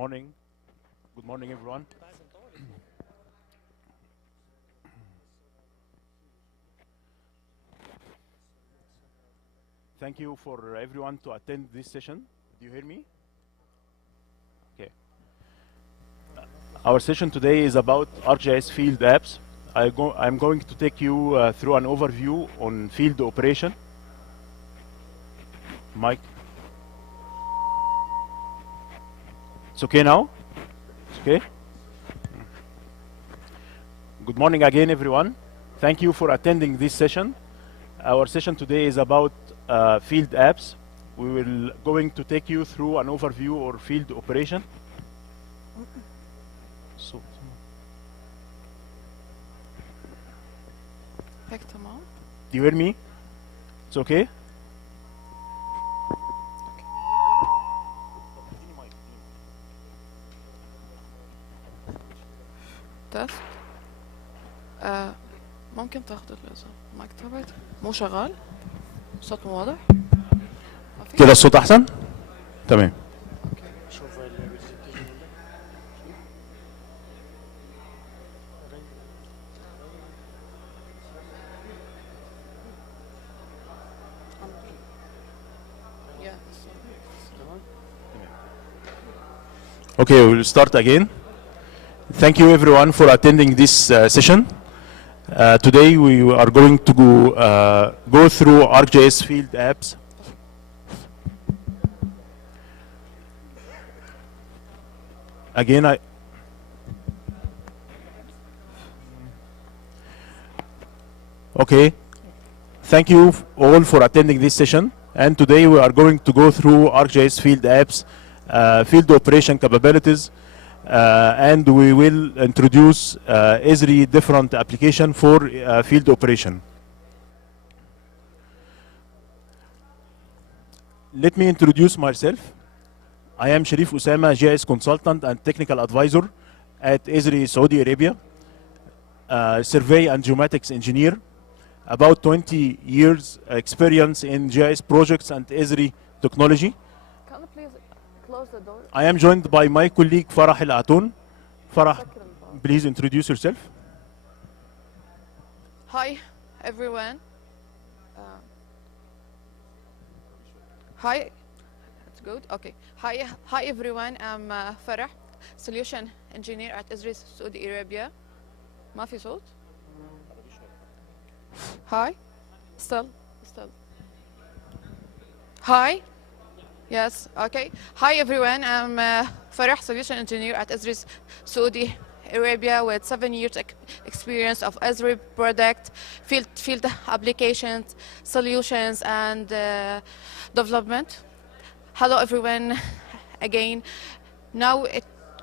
morning. Good morning, everyone. Thank you for everyone to attend this session. Do you hear me? Okay. Our session today is about ArcGIS field apps. I'm going to take you through an overview on field operation. Mike. It's okay now? It's okay? Good morning again, everyone. Thank you for attending this session. Our session today is about field apps. We will going to take you through an overview or field operation. So, do you hear me? It's okay? تست ممكن تاخد المايك تبعت مو شغال صوت مو واضح كده الصوت احسن تمام Okay, we'll start again. Thank you everyone for attending this session. Today we are going to go through ArcGIS field apps. Again, okay. Thank you all for attending this session. And today we are going to go through ArcGIS field apps, field operation capabilities, and we will introduce Esri different application for field operation. Let me introduce myself. I am Sharif Usama, GIS consultant and technical advisor at Esri, Saudi Arabia, survey and geomatics engineer, about 20 years experience in GIS projects and Esri technology. Can you please close the door? I am joined by my colleague Farah El Atoun. Farah, please introduce yourself. Hi everyone. Hi. That's good. Okay. Hi everyone. I'm Farah, solution engineer at Esri, Saudi Arabia. ما في صوت? Hi. Still. Hi. Yes. Okay. Hi everyone. I'm Farah, solution engineer at Esri, Saudi Arabia, with 7 years experience of Esri product, field applications, solutions, and development. Hello everyone again. Now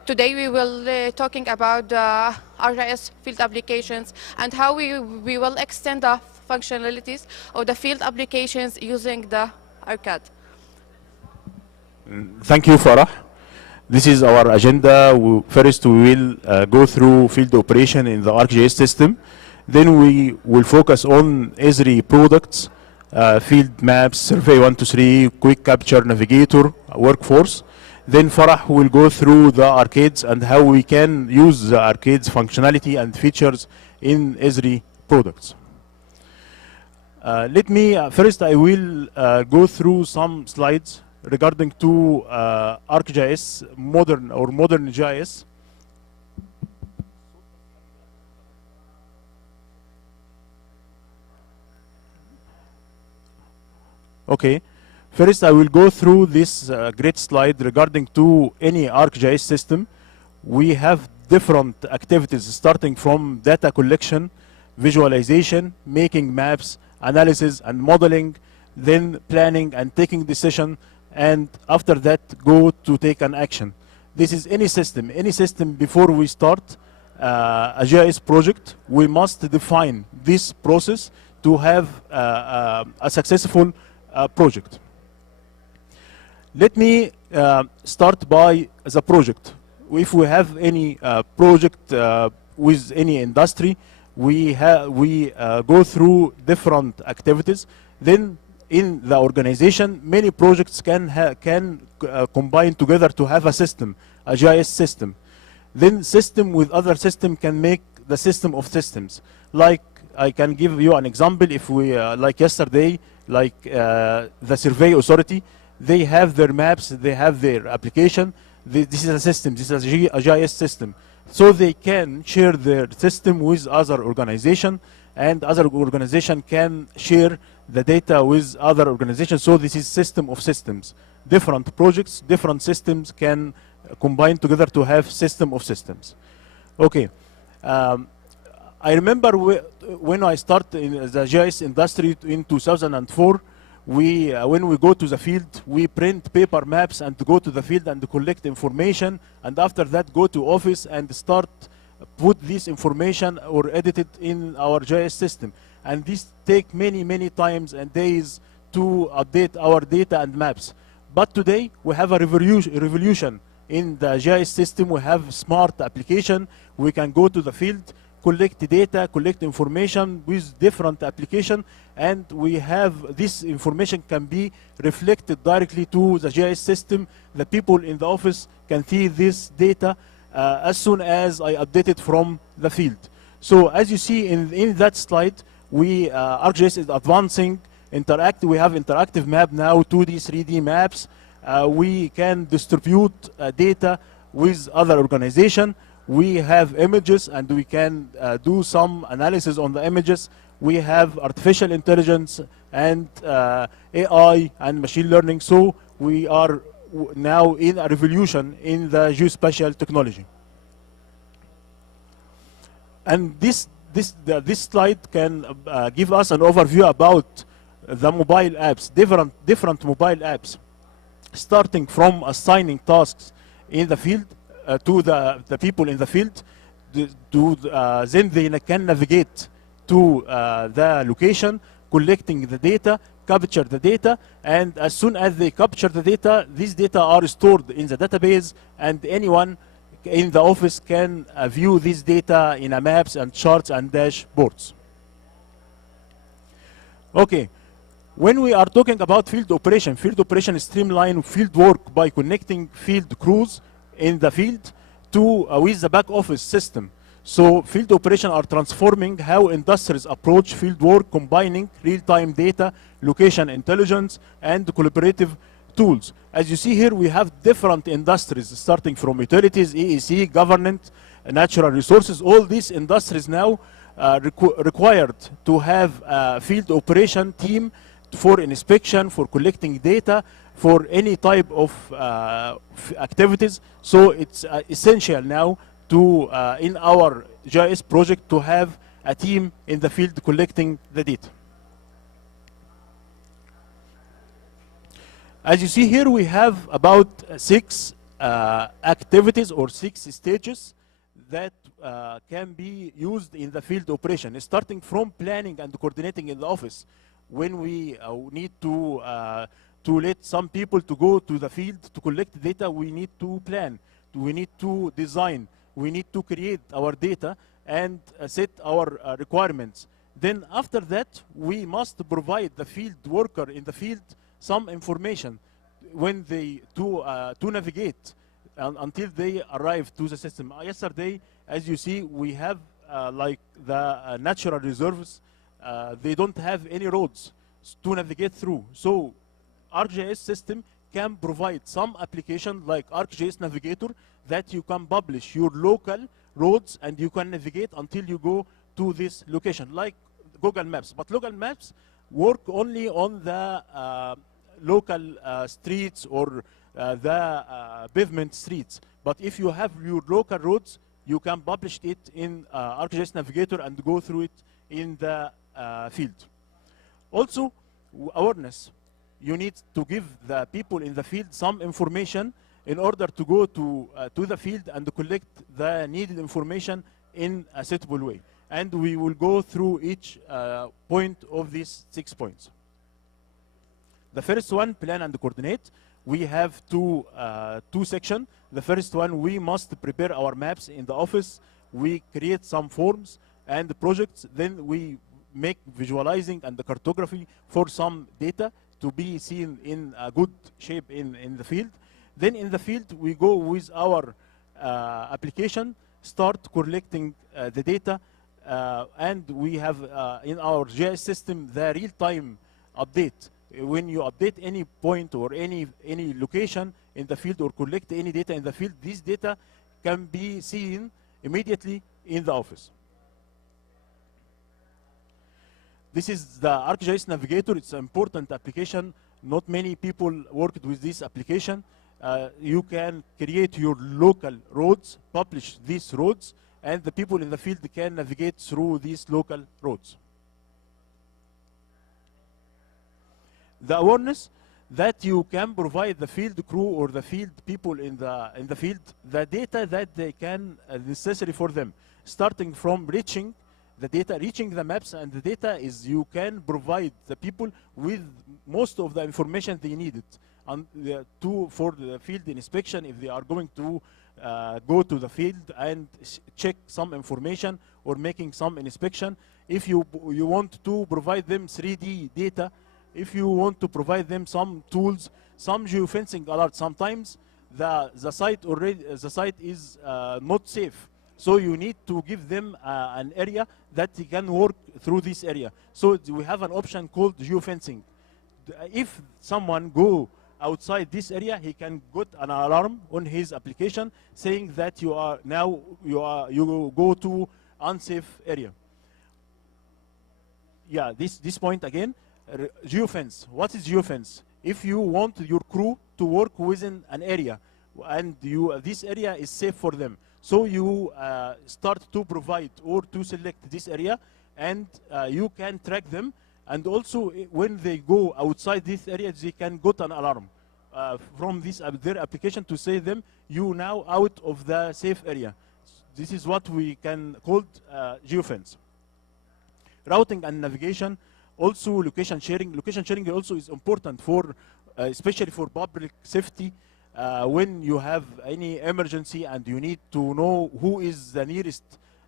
today we will talking about ArcGIS field applications and how we will extend the functionalities of the field applications using the ArcGIS. Thank you, Farah. This is our agenda. First, we will go through field operation in the ArcGIS system. Then we will focus on Esri products, field maps, survey 123, quick capture, navigator, workforce. Then Farah will go through the arcades and how we can use the arcades functionality and features in Esri products. Let me first I will go through some slides regarding to ArcGIS modern GIS. Okay, first I will go through this great slide regarding to any ArcGIS system. We have different activities starting from data collection, visualization, making maps, analysis and modeling, then planning and taking decision, and after that go to take an action. This is any system. Any system before we start a GIS project, we must define this process to have a successful project. Let me start by the project. If we have any project with any industry, we go through different activities. Then in the organization, many projects can combine together to have a system, a GIS system. Then system with other system can make the system of systems. Like I can give you an example. If we, like yesterday, like the survey authority, they have their maps, they have their application. This is a system, this is a GIS system. So they can share their system with other organization, and other organization can share the data with other organizations. So this is system of systems. Different projects, different systems can combine together to have system of systems. Okay. I remember when I started in the GIS industry in 2004, when we go to the field, we print paper maps and go to the field and collect information, and after that go to office and start put this information or edit it in our GIS system. And this take many times and days to update our data and maps. But today we have a revolution in the GIS system. We have smart application. We can go to the field, collect data, collect information with different application, and we have this information can be reflected directly to the GIS system. The people in the office can see this data as soon as I update it from the field. So as you see in that slide, ArcGIS is advancing interactive. We have interactive map now, 2D, 3D maps. We can distribute data with other organization. We have images and we can do some analysis on the images. We have artificial intelligence and AI and machine learning. So we are now in a revolution in the geospatial technology. And this slide can give us an overview about the mobile apps, different mobile apps, starting from assigning tasks in the field to the people in the field. Then they can navigate to the location, collecting the data, capture the data, and as soon as they capture the data, these data are stored in the database, and anyone in the office can view this data in a maps and charts and dashboards. Okay, when we are talking about field operation streamline field work by connecting field crews in the field to with the back office system. So field operation are transforming how industries approach field work, combining real-time data, location intelligence, and collaborative tools. As you see here, we have different industries, starting from utilities, EEC, government, natural resources. All these industries now required to have a field operation team for inspection, for collecting data, for any type of activities. So it's essential now to, in our GIS project, to have a team in the field collecting the data. As you see here, we have about 6 activities or 6 stages that can be used in the field operation, starting from planning and coordinating in the office. When we need to let some people to go to the field to collect data, we need to plan, we need to design, we need to create our data and set our requirements. Then after that, we must provide the field worker in the field some information when they to navigate until they arrive to the system. Yesterday, as you see, we have like the natural reserves. They don't have any roads to navigate through. So ArcGIS system can provide some application like ArcGIS Navigator that you can publish your local roads and you can navigate until you go to this location, like Google Maps. But Google Maps work only on the local streets or the pavement streets. But if you have your local roads, you can publish it in ArcGIS Navigator and go through it in the field. Also, awareness. You need to give the people in the field some information in order to go to the field and collect the needed information in a suitable way. And we will go through each point of these 6 points. The first one, plan and coordinate. We have two sections. The first one, we must prepare our maps in the office. We create some forms and projects. Then we make visualizing and the cartography for some data to be seen in a good shape in the field. Then in the field, we go with our application, start collecting the data, and we have in our GIS system the real-time update. When you update any point or any location in the field or collect any data in the field, this data can be seen immediately in the office. This is the ArcGIS Navigator. It's an important application. Not many people worked with this application. You can create your local roads, publish these roads, and the people in the field can navigate through these local roads. The awareness that you can provide the field crew or the field people in the field the data that they can necessary for them, starting from reaching the data, reaching the maps, and the data is you can provide the people with most of the information they needed for the field inspection if they are going to go to the field and check some information or making some inspection. If you want to provide them 3D data, if you want to provide them some tools, some geofencing alert, sometimes the site is not safe. So you need to give them an area that they can work through this area. So we have an option called geofencing. If someone go outside this area, he can get an alarm on his application saying that you go to unsafe area. Yeah, this point again, geofence. What is geofence? If you want your crew to work within an area and this area is safe for them, so you start to provide or to select this area, and you can track them. And also, when they go outside this area, they can get an alarm from their application to say them, you now out of the safe area. This is what we can call geofence. Routing and navigation, also location sharing. Location sharing also is important for, especially for public safety. When you have any emergency and you need to know who is the nearest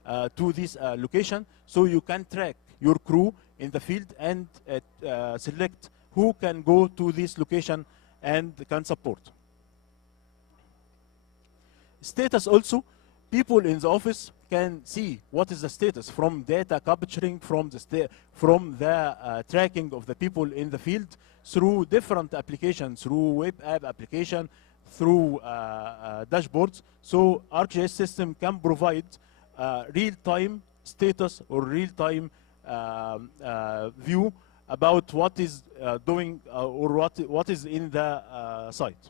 to this location, so you can track your crew in the field and select who can go to this location and can support. Status also, people in the office can see what is the status from data capturing, from the tracking of the people in the field through different applications, through web app application, through dashboards. So ArcGIS system can provide real-time status or real-time view about what is doing or what is in the site.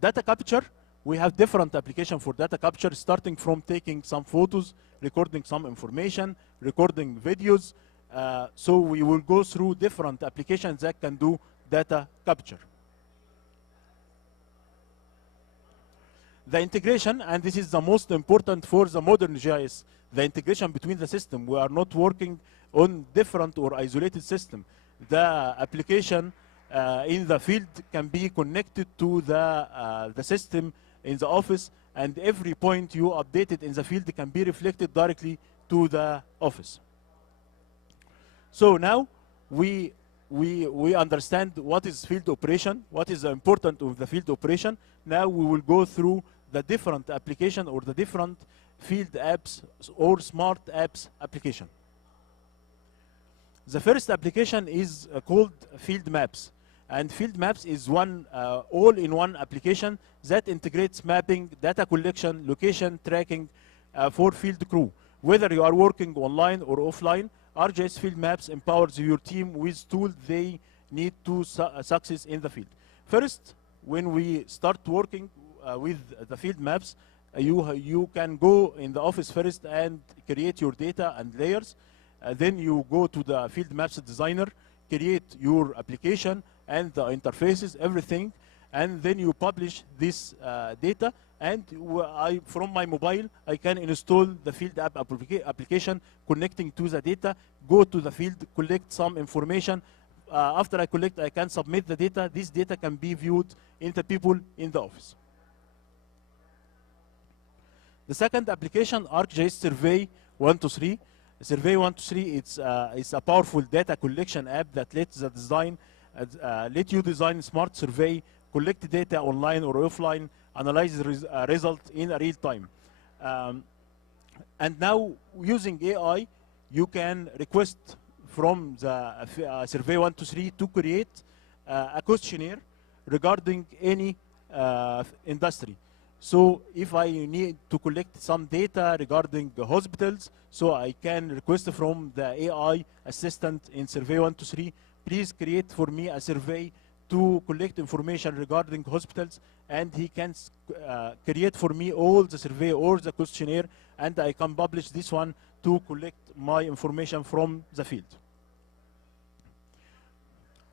Data capture, we have different applications for data capture, starting from taking some photos, recording some information, recording videos. So we will go through different applications that can do data capture. The integration, and this is the most important for the modern GIS, the integration between the system. We are not working on different or isolated system. The application in the field can be connected to the system in the office, and every point you updated in the field can be reflected directly to the office. So now we understand what is field operation, what is the importance of the field operation. Now we will go through the different application or the different field apps or smart apps application. The first application is called Field Maps. And Field Maps is one all-in-one application that integrates mapping, data collection, location tracking for field crew. Whether you are working online or offline, ArcGIS Field Maps empowers your team with tools they need to success in the field. First, when we start working with the field maps, you can go in the office first and create your data and layers. Then you go to the Field Maps designer, create your application and the interfaces, everything, and then you publish this data. And from my mobile, I can install the Field App application connecting to the data, go to the field, collect some information. After I collect, I can submit the data. This data can be viewed in the people in the office. The second application, ArcGIS Survey 123. Survey 123, it's a powerful data collection app that let you design smart survey collect data online or offline, analyze the result in a real time. And now using AI, you can request from the survey 123 to create a questionnaire regarding any industry. So if I need to collect some data regarding the hospitals, so I can request from the AI assistant in survey 123, please create for me a survey to collect information regarding hospitals, and he can create for me all the survey or the questionnaire, and I can publish this one to collect my information from the field.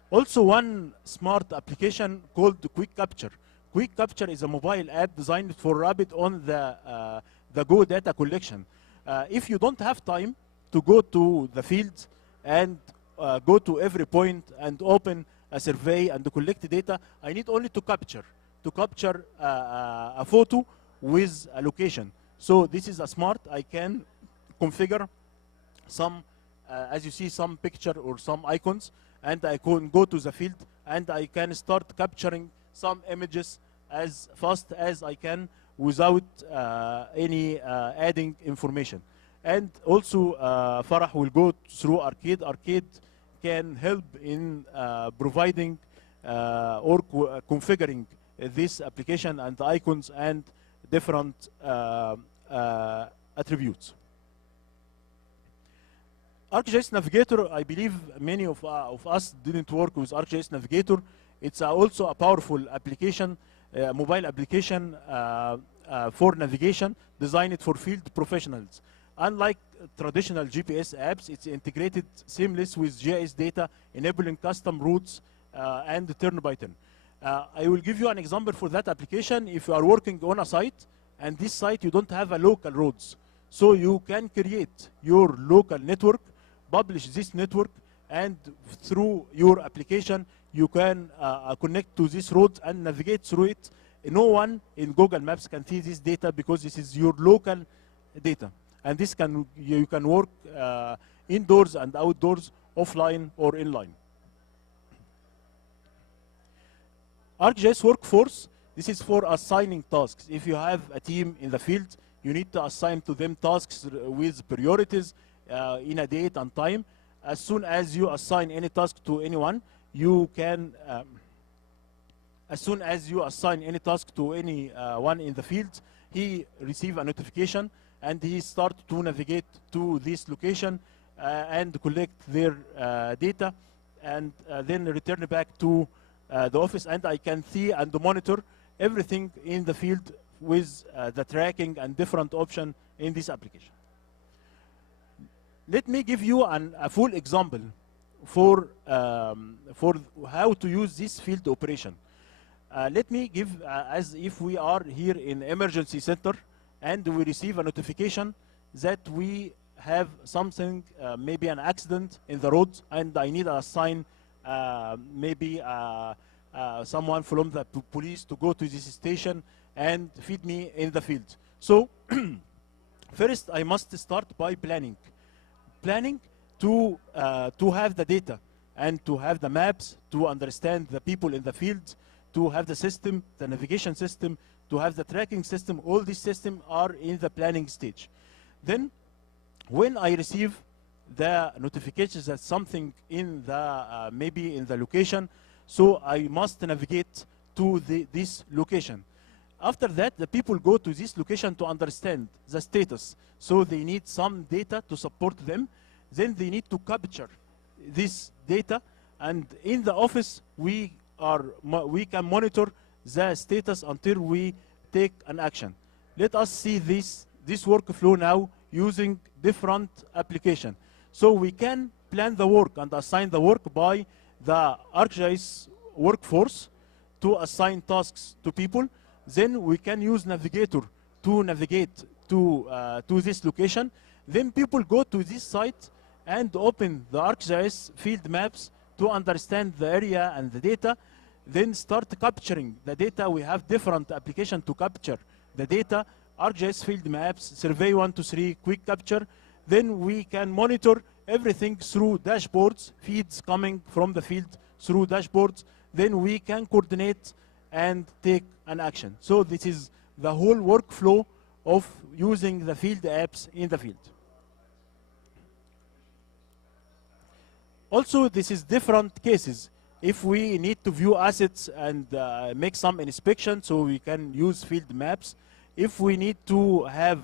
Also, one smart application called Quick Capture. Quick Capture is a mobile app designed for rapid on the go data collection. If you don't have time to go to the field and go to every point and open a survey and collect data, I need only to capture a photo with a location. So this is a smart. I can configure some, as you see, some picture or some icons, and I can go to the field and I can start capturing some images as fast as I can without any adding information. And also Farah will go through Arcade. Arcade can help in providing or configuring this application and the icons and different attributes. ArcGIS Navigator, I believe many of us didn't work with ArcGIS Navigator. It's also a powerful application, mobile application for navigation, designed for field professionals. Unlike traditional GPS apps, it's integrated seamless with GIS data, enabling custom routes and turn by turn. I will give you an example for that application. If you are working on a site, and this site you don't have a local roads, so you can create your local network, publish this network, and through your application you can connect to this road and navigate through it. No one in Google Maps can see this data because this is your local data. And this you can work indoors and outdoors, offline or inline. ArcGIS Workforce, this is for assigning tasks. If you have a team in the field, you need to assign to them tasks with priorities in a date and time. As soon as you assign any task to anyone, you can, as soon as you assign any task to anyone in the field, he receive a notification and he start to navigate to this location and collect their data, and then return back to the office, and I can see and monitor everything in the field with the tracking and different options in this application. Let me give you a full example for how to use this field operation. Let me give as if we are here in emergency center and we receive a notification that we have something, maybe an accident in the road, and I need to assign maybe someone from the police to go to this station and feed me in the field. So first I must start by planning to have the data and to have the maps, to understand the people in the field, to have the system, the navigation system, to have the tracking system. All these systems are in the planning stage. Then when I receive the notifications that something in the maybe in the location, so I must navigate to this location. After that, the people go to this location to understand the status. So they need some data to support them. Then they need to capture this data, and in the office we can monitor the status until we take an action. Let us see this workflow now using different application. So we can plan the work and assign the work by the ArcGIS Workforce to assign tasks to people. Then we can use Navigator to navigate to this location. Then people go to this site and open the ArcGIS field maps to understand the area and the data. Then start capturing the data. We have different applications to capture the data. ArcGIS field maps, survey 123, quick capture. Then we can monitor everything through dashboards, feeds coming from the field through dashboards. Then we can coordinate and take an action. So this is the whole workflow of using the field apps in the field. Also, this is different cases. If we need to view assets and make some inspection, so we can use field maps. If we need to have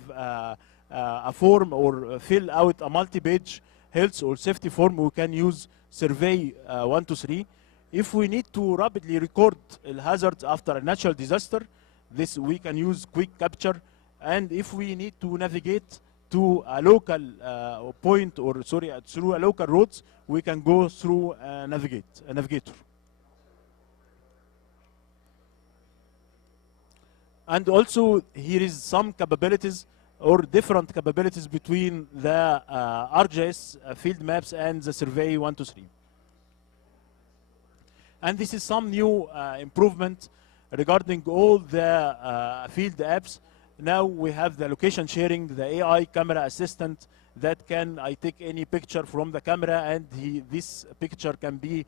a form or fill out a multi-page health or safety form, we can use survey 123. If we need to rapidly record hazards after a natural disaster, this we can use quick capture. And if we need to navigate to a local point, or sorry, through a local roads, we can go through a navigator. And also here is some capabilities or different capabilities between the ArcGIS field maps and the survey 123. And this is some new improvement regarding all the field apps. Now we have the location sharing, the AI camera assistant that can take any picture from the camera, and this picture can be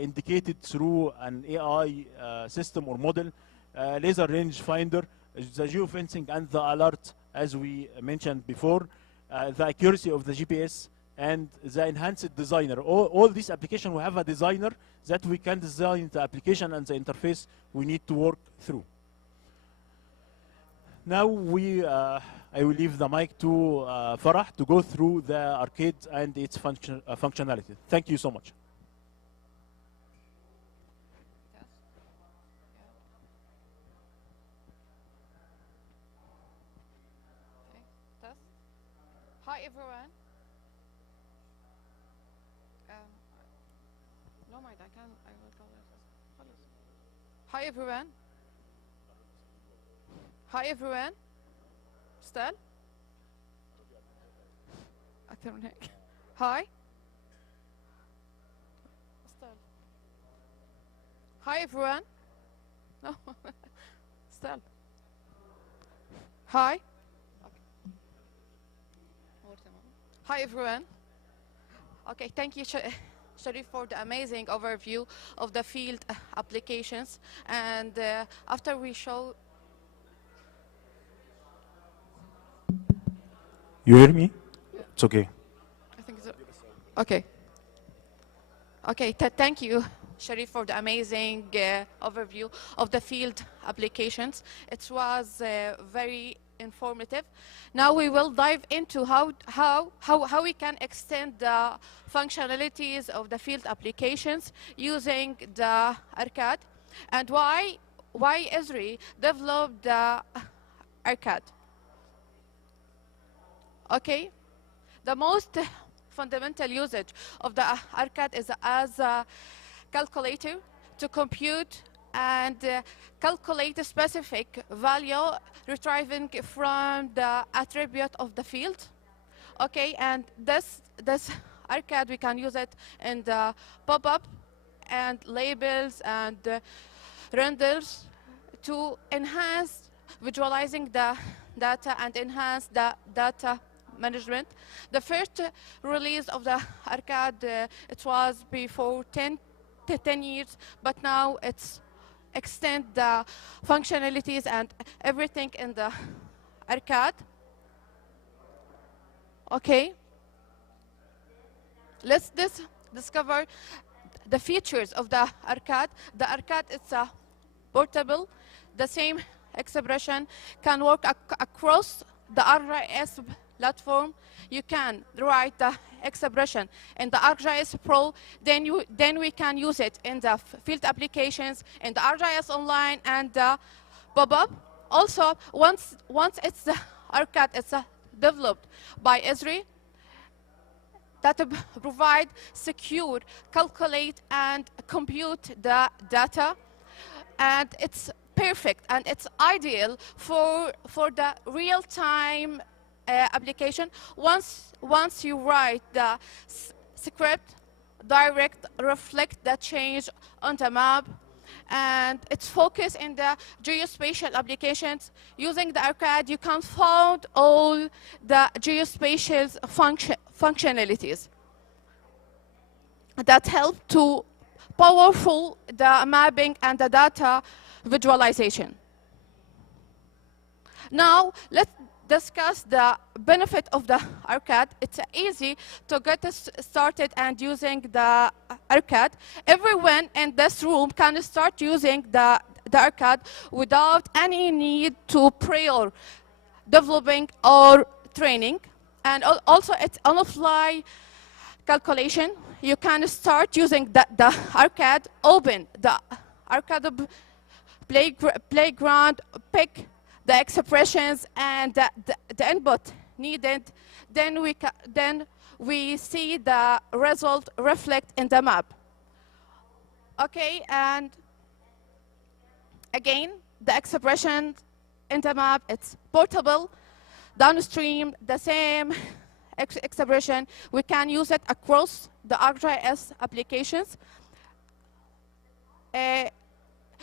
indicated through an AI system or model, laser range finder, the geofencing and the alert, as we mentioned before, the accuracy of the GPS, and the enhanced designer. All these applications will have a designer that we can design the application and the interface we need to work through. Now I will leave the mic to Farah to go through the arcade and its functionality. Thank you so much. Hi everyone. No mind, I will call it. Hi everyone. Hi everyone. Still? أكثر من هيك. Hi. Still. Hi everyone. No. Still. Hi. Hi everyone. Okay, thank you, Sharif, for the amazing overview of the field applications. And after we show... You hear me? Yeah. It's okay. I think so. Okay. Okay, thank you, Sharif, for the amazing overview of the field applications. It was very informative. Now we will dive into how we can extend the functionalities of the field applications using the ArcGIS, and why Esri developed the ArcGIS. Okay, the most fundamental usage of the ArcGIS is as a calculator to compute and calculate a specific value retrieving from the attribute of the field. Okay, and this ArcGIS, we can use it in the pop-up and labels and renders to enhance visualizing the data and enhance the data management. The first release of the ArcGIS, it was before 10 years, but now it's extend the functionalities and everything in the ArcGIS. Okay, let's discover the features of the ArcGIS. The ArcGIS is a portable. The same expression can work across the ArcGIS platform. You can write the expression in the ArcGIS Pro, then we can use it in the field applications, in the ArcGIS Online and the pop-up. Also, once it's the ArcGIS, it's developed by Esri, that provide, secure, calculate and compute the data, and it's perfect and it's ideal for the real-time application. Once you write the script, direct reflect the change on the map, and it's focused in the geospatial applications. Using the ArcGIS, you can find all the geospatial functionalities that help to powerful the mapping and the data visualization. Now, let's discuss the benefit of the ArcGIS. It's easy to get us started and using the ArcGIS. Everyone in this room can start using the ArcGIS without any need to prior developing or training. And also, it's on-the-fly calculation. You can start using the ArcGIS, open the ArcGIS playground, pick the expressions and the input needed. Then we see the result reflect in the map. Okay, and again, the expression in the map, it's portable. Downstream, the same expression. We can use it across the ArcGIS applications.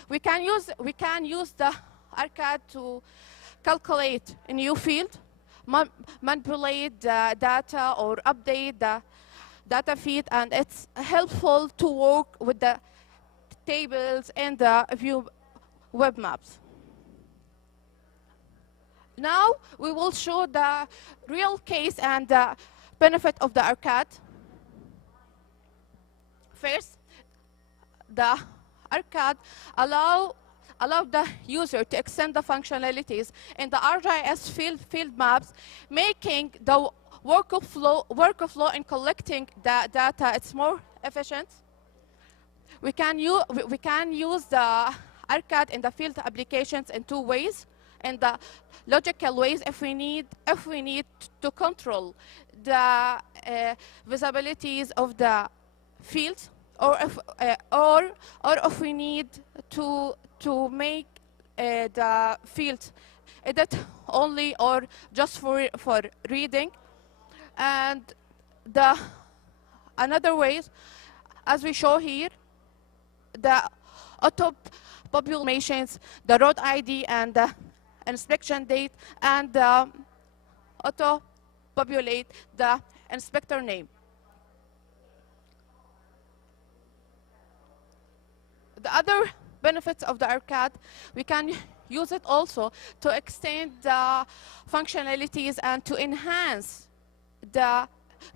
We can use the ArcGIS to calculate a new field, manipulate the data or update the data feed, and it's helpful to work with the tables and the view web maps. Now we will show the real case and the benefit of the ArcGIS. First, the ArcGIS allow the user to extend the functionalities in the ArcGIS field maps, making the workflow in collecting the data it's more efficient. We can use the ArcGIS in the field applications in two ways. In the logical ways, if we need to control the visibilities of the fields, or if we need to make the field edit only or just for reading. And the another ways, as we show here, the auto populations, the road ID and the inspection date, and auto populate the inspector name. The other benefits of the ArcGIS, we can use it also to extend the functionalities and to enhance the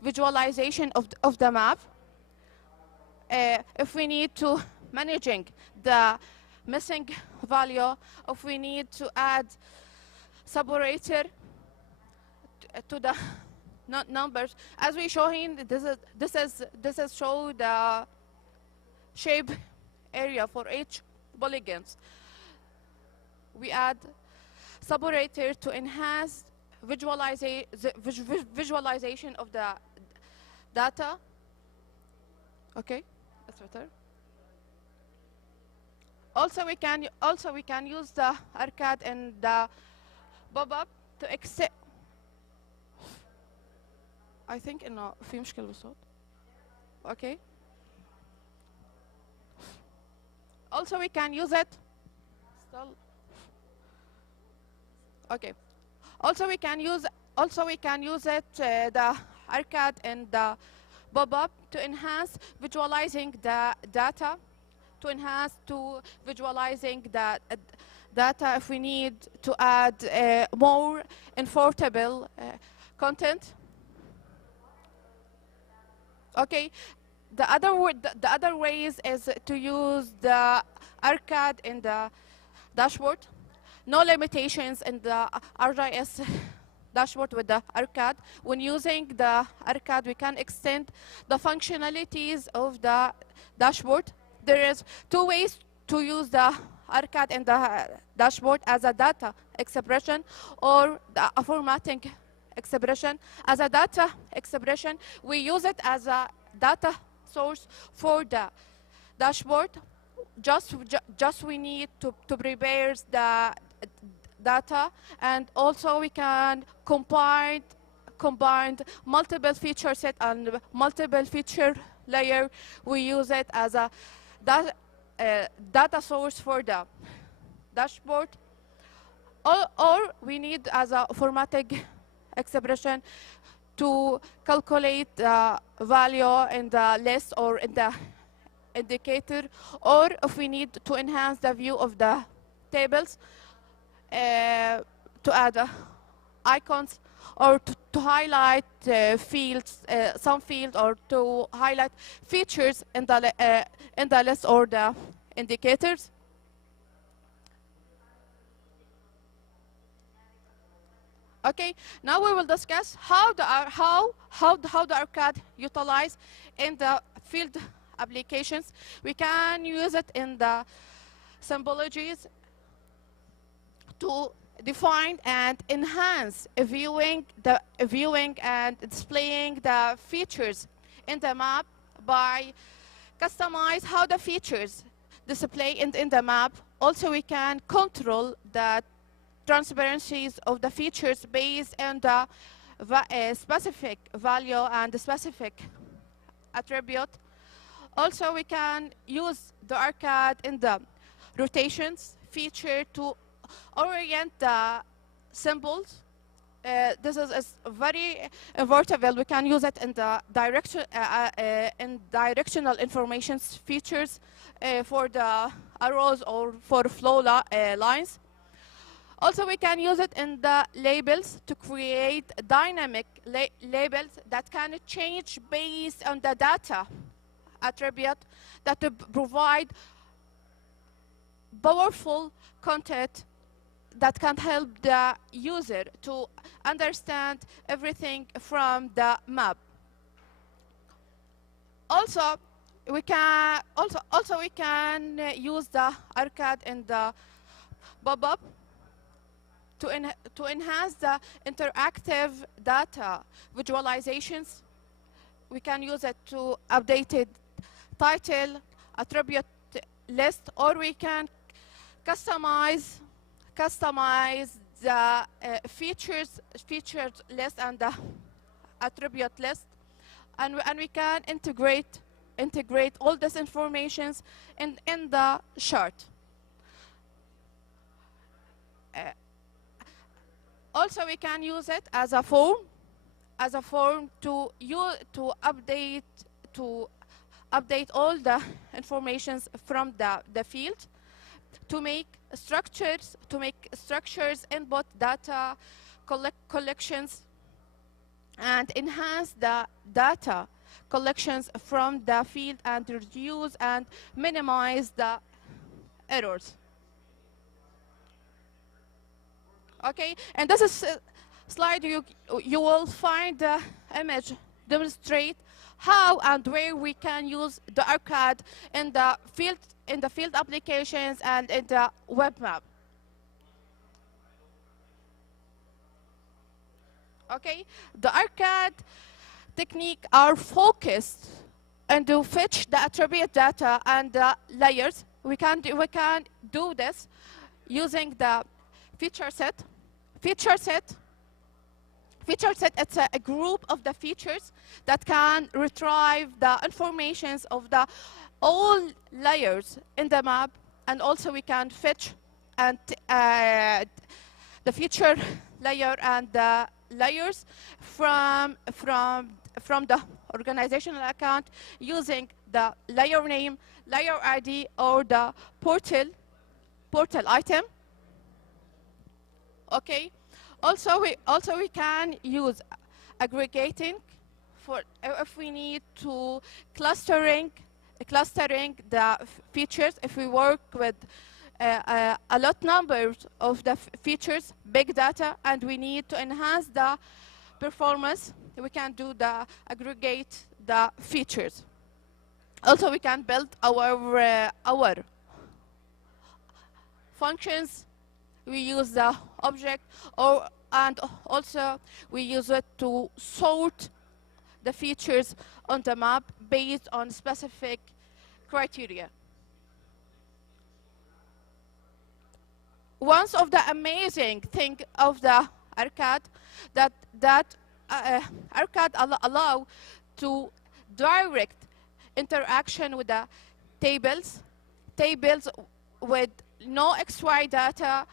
visualization of the map. If we need to managing the missing value, if we need to add separator to the numbers, as we show here, this is show the shape area for each polygons. We add separator to enhance visualization of the data. Okay, that's better. Also, we can use the ArcGIS and the pop-up to accept. I think إنه في مشكلة بالصوت. Okay. Also, we can use it. Still. Okay. Also, we can use it the ArcGIS and the pop-up to enhance visualizing the data. To enhance to visualizing the data, if we need to add more comfortable content. Okay, the other ways is to use the ArcGIS in the dashboard. No limitations in the ArcGIS dashboard with the ArcGIS. When using the ArcGIS, we can extend the functionalities of the dashboard. There is two ways to use the ArcGIS in the dashboard: as a data expression or a formatting expression. As a data expression, we use it as a data source for the dashboard. Just we need to prepare the data, and also we can combine multiple feature set and multiple feature layer. We use it as a data source for the dashboard, or we need as a formatting expression to calculate the value in the list or in indicator, or if we need to enhance the view of the tables, to add icons, or to highlight fields, some field, or to highlight features in the list or the indicators. Okay, now we will discuss how the ArcGIS utilize in the field applications. We can use it in the symbologies to define and enhance viewing and displaying the features in the map by customize how the features display in the map. Also, we can control the transparencies of the features based on the specific value and the specific attribute. Also, we can use the ArcGIS in the rotations feature to orient the symbols. This is very versatile. We can use it in the directional information features for the arrows or for flow lines. Also, we can use it in the labels to create dynamic labels that can change based on the data attribute that provide powerful content that can help the user to understand everything from the map. Also, we can use the ArcGIS in the pop-up to enhance the interactive data visualizations. We can use it to updated title, attribute list, or we can customize the featured list and the attribute list, and we can integrate all this information in the chart. Also, we can use it as a form to update all the informations from the field, to make structures, input data collections, and enhance the data collections from the field, and reduce and minimize the errors. Okay, and this is slide you will find the image demonstrate how and where we can use the ArcGIS in the field applications and in the web map. Okay, the ArcGIS technique are focused and to fetch the attribute data and the layers. We can do this using the feature set. Feature set, it's a group of the features that can retrieve the informations of the all layers in the map, and also we can fetch and the feature layer and the layers from the organizational account using the layer name, layer ID, or the portal item. Okay. Also, we can use aggregating for if we need to clustering the features. If we work with a lot numbers of the features, big data, and we need to enhance the performance, we can do the aggregate the features. Also, we can build our functions. We use the object, and also we use it to sort the features on the map based on specific criteria. One of the amazing thing of the ArcGIS that ArcGIS allow to direct interaction with the tables with no XY data,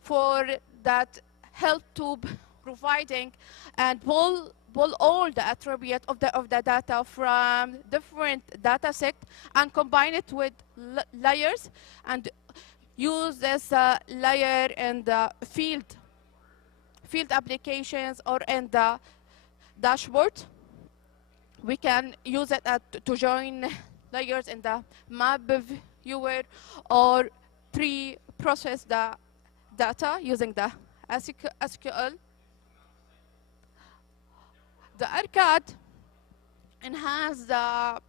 for that help to providing and pull pull all the attributes of the data from different data set and combine it with layers and use this layer in the field applications or in the dashboard. We can use it to join layers in the map viewer or pre-process the data using the SQL. The ArcGIS enhance the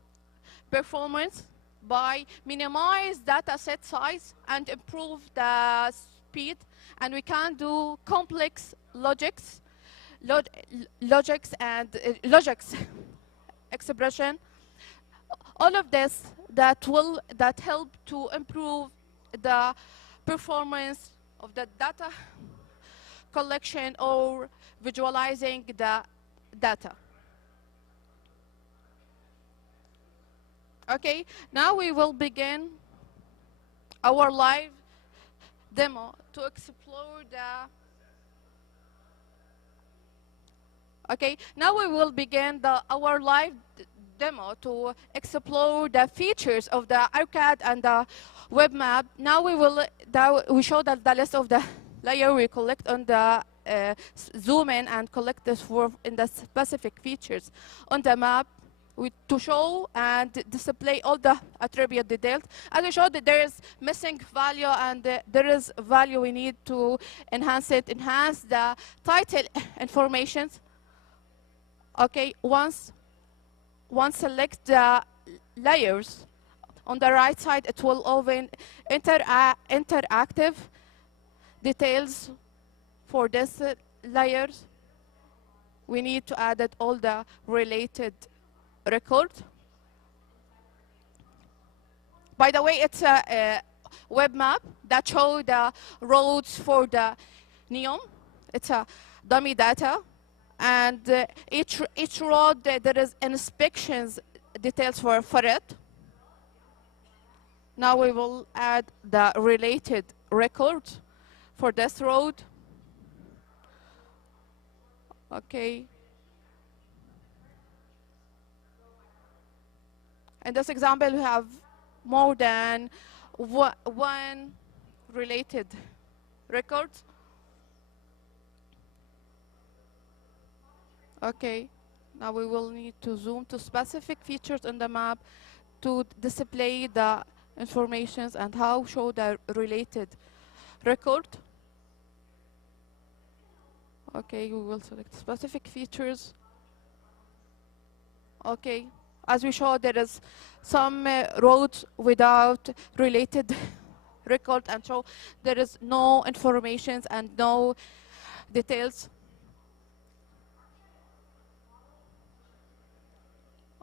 performance by minimize data set size and improve the speed, and we can do complex logics expression. All of this that help to improve the performance of the data collection or visualizing the data. Okay, now we will begin our live demo to explore the. Okay, now we will begin our live demo to explore the features of the ArcGIS and the web map. Now we show that the list of the layer we collect on the zoom in and collect this in the specific features on the map to show and display all the attribute details. As we showed that there is missing value and there is value we need to enhance it, enhance the title informations. Okay, once select the layers, on the right side it will open interactive details for this layers. We need to add all the related records. By the way, it's a web map that shows the roads for the NEOM. It's a dummy data. And each road, there is inspections details for it. Now we will add the related record for this road. Okay. In this example, we have more than one related record. Okay, now we will need to zoom to specific features on the map to display the informations and how show the related record. Okay, we will select specific features. Okay, as we showed, there is some roads without related record, and so there is no information and no details.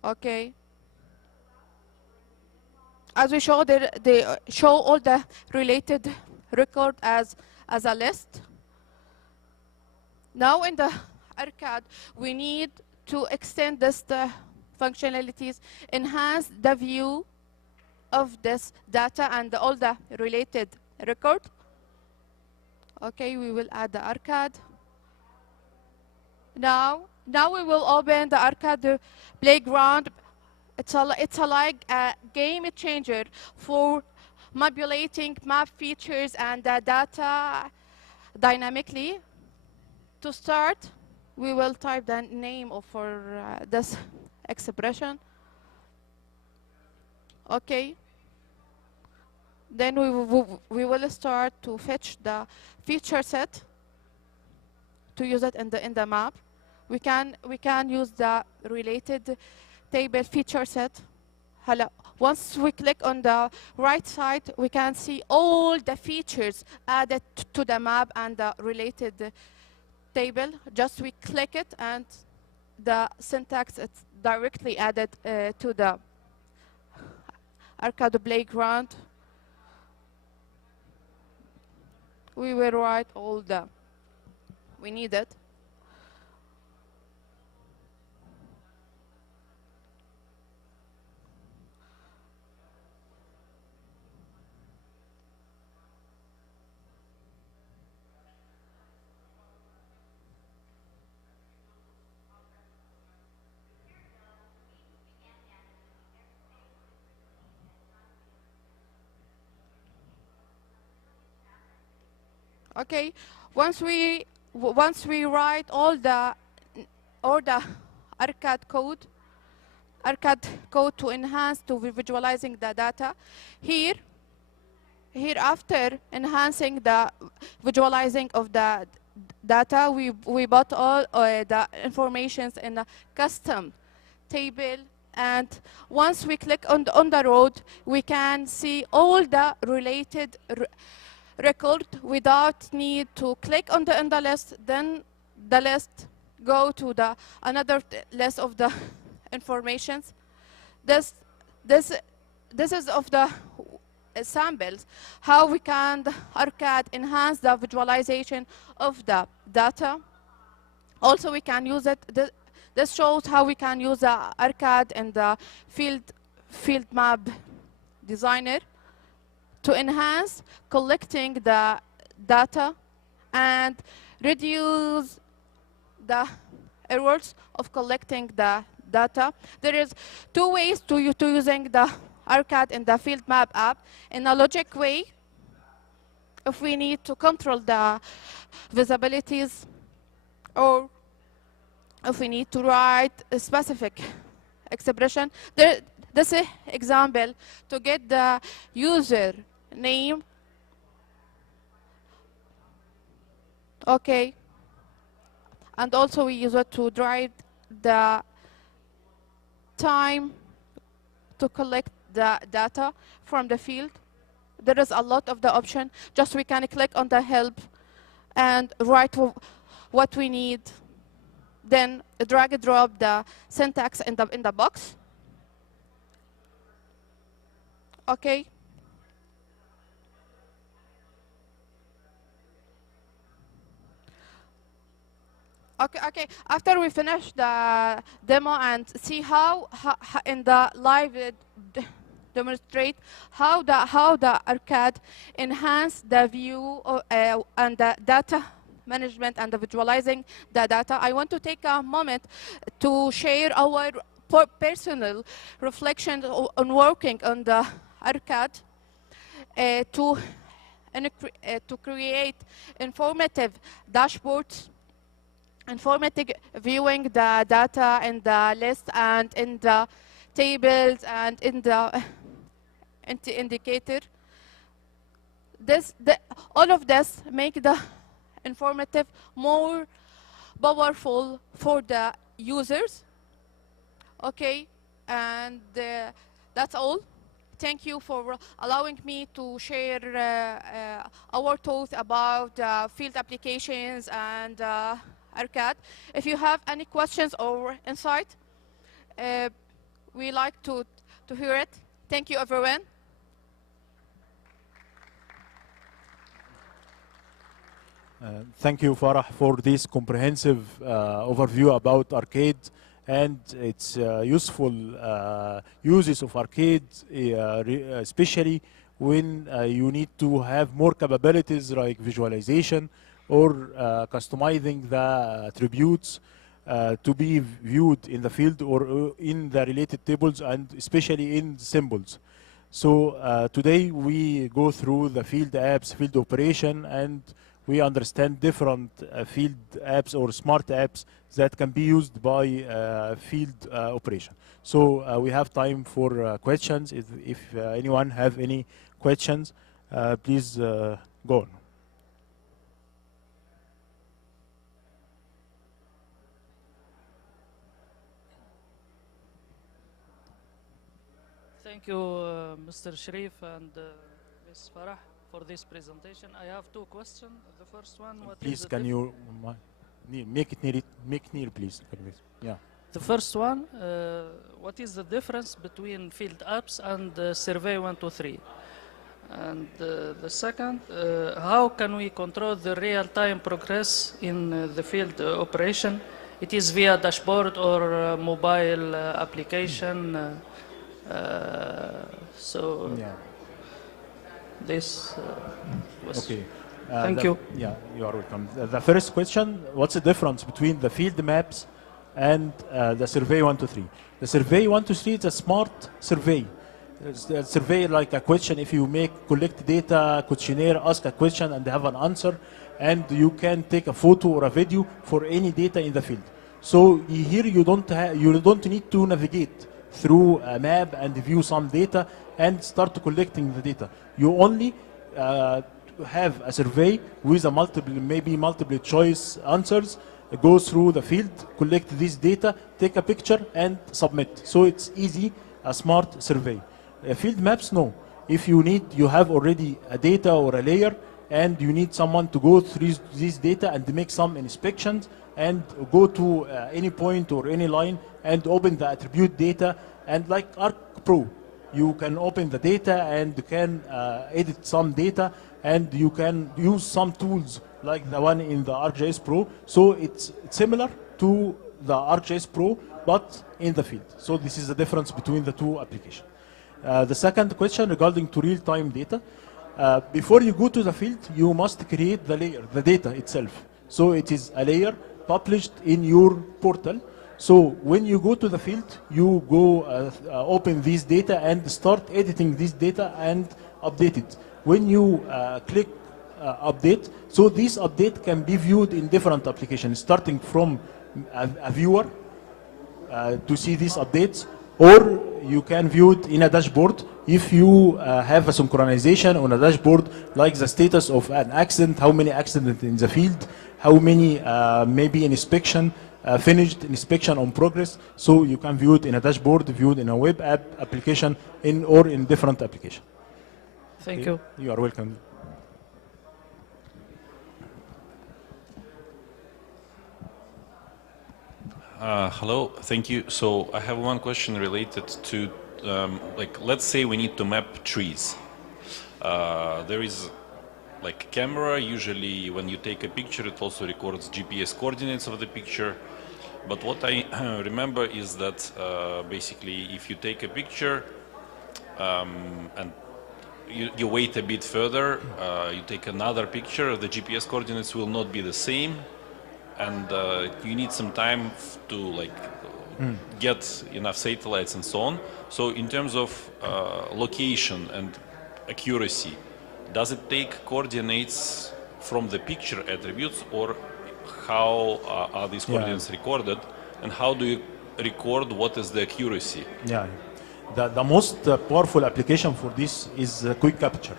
Okay. As we show, they show all the related record as a list. Now in the ArcGIS, we need to extend this functionalities, enhance the view of this data and all the related record. Okay, we will add the ArcGIS. Now we will open the ArcGIS playground. It's like a game changer for manipulating map features and the data dynamically. To start, we will type the name for this expression. Okay. Then we will start to fetch the feature set to use it in the map. We can use the related table feature set. Once we click on the right side, we can see all the features added to the map and the related table. Just we click it and the syntax is directly added to the ArcGIS playground. We will write all the we needed. Okay, once we write all the ArcGIS code to enhance to visualizing the data, here after enhancing the visualizing of the data, we put all the informations in a custom table, and once we click on the road, we can see all the related record without need to click on the list, then the list go to the another list of the informations. This is of the samples how we can ArcGIS enhance the visualization of the data. Also, we can use it. This shows how we can use the ArcGIS and the field map designer to enhance collecting the data and reduce the errors of collecting the data. There is two ways to using the ArcGIS in the field map app. In a logic way, if we need to control the visibilities, or if we need to write a specific expression. This is example to get the user name. Okay. And also we use it to drive the time to collect the data from the field. There is a lot of the option. Just we can click on the help and write what we need. Then drag and drop the syntax in the box. Okay. Okay. After we finish the demo and see how in the live demonstrate how the ArcGIS enhance the view and the data management and the visualizing the data, I want to take a moment to share our personal reflection on working on the ArcGIS to create informative dashboards, informative viewing the data in the list and in the tables and in the indicator. All of this make the informative more powerful for the users. Okay, and that's all. Thank you for allowing me to share our thoughts about field applications and ArcGIS. If you have any questions or insight, we like to hear it. Thank you, everyone. Thank you, Farah, for this comprehensive overview about ArcGIS and its useful uses of ArcGIS, especially when you need to have more capabilities like visualization or customizing the attributes to be viewed in the field or in the related tables, and especially in symbols. So today we go through the field apps, field operation, and we understand different field apps or smart apps that can be used by field operation. So we have time for questions. If anyone have any questions, please go on. Thank you, Mr. Sharif and Ms. Farah, for this presentation. I have two questions. The first one, please can you make it near, please? Yeah. The first one, what is the difference between field apps and Survey 123? And the second, how can we control the real-time progress in the field operation? It is via dashboard or mobile application. So yeah. This was okay. Thank you. Yeah, you are welcome. The first question, what's the difference between the field maps and the Survey 123? The Survey 123 is a smart survey. A survey like a question, if you collect data, questionnaire, ask a question and have an answer, and you can take a photo or a video for any data in the field. So here you don't need to navigate through a map and view some data and start collecting the data. You only have a survey with a multiple choice answers, go through the field, collect this data, take a picture and submit. So it's easy, a smart survey. Field maps, no. If you have already a data or a layer and you need someone to go through this data and make some inspections and go to any point or any line and open the attribute data, and like ArcPro, you can open the data and you can edit some data and you can use some tools like the one in the ArcGIS Pro. So it's similar to the ArcGIS Pro, but in the field. So this is the difference between the two applications. The second question regarding to real-time data. Before you go to the field, you must create the layer, the data itself. So it is a layer published in your portal. So when you go to the field, you go open this data and start editing this data and update it. When you click update, so this update can be viewed in different applications, starting from a viewer to see these updates, or you can view it in a dashboard if you have a synchronization on a dashboard, like the status of an accident, how many accidents in the field, how many maybe an inspection, finished inspection on progress. So you can view it in a dashboard, viewed in a web app application, or in different application. Thank you. You are welcome. Hello, thank you. So I have one question related to, like, let's say we need to map trees. There is like camera, usually when you take a picture, it also records GPS coordinates of the picture. But what I remember is that basically if you take a picture and you wait a bit further, you take another picture, the GPS coordinates will not be the same. And you need some time to like get enough satellites and so on. So in terms of location and accuracy, does it take coordinates from the picture attributes, or how are these coordinates recorded, and how do you record what is the accuracy? Yeah, the most powerful application for this is quick capture.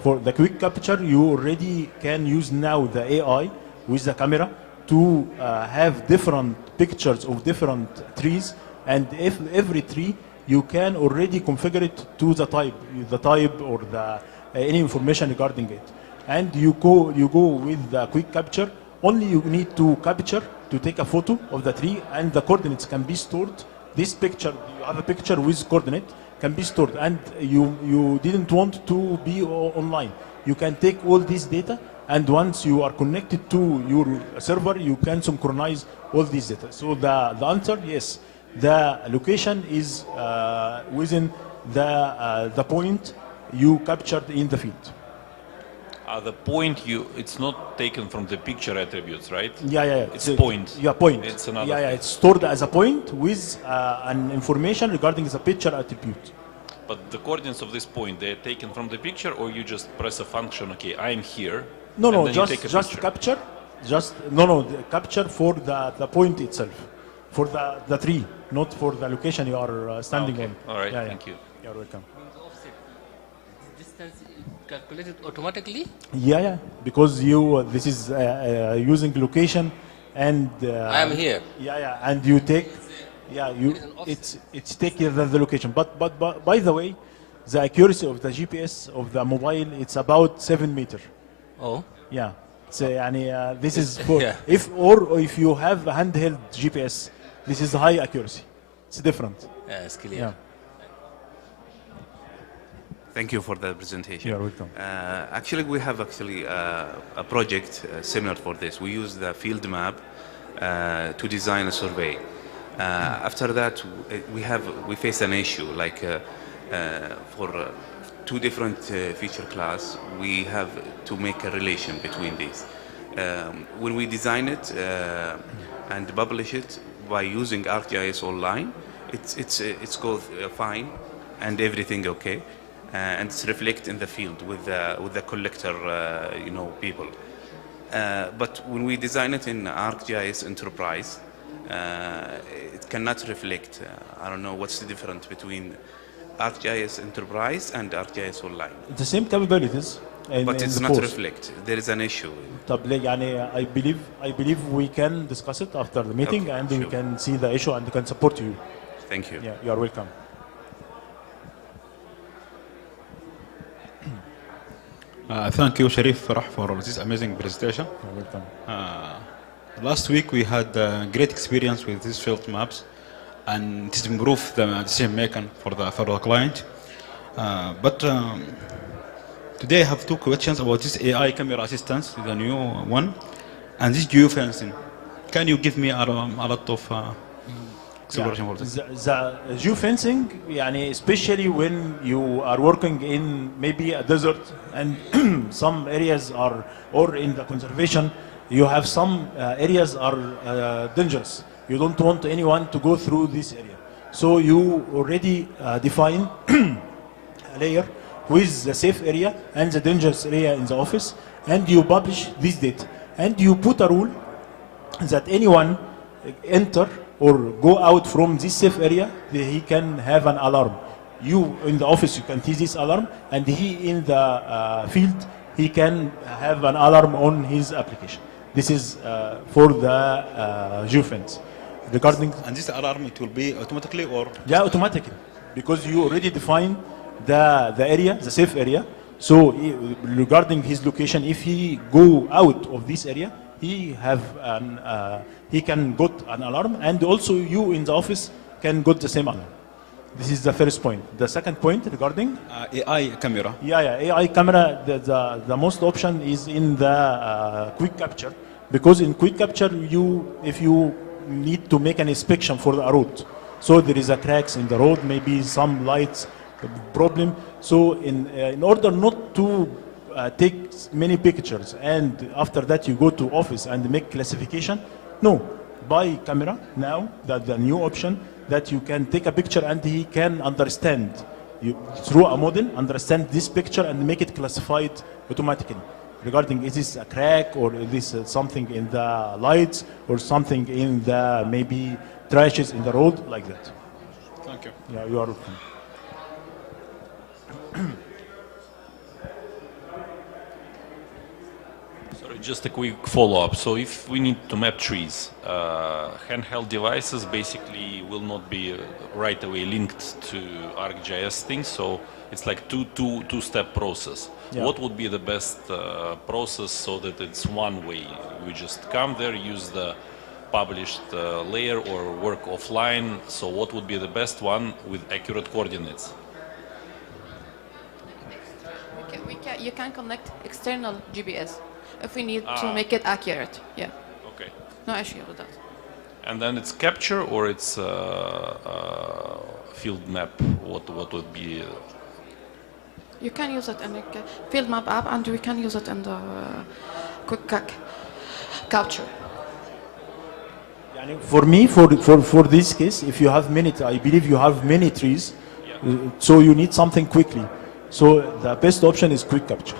For the quick capture, you already can use now the AI with the camera to have different pictures of different trees, and if every tree you can already configure it to the type or the any information regarding it, and you go with the quick capture. Only you need to capture to take a photo of the tree, and the coordinates can be stored. This picture, you have a picture with coordinate, can be stored, and you didn't want to be online. You can take all this data, and once you are connected to your server, you can synchronize all these data. So the answer, yes, the location is within the point you captured in the field. The point it's not taken from the picture attributes, right? Yeah. It's point. Yeah, point. It's another. Yeah, it's stored as a point with an information regarding the picture attribute. But the coordinates of this point, they're taken from the picture, or you just press a function, okay, I'm here. No, and just picture. capture. The capture for the point itself, for the tree, not for the location you are standing on. All right, thank you. You're welcome. Distance calculated automatically? Yeah, because this is using location, and I am here. Yeah, and you take, it's taking the location. But by the way, the accuracy of the GPS of the mobile, it's about 7 meters. Oh. Yeah. So this is for Yeah. if you have a handheld GPS, this is high accuracy. It's different. Yeah, it's clear. Yeah. Thank you for the presentation. You're welcome. Actually, we have a project similar for this. We use the field map to design a survey. After that, we face an issue like for two different feature class. We have to make a relation between these. When we design it and publish it by using ArcGIS Online, it's goes fine. and everything okay, and it's reflect in the field with the collector, you know, people. But when we design it in ArcGIS Enterprise, it cannot reflect. I don't know what's the difference between ArcGIS Enterprise and ArcGIS Online. The same capabilities. But it's the not course. reflect. There is an issue. طب ليه يعني I believe we can discuss it after the meeting, Okay, and sure. we can see the issue and we can support you. Thank you. Yeah, you are welcome. Thank you, Sharif Farah, for this amazing presentation. You're welcome. Last week we had great experience with these field maps, and it has improved the decision making for the client. But today I have two questions about this AI camera assistance, the new one, and this geofencing. Can you give me a lot of exploration for this? The geofencing, يعني especially when you are working in maybe a desert and some areas are, or in the conservation, you have some areas are dangerous. You don't want anyone to go through this area. So you already define a layer with the safe area and the dangerous area in the office, and you publish this data. And you put a rule that anyone enter or go out from this safe area, he can have an alarm. You in the office, you can see this alarm, and he in the field, he can have an alarm on his application. This is for the geofence. Regarding And this alarm, it will be automatically or? yeah, automatically, because you already define the area, the safe area. So regarding his location, if he go out of this area, he have an he can get an alarm, and also you in the office can get the same alarm. This is the first point. The second point regarding AI camera. yeah, AI camera, the most option is in the quick capture, because in quick capture if you need to make an inspection for the road, so there is a cracks in the road, maybe some lights problem. So in order not to take many pictures and after that you go to office and make classification, no, by camera now, that the new option that you can take a picture and he can understand you through a model, understand this picture and make it classified automatically regarding is this a crack or is this something in the lights or something in the maybe trashes in the road, like that. Thank you. Yeah, you are welcome. Sorry, just a quick follow-up. So if we need to map trees, handheld devices basically will not be right away linked to ArcGIS things. So it's like two-step process. Yeah. What would be the best process so that it's one way? We just come there, use the published layer or work offline. So what would be the best one with accurate coordinates? You can connect external GPS if we need to make it accurate. Yeah, Okay. no issue with that. And then it's capture or it's field map? What would be? You can use it in the field map app, and we can use it in the quick capture. For me, for this case, if you have many, I believe you have many trees, so you need something quickly. So the best option is quick capture.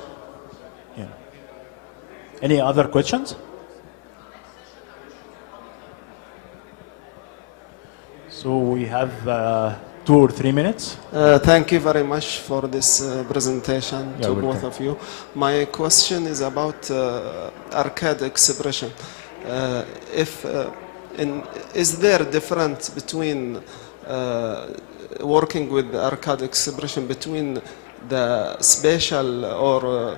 Yeah. Any other questions? So we have 2 or 3 minutes. Thank you very much for this presentation Yeah, to welcome. both of you. My question is about arcade expression. Is there a difference between working with arcade expression between the spatial or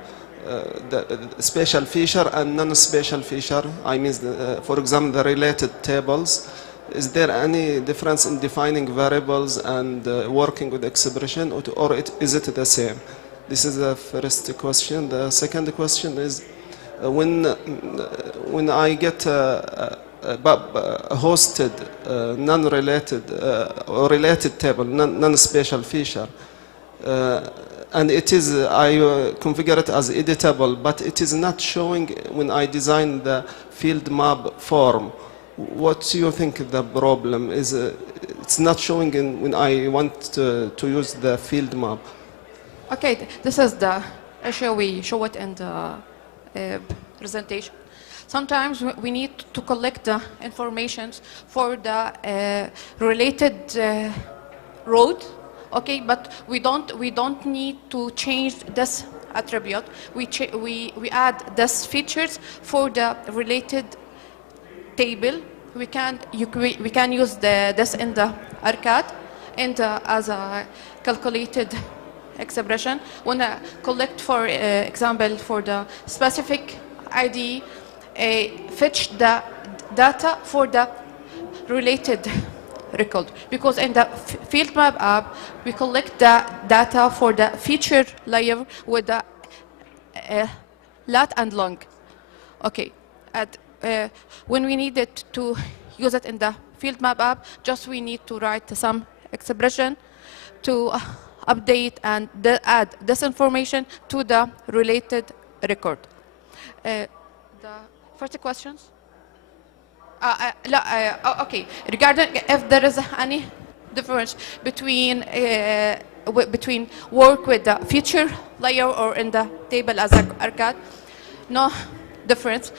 the spatial feature and non-spatial feature? I mean, for example, the related tables. Is there any difference in defining variables and working with expression, or is it the same? This is the first question. The second question is, when I get a hosted non-related or related table, non-spatial feature, and it is, I configure it as editable, but it is not showing when I design the field map form. what do you think the problem is? It's not showing in when I want to use the field map. Okay, this is the issue. We show it in the presentation. Sometimes we need to collect the information for the related road. Okay, but we don't need to change this attribute. We add this features for the related table. We can use this in the ArcGIS and as a calculated expression. When I collect, for example, for the specific ID, fetch the data for the related record, because in the field map app we collect the data for the feature layer with the lat and long. Okay, when we need it to use it in the field map app, just we need to write some expression to update and add this information to the related record. The first questions? Okay. Regarding if there is any difference between work with the feature layer or in the table as ArcGIS, no difference.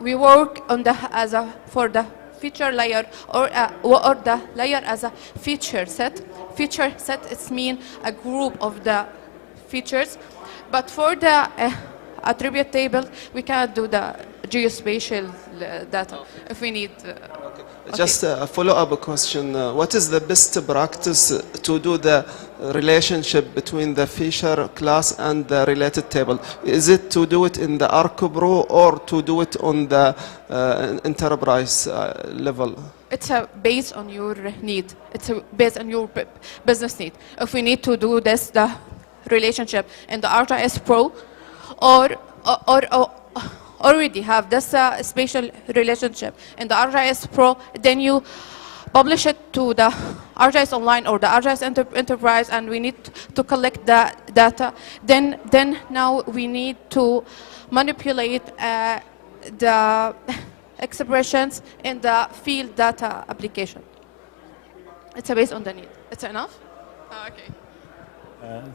We work on for the feature layer or the layer as a feature set. Feature set is mean a group of the features, but for the attribute table we can do the geospatial data if we need. Okay. Just a follow-up question. What is the best practice to do the relationship between the feature class and the related table? Is it to do it in the ArcPro or to do it on the enterprise level? It's based on your need. It's based on your business need. If we need to do this, the relationship in the ArcGIS Pro, or already have this spatial relationship in the ArcGIS Pro, then you publish it to the ArcGIS Online or the ArcGIS Enterprise, and we need to collect the data. Then now we need to manipulate the expressions in the field data application. It's based on the need. It's enough? Okay.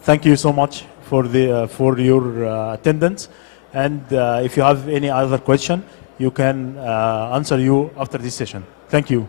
Thank you so much for your attendance. And if you have any other question, you can answer you after this session. Thank you.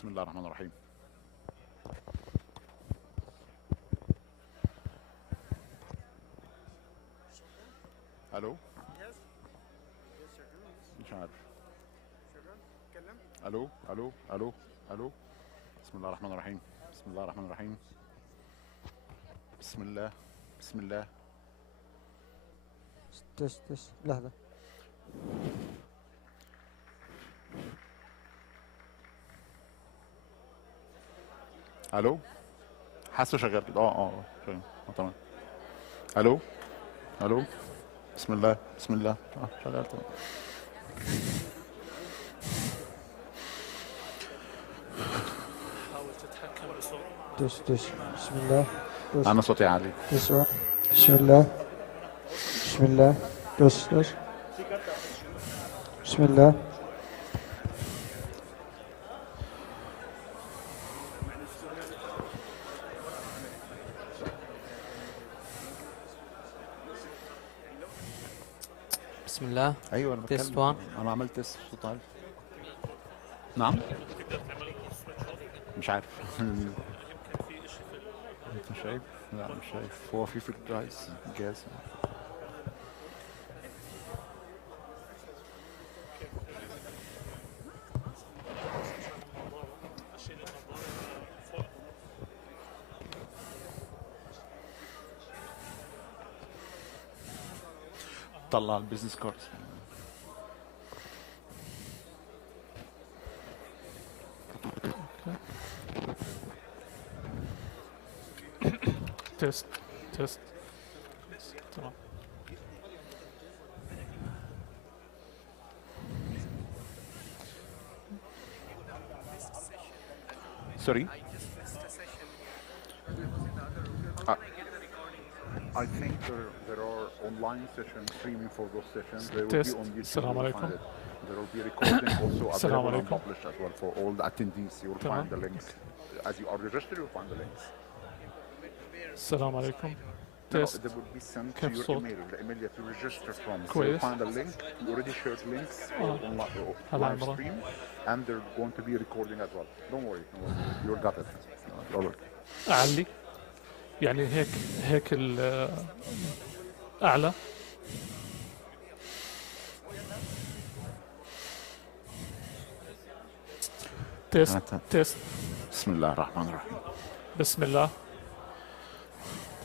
بسم الله الرحمن الرحيم. الو مش عارف. الو الو الو الو. بسم الله الرحمن الرحيم. بسم الله الرحمن الرحيم. بسم الله بسم الله. تست لحظة. الو حاسه شغال كده. شغال. تمام. الو الو. بسم الله بسم الله. شغال تمام. حاول تتحكم بصوت. تست بسم الله. انا صوتي عالي. تسمع. بسم الله بسم الله. تست بسم الله. بسم الله. ايوه انا تيست بتكلم. 1. انا عملت تيست صوت عالي. نعم. مش عارف. انت شايف؟ لا مش شايف. هو في الجهاز. طلع البيزنس كارد. تيست تيست. تمام. Sorry. I think there are online sessions streaming for those sessions. They will Test. be on YouTube. Assalamu You'll alaikum. find it. There will be recording also Assalamu available and alaikum. published as well for all the attendees. You will Tamam. find the links. As you are registered, you'll find the links. السلام عليكم. No, تيست. they will be sent to كيف your صوت؟ email, the email you have to register from. So you'll كويس. find a link. You already shared links for online هلا live عمران. stream, and they're going to be recording as well. Don't worry, you got it. All right. أعلي يعني هيك أعلى. تيست تيست. بسم الله الرحمن الرحيم. بسم الله.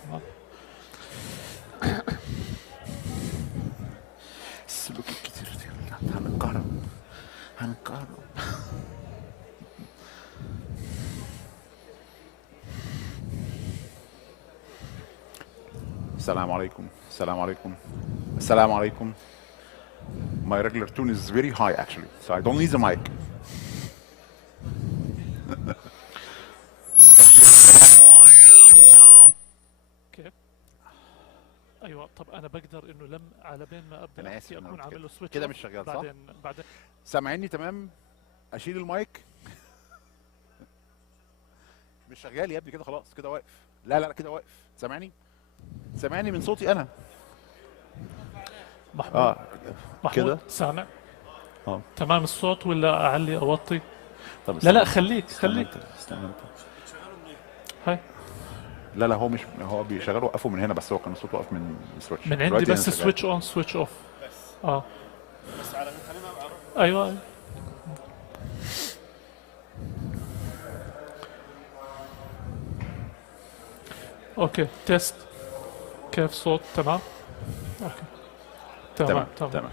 تمام. السلوك الكتير دي هنتكهرب هنتكهرب. السلام عليكم. السلام عليكم. السلام عليكم. My regular tune is very high actually, so I don't need the mic. كيف؟ ايوه طب انا بقدر انه على بين ما ابدا انا اسف اكون عامل له سويتش كده مش شغال صح؟ بعدين سامعيني تمام؟ اشيل المايك؟ مش شغال يا ابني كده خلاص كده واقف. لا كده واقف. سامعني من صوتي انا. محمود كده سامع؟ اه تمام الصوت ولا اعلي اوطي؟ طب لا خليك استنى انت. هاي لا هو بيشغل وقفه من هنا، بس هو كان الصوت واقف من السويتش من عندي بس سويتش اون سويتش اوف. بس على خلينا ايوه اوكي تيست. كيف صوت؟ تمام اوكي تمام.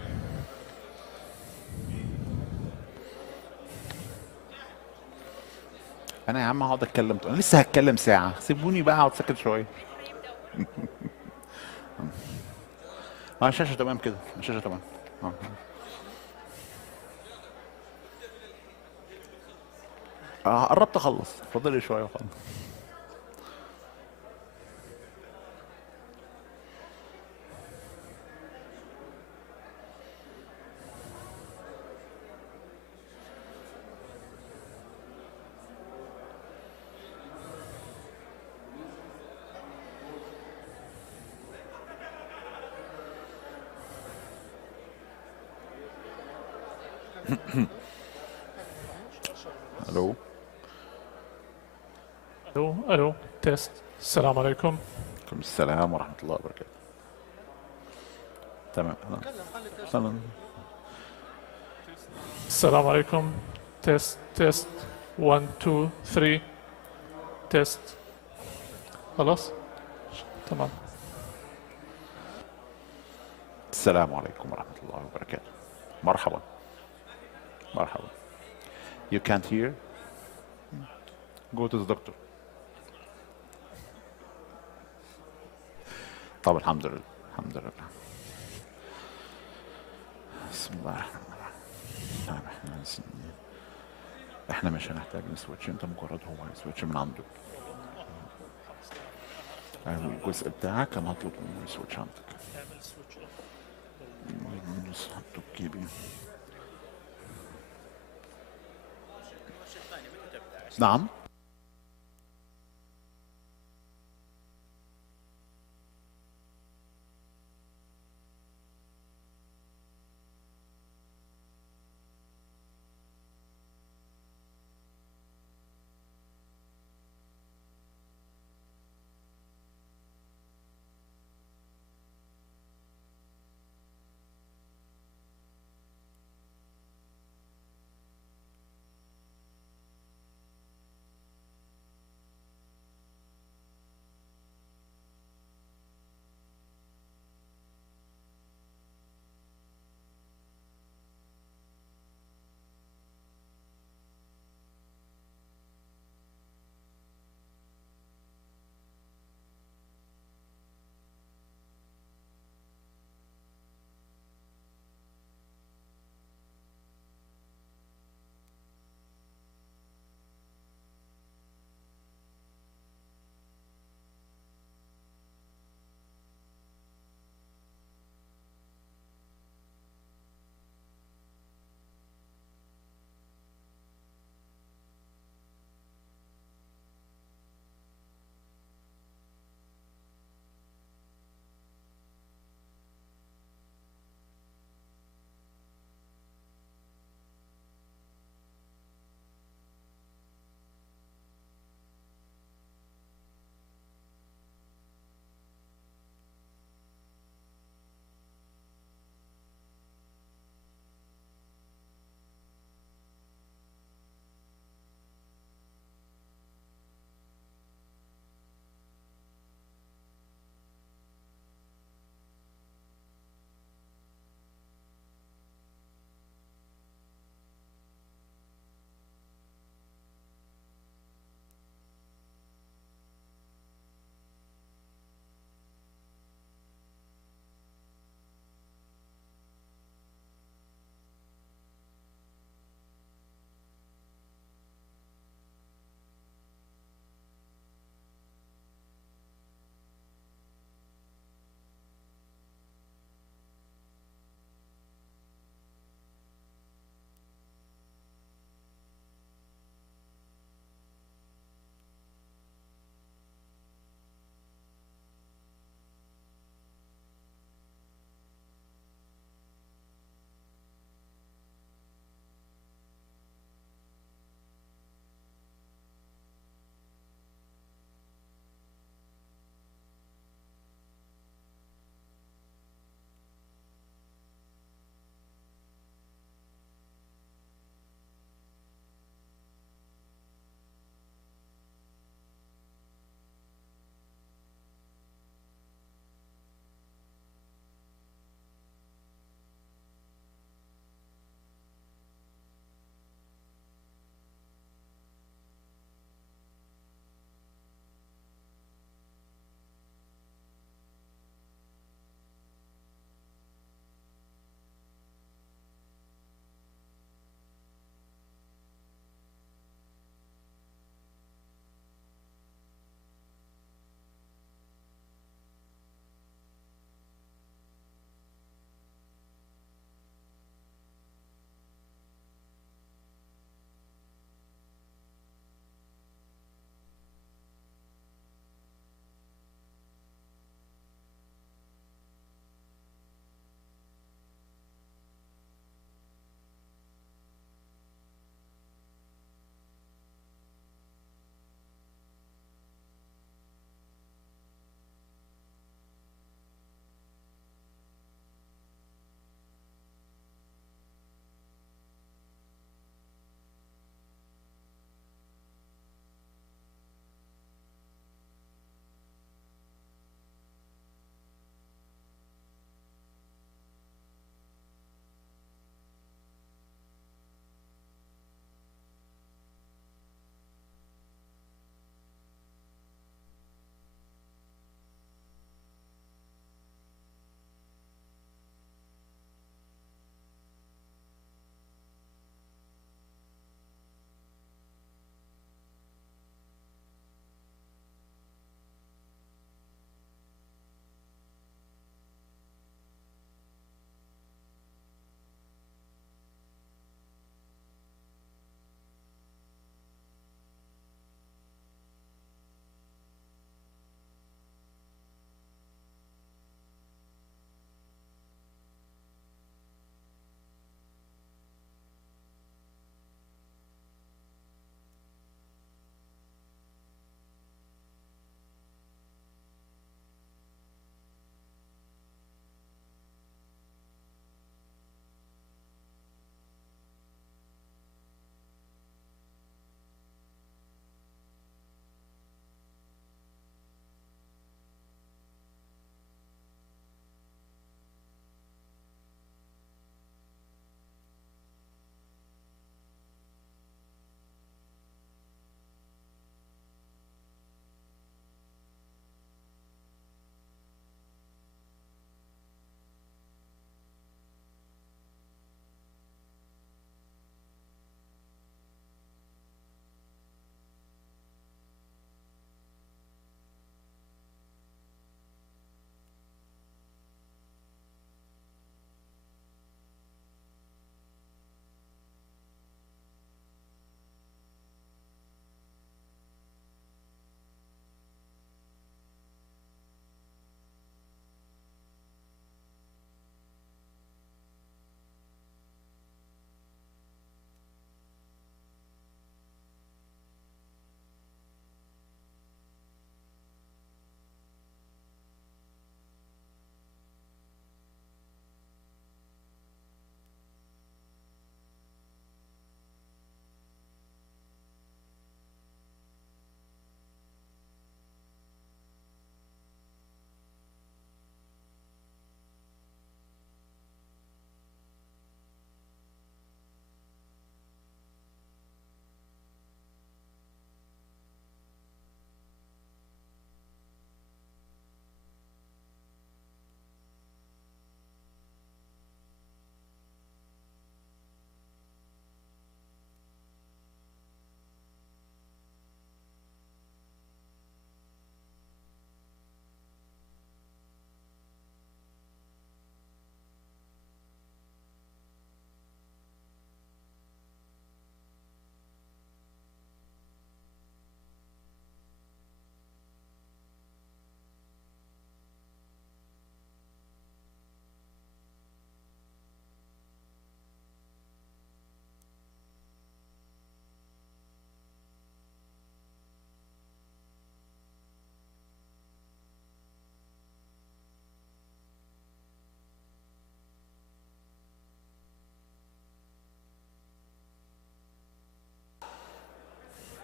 انا يا عم هقعد اتكلم، انا لسه هتكلم ساعه، سيبوني بقى اقعد ساكت شويه. الشاشه تمام كده، الشاشه تمام. قربت اخلص، فاضل لي شويه وخلاص. الو الو الو تيست. السلام عليكم. عليكم السلام ورحمة الله وبركاته. تمام. تمام. السلام عليكم. تيست تيست 1 2 3 تيست. خلاص تمام. السلام عليكم ورحمة الله وبركاته. مرحبا. مرحبا. You can't hear? Go to the doctor. طب الحمد لله. الحمد لله. بسم الله الرحمن الرحيم. احنا مش هنحتاج نسويتش، انت مجرد هو هيسويتش من عنده. الجزء بتاعك انا هطلب منه يسويتش عندك. نعم.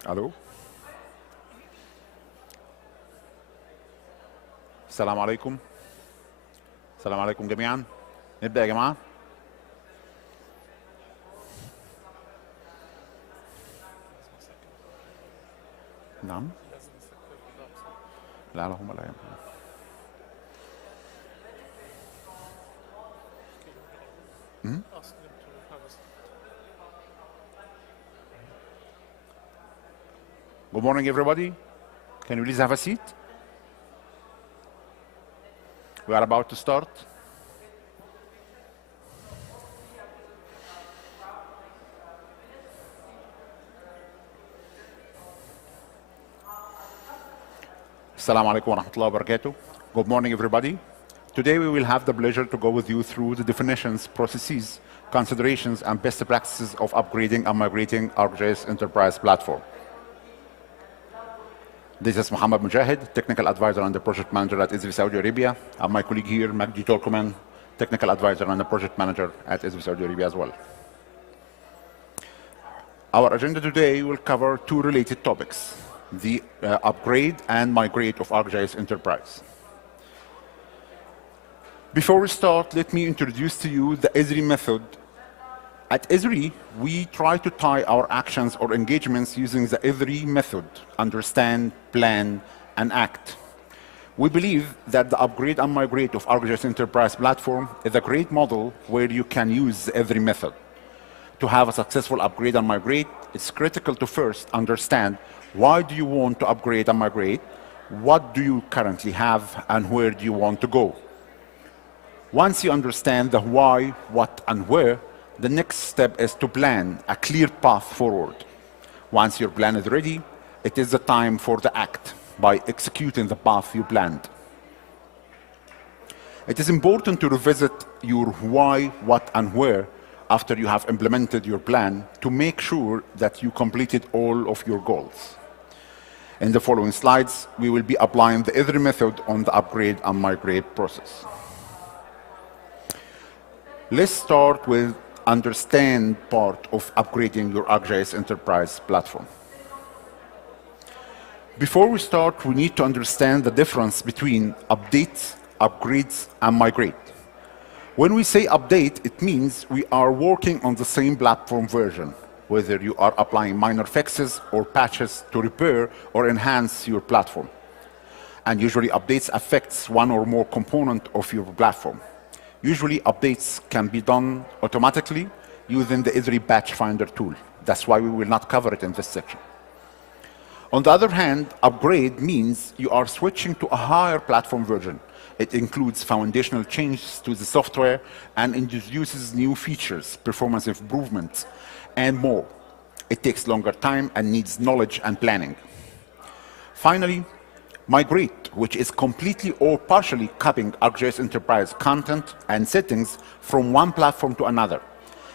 الو السلام عليكم. السلام عليكم جميعا. نبدأ يا جماعة. نعم. لا هم لا يمكن. Good morning, everybody. Can you please have a seat? We are about to start. Assalamu alaikum wa rahmatullahi wa barakatuh. Good morning, everybody. Today we will have the pleasure to go with you through the definitions, processes, considerations, and best practices of upgrading and migrating ArcGIS Enterprise platform. This is Muhammad Mujahid, Technical Advisor and the Project Manager at Esri, Saudi Arabia, and my colleague here, Magdi Tolkoman, Technical Advisor and the Project Manager at Esri, Saudi Arabia as well. Our agenda today will cover two related topics, the upgrade and migrate of ArcGIS Enterprise. Before we start, let me introduce to you the Esri method. At Esri, we try to tie our actions or engagements using the Esri method: understand, plan, and act. We believe that the upgrade and migrate of ArcGIS Enterprise platform is a great model where you can use the Esri method. To have a successful upgrade and migrate, it's critical to first understand why do you want to upgrade and migrate, what do you currently have, and where do you want to go. Once you understand the why, what, and where, the next step is to plan a clear path forward. Once your plan is ready, it is the time for the act by executing the path you planned. It is important to revisit your why, what, and where after you have implemented your plan to make sure that you completed all of your goals. In the following slides, we will be applying the Esri method on the upgrade and migrate process. Let's start with understand part of upgrading your ArcGIS Enterprise platform. Before we start, we need to understand the difference between updates, upgrades, and migrate. When we say update, it means we are working on the same platform version, whether you are applying minor fixes or patches to repair or enhance your platform. And usually updates affects one or more component of your platform. Usually updates can be done automatically using the Esri Batch Finder tool. That's why we will not cover it in this section. On the other hand, upgrade means you are switching to a higher platform version. It includes foundational changes to the software and introduces new features, performance improvements, and more. It takes longer time and needs knowledge and planning. Finally, migrate, which is completely or partially copying ArcGIS Enterprise content and settings from one platform to another.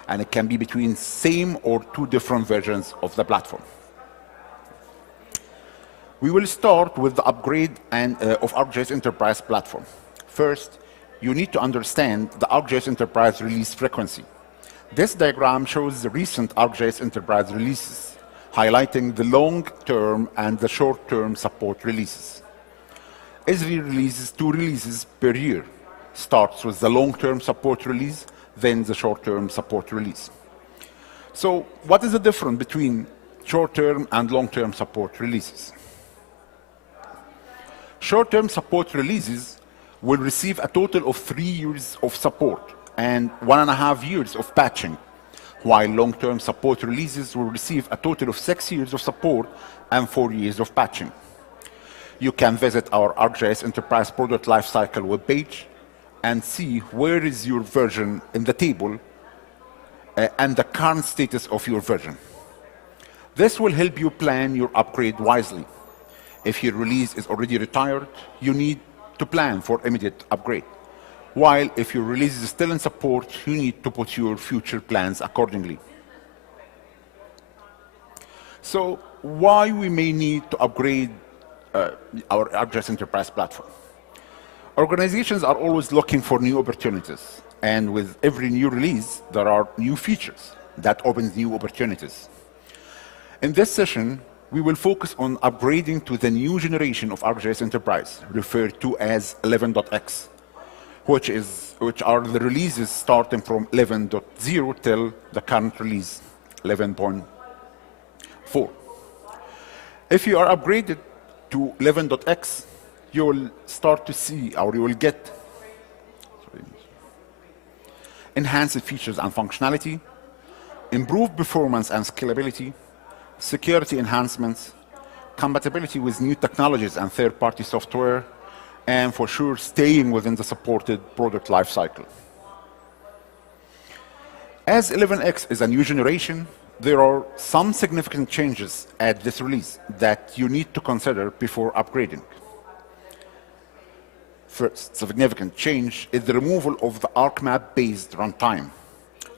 And it can be between same or two different versions of the platform. We will start with the upgrade of ArcGIS Enterprise platform. First, you need to understand the ArcGIS Enterprise release frequency. This diagram shows the recent ArcGIS Enterprise releases, highlighting the long-term and the short-term support releases. Esri releases 2 releases per year. Starts with the long-term support release, then the short-term support release. So what is the difference between short-term and long-term support releases? Short-term support releases will receive a total of 3 years of support and 1.5 years of patching, while long-term support releases will receive a total of 6 years of support and 4 years of patching. You can visit our ArcGIS Enterprise Product Lifecycle webpage and see where is your version in the table and the current status of your version. This will help you plan your upgrade wisely. If your release is already retired, you need to plan for immediate upgrade. While if your release is still in support, you need to put your future plans accordingly. So why we may need to upgrade our ArcGIS Enterprise platform? Organizations are always looking for new opportunities, and with every new release, there are new features that opens new opportunities. In this session, we will focus on upgrading to the new generation of ArcGIS Enterprise, referred to as 11.x, which are the releases starting from 11.0 till the current release, 11.4. If you are upgraded to 11.x, you will start to see, or you will get enhanced features and functionality, improved performance and scalability, security enhancements, compatibility with new technologies and third-party software, and for sure, staying within the supported product lifecycle. As 11x is a new generation, there are some significant changes at this release that you need to consider before upgrading. First significant change is the removal of the ArcMap-based runtime.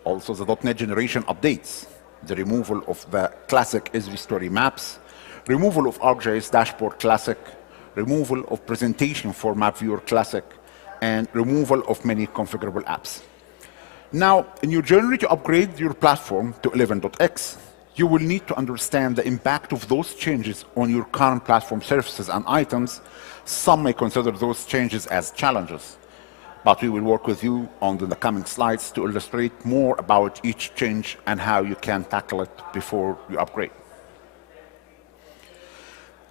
Also the .NET generation updates, the removal of the classic Esri story maps, removal of ArcGIS Dashboard Classic, removal of presentation for Map Viewer Classic, and removal of many configurable apps. Now, in your journey to upgrade your platform to 11.x, you will need to understand the impact of those changes on your current platform services and items. Some may consider those changes as challenges, but we will work with you on the coming slides to illustrate more about each change and how you can tackle it before you upgrade.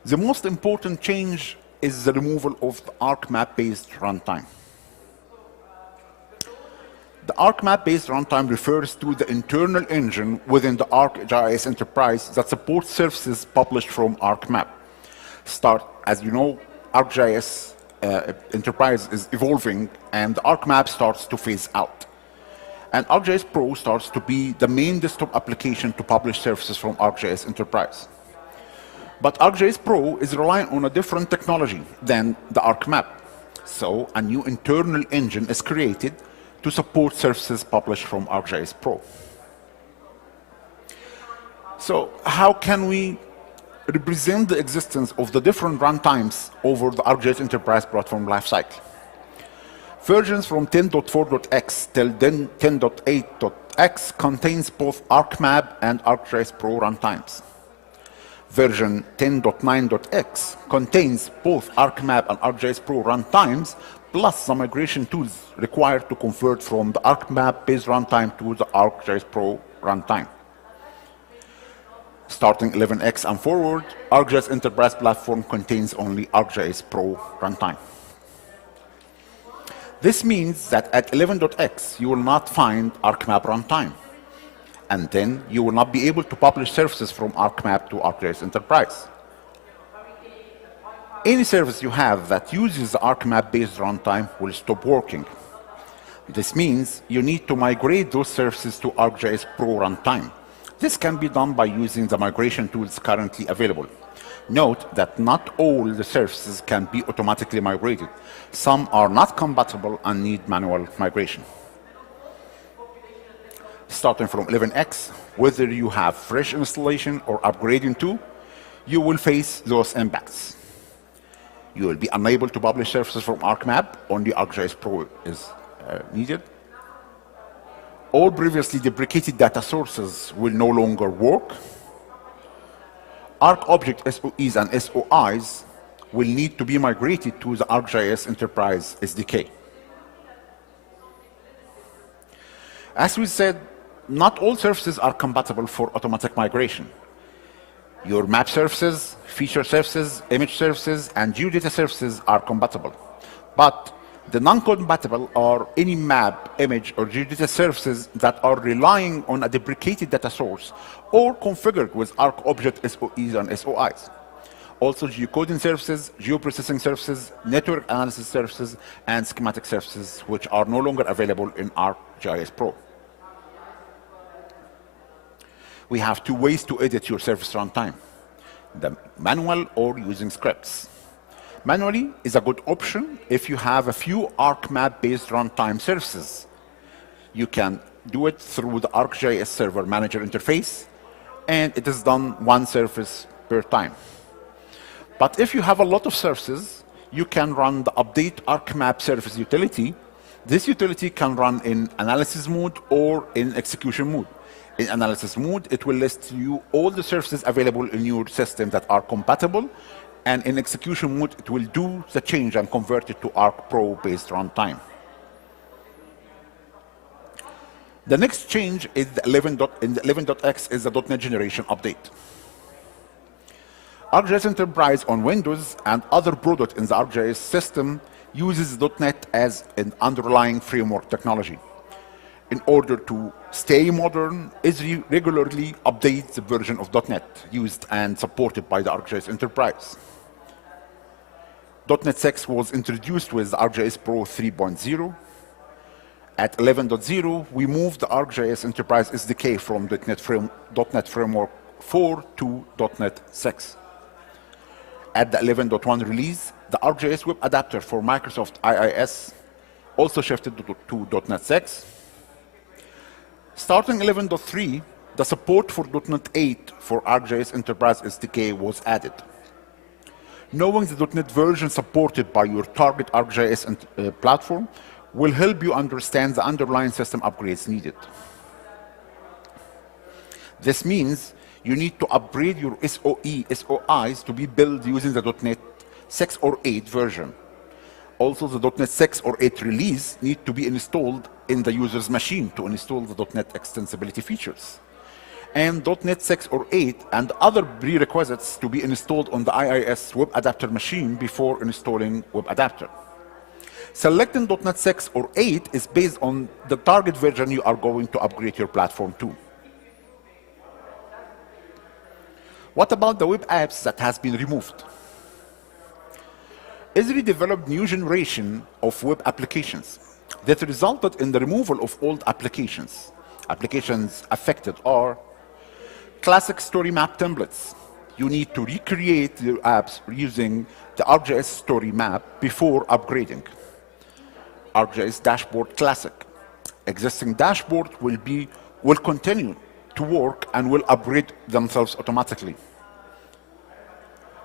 The most important change is the removal of the ArcMap-based runtime. The ArcMap-based runtime refers to the internal engine within the ArcGIS Enterprise that supports services published from ArcMap. As you know, ArcGIS Enterprise is evolving and the ArcMap starts to phase out. And ArcGIS Pro starts to be the main desktop application to publish services from ArcGIS Enterprise. But ArcGIS Pro is relying on a different technology than the ArcMap. So a new internal engine is created to support services published from ArcGIS Pro. So how can we represent the existence of the different runtimes over the ArcGIS Enterprise platform lifecycle? Versions from 10.4.x till 10.8.x contains both ArcMap and ArcGIS Pro runtimes. Version 10.9.x contains both ArcMap and ArcGIS Pro runtimes, plus the migration tools required to convert from the ArcMap-based runtime to the ArcGIS Pro runtime. Starting 11x and forward, ArcGIS Enterprise platform contains only ArcGIS Pro runtime. This means that at 11.x, you will not find ArcMap runtime. And then you will not be able to publish services from ArcMap to ArcGIS Enterprise. Any service you have that uses the ArcMap-based runtime will stop working. This means you need to migrate those services to ArcGIS Pro runtime. This can be done by using the migration tools currently available. Note that not all the services can be automatically migrated. Some are not compatible and need manual migration. Starting from 11x, whether you have fresh installation or upgrading to, you will face those impacts. You will be unable to publish services from ArcMap, only ArcGIS Pro is needed. All previously deprecated data sources will no longer work. ArcObject SOEs and SOIs will need to be migrated to the ArcGIS Enterprise SDK. As we said, not all services are compatible for automatic migration. Your map services, feature services, image services, and geodata services are compatible. But the non-compatible are any map, image, or geodata services that are relying on a deprecated data source or configured with ArcObject SOEs and SOIs. Also geocoding services, geoprocessing services, network analysis services, and schematic services, which are no longer available in ArcGIS Pro. We have two ways to edit your service runtime: the manual or using scripts. Manually is a good option if you have a few ArcMap-based runtime services. You can do it through the ArcGIS Server Manager interface, and it is done one service per time. But if you have a lot of services, you can run the Update ArcMap Service utility. This utility can run in analysis mode or in execution mode. In analysis mode, it will list you all the services available in your system that are compatible, and in execution mode, it will do the change and convert it to Arc Pro based runtime. The next change is the 11.x is the .NET generation update. ArcGIS Enterprise on Windows and other products in the ArcGIS system uses .NET as an underlying framework technology. In order to stay modern, Esri regularly updates the version of .NET used and supported by the ArcGIS Enterprise. .NET 6 was introduced with ArcGIS Pro 3.0. At 11.0, we moved the ArcGIS Enterprise SDK from .NET Framework 4 to .NET 6. At the 11.1 release, the ArcGIS Web Adapter for Microsoft IIS also shifted to .NET 6. Starting 11.3, the support for .NET 8 for ArcGIS Enterprise SDK was added. Knowing the .NET version supported by your target ArcGIS platform will help you understand the underlying system upgrades needed. This means you need to upgrade your SOIs to be built using the .NET 6 or 8 version. Also, the .NET 6 or 8 release need to be installed in the user's machine to install the .NET extensibility features. And .NET 6 or 8 and other prerequisites to be installed on the IIS Web Adapter machine before installing Web Adapter. Selecting .NET 6 or 8 is based on the target version you are going to upgrade your platform to. What about the web apps that has been removed? Esri developed new generation of web applications that resulted in the removal of old applications. Applications affected are classic story map templates. You need to recreate your apps using the ArcGIS story map before upgrading. ArcGIS Dashboard Classic. Existing dashboard will continue to work and will upgrade themselves automatically.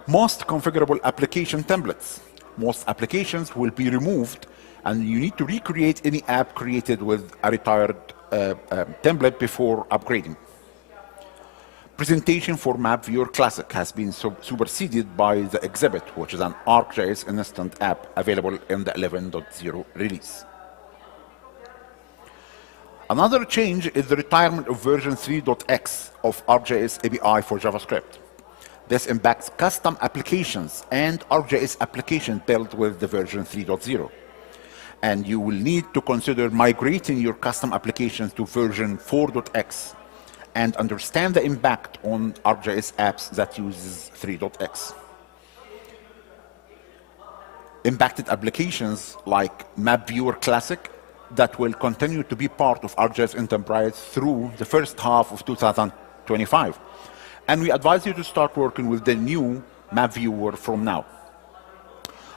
Most configurable application templates. Most applications will be removed and you need to recreate any app created with a retired template before upgrading. Presentation for Map Viewer Classic has been superseded by the Exhibit, which is an ArcGIS instant app available in the 11.0 release. Another change is the retirement of version 3.x of ArcGIS API for JavaScript. This impacts custom applications and ArcGIS applications built with the version 3.0. And you will need to consider migrating your custom applications to version 4.x and understand the impact on ArcGIS apps that uses 3.x. Impacted applications like Map Viewer Classic that will continue to be part of ArcGIS Enterprise through the first half of 2025. And we advise you to start working with the new Map Viewer from now.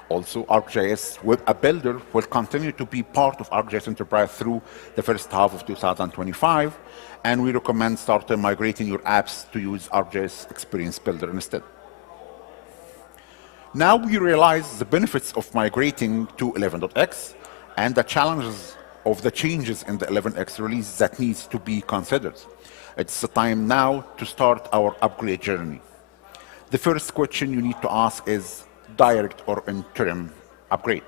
Also, ArcGIS Web App Builder will continue to be part of ArcGIS Enterprise through the first half of 2025, and we recommend starting migrating your apps to use ArcGIS Experience Builder instead. Now we realize the benefits of migrating to 11.x and the challenges of the changes in the 11x release that needs to be considered. It's the time now to start our upgrade journey. The first question you need to ask is direct or interim upgrade.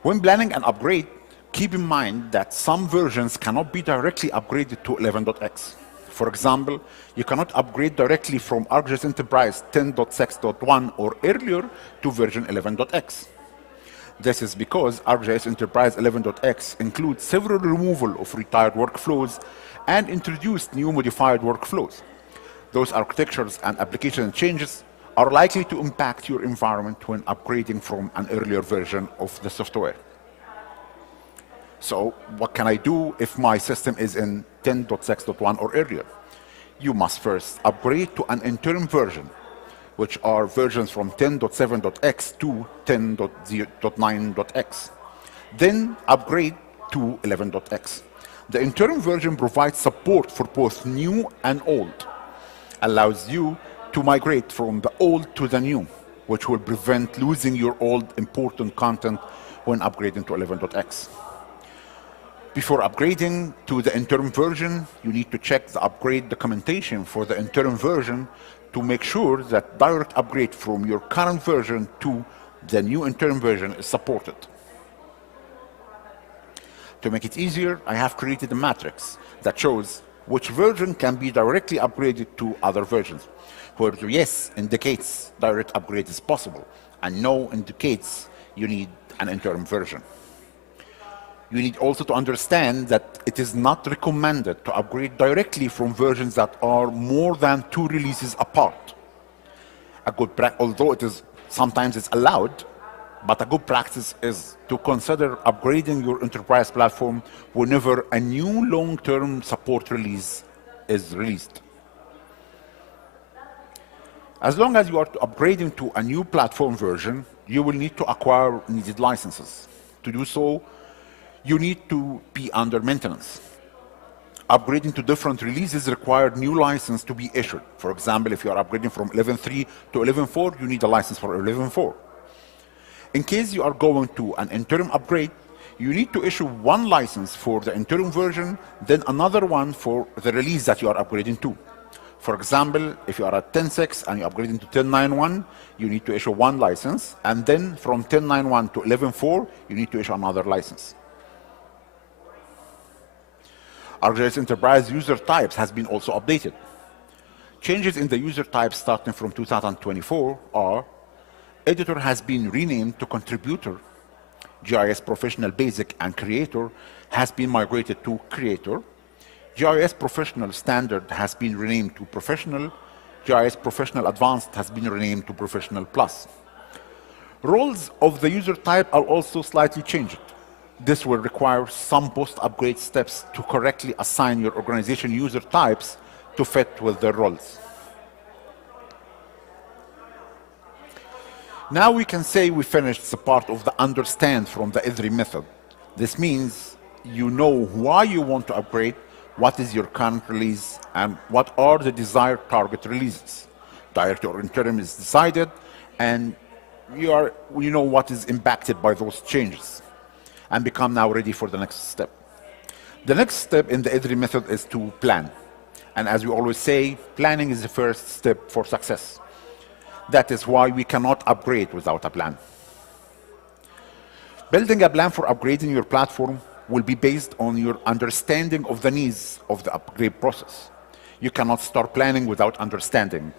When planning an upgrade, keep in mind that some versions cannot be directly upgraded to 11.x. For example, you cannot upgrade directly from ArcGIS Enterprise 10.6.1 or earlier to version 11.x. This is because ArcGIS Enterprise 11.x includes several removal of retired workflows and introduced new modified workflows. Those architectures and application changes are likely to impact your environment when upgrading from an earlier version of the software. So what can I do if my system is in 10.6.1 or earlier? You must first upgrade to an interim version, which are versions from 10.7.x to 10.9.x. Then upgrade to 11.x. The interim version provides support for both new and old, allows you to migrate from the old to the new, which will prevent losing your old important content when upgrading to 11.x. Before upgrading to the interim version, you need to check the upgrade documentation for the interim version to make sure that direct upgrade from your current version to the new interim version is supported. To make it easier, I have created a matrix that shows which version can be directly upgraded to other versions, where the yes indicates direct upgrade is possible, and no indicates you need an interim version. You need also to understand that it is not recommended to upgrade directly from versions that are more than 2 releases apart. Although it is sometimes it's allowed, but a good practice is to consider upgrading your enterprise platform whenever a new long-term support release is released. As long as you are upgrading to a new platform version, you will need to acquire needed licenses. To do so, you need to be under maintenance. Upgrading to different releases require new license to be issued. For example, if you are upgrading from 11.3 to 11.4, you need a license for 11.4. In case you are going to an interim upgrade, you need to issue one license for the interim version, then another one for the release that you are upgrading to. For example, if you are at 10.6 and you're upgrading to 10.9.1, you need to issue one license, and then from 10.9.1 to 11.4, you need to issue another license. ArcGIS Enterprise user types has been also updated. Changes in the user types starting from 2024 are: editor has been renamed to contributor, GIS Professional Basic and Creator has been migrated to Creator, GIS Professional Standard has been renamed to Professional, GIS Professional Advanced has been renamed to Professional Plus. Roles of the user type are also slightly changed. This will require some post-upgrade steps to correctly assign your organization user types to fit with their roles. Now we can say we finished the part of the understand from the Esri method. This means you know why you want to upgrade, what is your current release, and what are the desired target releases. Direct or interim is decided, and you know what is impacted by those changes, and become now ready for the next step. The next step in the Esri method is to plan. And as we always say, planning is the first step for success. That is why we cannot upgrade without a plan. Building a plan for upgrading your platform will be based on your understanding of the needs of the upgrade process. You cannot start planning without understanding.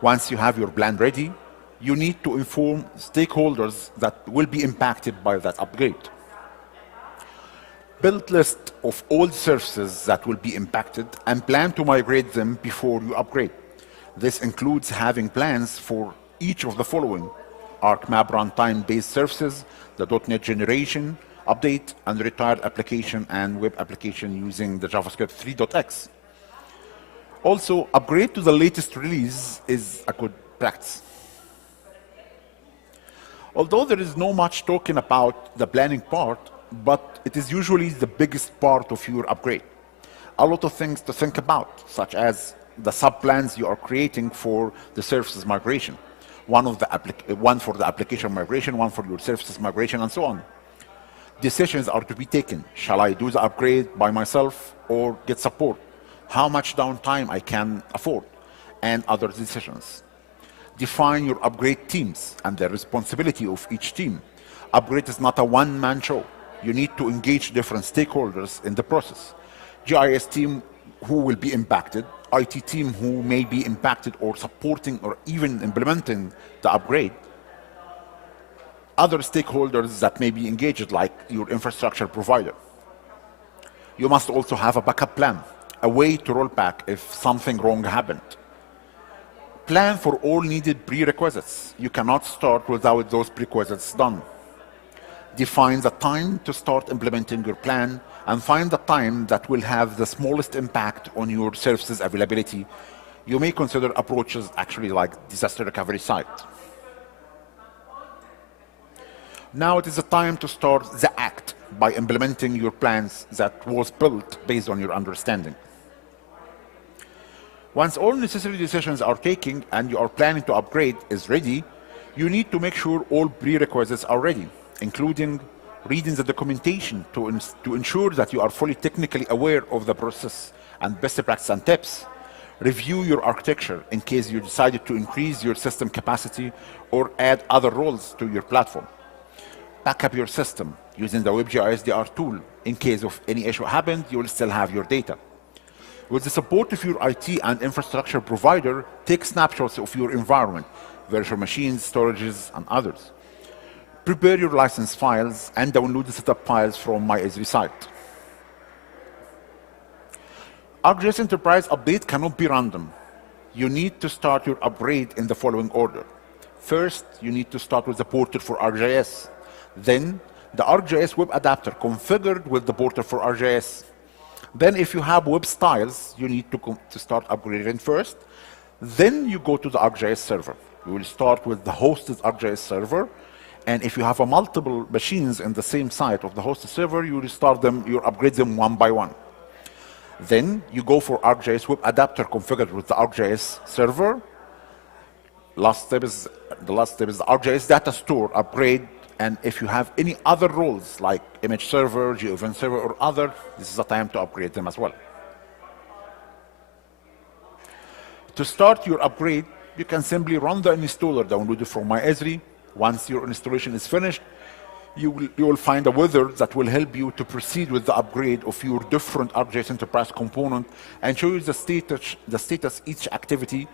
Once you have your plan ready, you need to inform stakeholders that will be impacted by that upgrade. Build list of all services that will be impacted and plan to migrate them before you upgrade. This includes having plans for each of the following: ArcMap runtime-based services, the .NET generation, update, and retired application and web application using the JavaScript 3.x. Also, upgrade to the latest release is a good practice. Although there is no much talking about the planning part, but it is usually the biggest part of your upgrade. A lot of things to think about, such as the sub-plans you are creating for the services migration. One for the application migration, one for your services migration, and so on. Decisions are to be taken. Shall I do the upgrade by myself or get support? How much downtime I can afford? And other decisions. Define your upgrade teams and the responsibility of each team. Upgrade is not a one-man show. You need to engage different stakeholders in the process. GIS team who will be impacted, IT team who may be impacted or supporting or even implementing the upgrade, other stakeholders that may be engaged, like your infrastructure provider. You must also have a backup plan, a way to roll back if something wrong happened. Plan for all needed prerequisites. You cannot start without those prerequisites done. Define the time to start implementing your plan and find the time that will have the smallest impact on your services availability. You may consider approaches actually like disaster recovery site. Now it is the time to start the act by implementing your plans that was built based on your understanding. Once all necessary decisions are taken and you are planning to upgrade is ready, you need to make sure all prerequisites are ready, including reading the documentation to ensure that you are fully technically aware of the process and best practice and tips. Review your architecture in case you decided to increase your system capacity or add other roles to your platform. Back up your system using the WebGIS DR tool. In case of any issue happened, you will still have your data. With the support of your IT and infrastructure provider, take snapshots of your environment, virtual machines, storages, and others. Prepare your license files and download the setup files from my Esri site. ArcGIS Enterprise update cannot be random. You need to start your upgrade in the following order. First, you need to start with the portal for ArcGIS. Then, the ArcGIS web adapter configured with the portal for ArcGIS. Then, if you have web styles, you need to start upgrading first. Then you go to the ArcGIS server. You will start with the hosted ArcGIS server. And if you have multiple machines in the same site of the hosted server, you will start them, you upgrade them one by one. Then you go for ArcGIS web adapter configured with the ArcGIS server. The last step is the ArcGIS data store upgrade. And if you have any other roles like image server, GeoEvent server, or other, this is the time to upgrade them as well. To start your upgrade, you can simply run the installer downloaded from my Esri. Once your installation is finished, you will find a wizard that will help you to proceed with the upgrade of your different ArcGIS Enterprise component and show you the status each activity,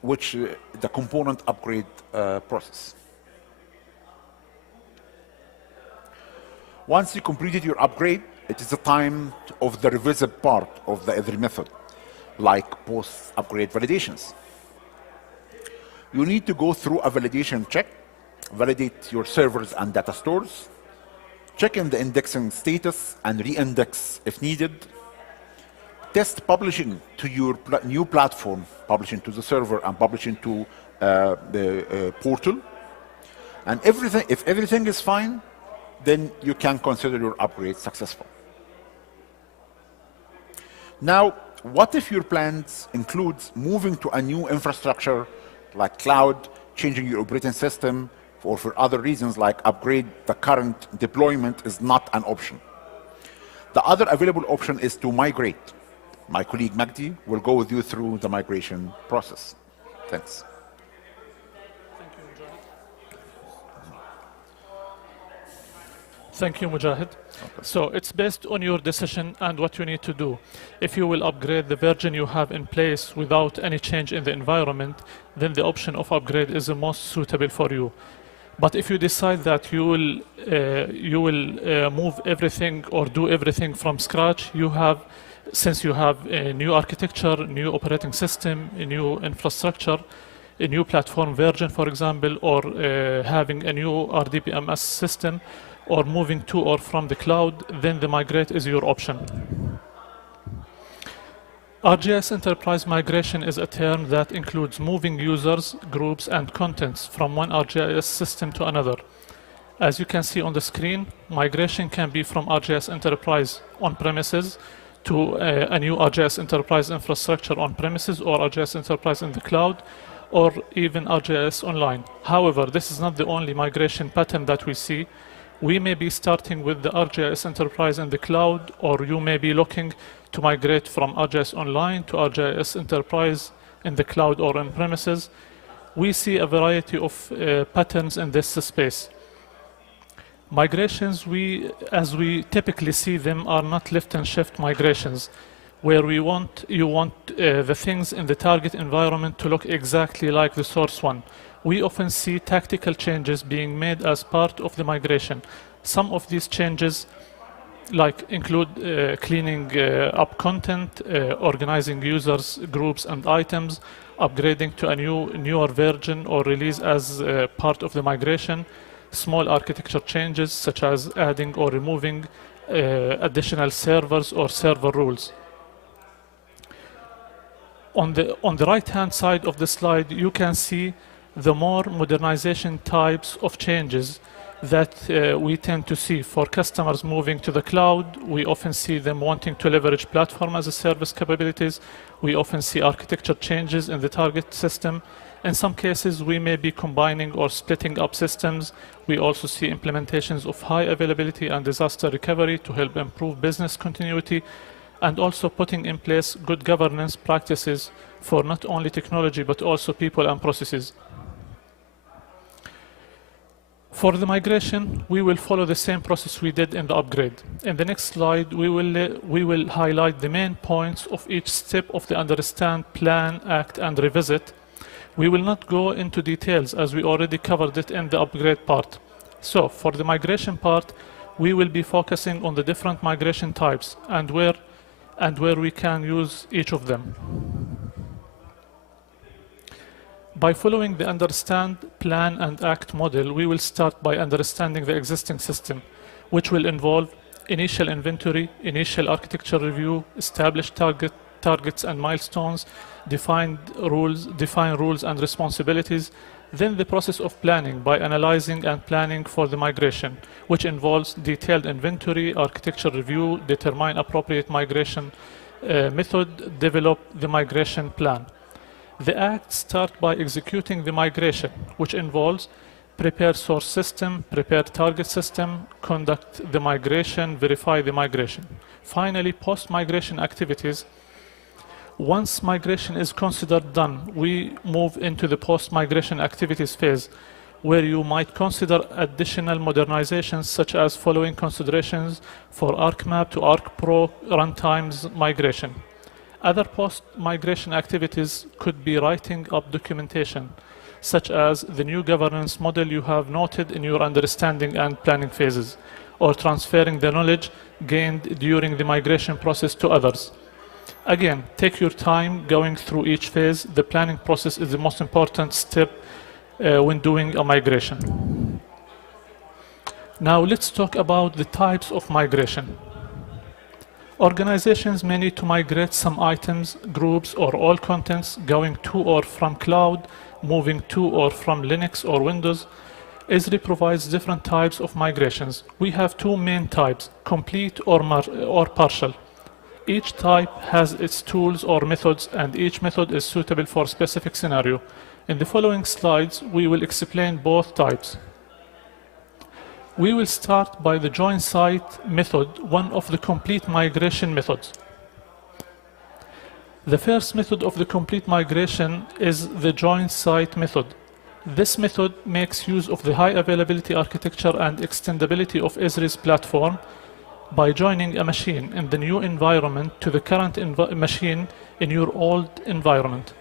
which the component upgrade process. Once you completed your upgrade, it is the time of the revisit part of the Esri method, like post-upgrade validations. You need to go through a validation check, validate your servers and data stores, check in the indexing status and re-index if needed, test publishing to your new platform, publishing to the server and publishing to the portal. And if everything is fine, then you can consider your upgrade successful. Now, what if your plans includes moving to a new infrastructure like cloud, changing your operating system, or for other reasons like upgrade the current deployment is not an option? The other available option is to migrate. My colleague Magdi will go with you through the migration process. Thanks. Thank you, Mujahid. Okay. So it's based on your decision and what you need to do. If you will upgrade the version you have in place without any change in the environment, then the option of upgrade is the most suitable for you. But if you decide that you will move everything or do everything from scratch, since you have a new architecture, new operating system, a new infrastructure, a new platform version, for example, or having a new RDBMS system, or moving to or from the cloud, then the migrate is your option. ArcGIS Enterprise migration is a term that includes moving users, groups, and contents from one ArcGIS system to another. As you can see on the screen, migration can be from ArcGIS Enterprise on-premises to a new ArcGIS Enterprise infrastructure on-premises or ArcGIS Enterprise in the cloud, or even ArcGIS Online. However, this is not the only migration pattern that we see. We may be starting with the ArcGIS Enterprise in the cloud, or you may be looking to migrate from ArcGIS Online to ArcGIS Enterprise in the cloud or on premises. We see a variety of patterns in this space. Migrations, as we typically see them, are not lift and shift migrations, where you want the things in the target environment to look exactly like the source one. We often see tactical changes being made as part of the migration. Some of these changes include cleaning up content, organizing users, groups, and items, upgrading to a newer version or release as part of the migration, small architecture changes such as adding or removing additional servers or server rules. On the right-hand side of the slide, you can see the more modernization types of changes that we tend to see. For customers moving to the cloud, we often see them wanting to leverage platform as a service capabilities. We often see architecture changes in the target system, In some cases, we may be combining or splitting up systems. We also see implementations of high availability and disaster recovery to help improve business continuity, and also putting in place good governance practices for not only technology, but also people and processes. For the migration, we will follow the same process we did in the upgrade. In the next slide, we will highlight the main points of each step of the understand, plan, act, and revisit. We will not go into details as we already covered it in the upgrade part. So for the migration part, we will be focusing on the different migration types and where we can use each of them. By following the understand, plan, and act model, we will start by understanding the existing system, which will involve initial inventory, initial architecture review, establish targets and milestones, define rules and responsibilities, then the process of planning by analyzing and planning for the migration, which involves detailed inventory, architecture review, determine appropriate migration method, develop the migration plan. The acts start by executing the migration, which involves prepare source system, prepare target system, conduct the migration, verify the migration. Finally, post-migration activities. Once migration is considered done, we move into the post-migration activities phase, where you might consider additional modernizations such as following considerations for ArcMap to ArcPro runtimes migration. Other post-migration activities could be writing up documentation, such as the new governance model you have noted in your understanding and planning phases, or transferring the knowledge gained during the migration process to others. Again, take your time going through each phase. The planning process is the most important step when doing a migration. Now let's talk about the types of migration. Organizations may need to migrate some items, groups, or all contents going to or from cloud, moving to or from Linux or Windows. Esri provides different types of migrations. We have two main types, complete or partial. Each type has its tools or methods, and each method is suitable for a specific scenario. In the following slides, we will explain both types. We will start by the join site method, one of the complete migration methods. The first method of the complete migration is the join site method. This method makes use of the high availability architecture and extendability of Esri's platform by joining a machine in the new environment to the current machine in your old environment.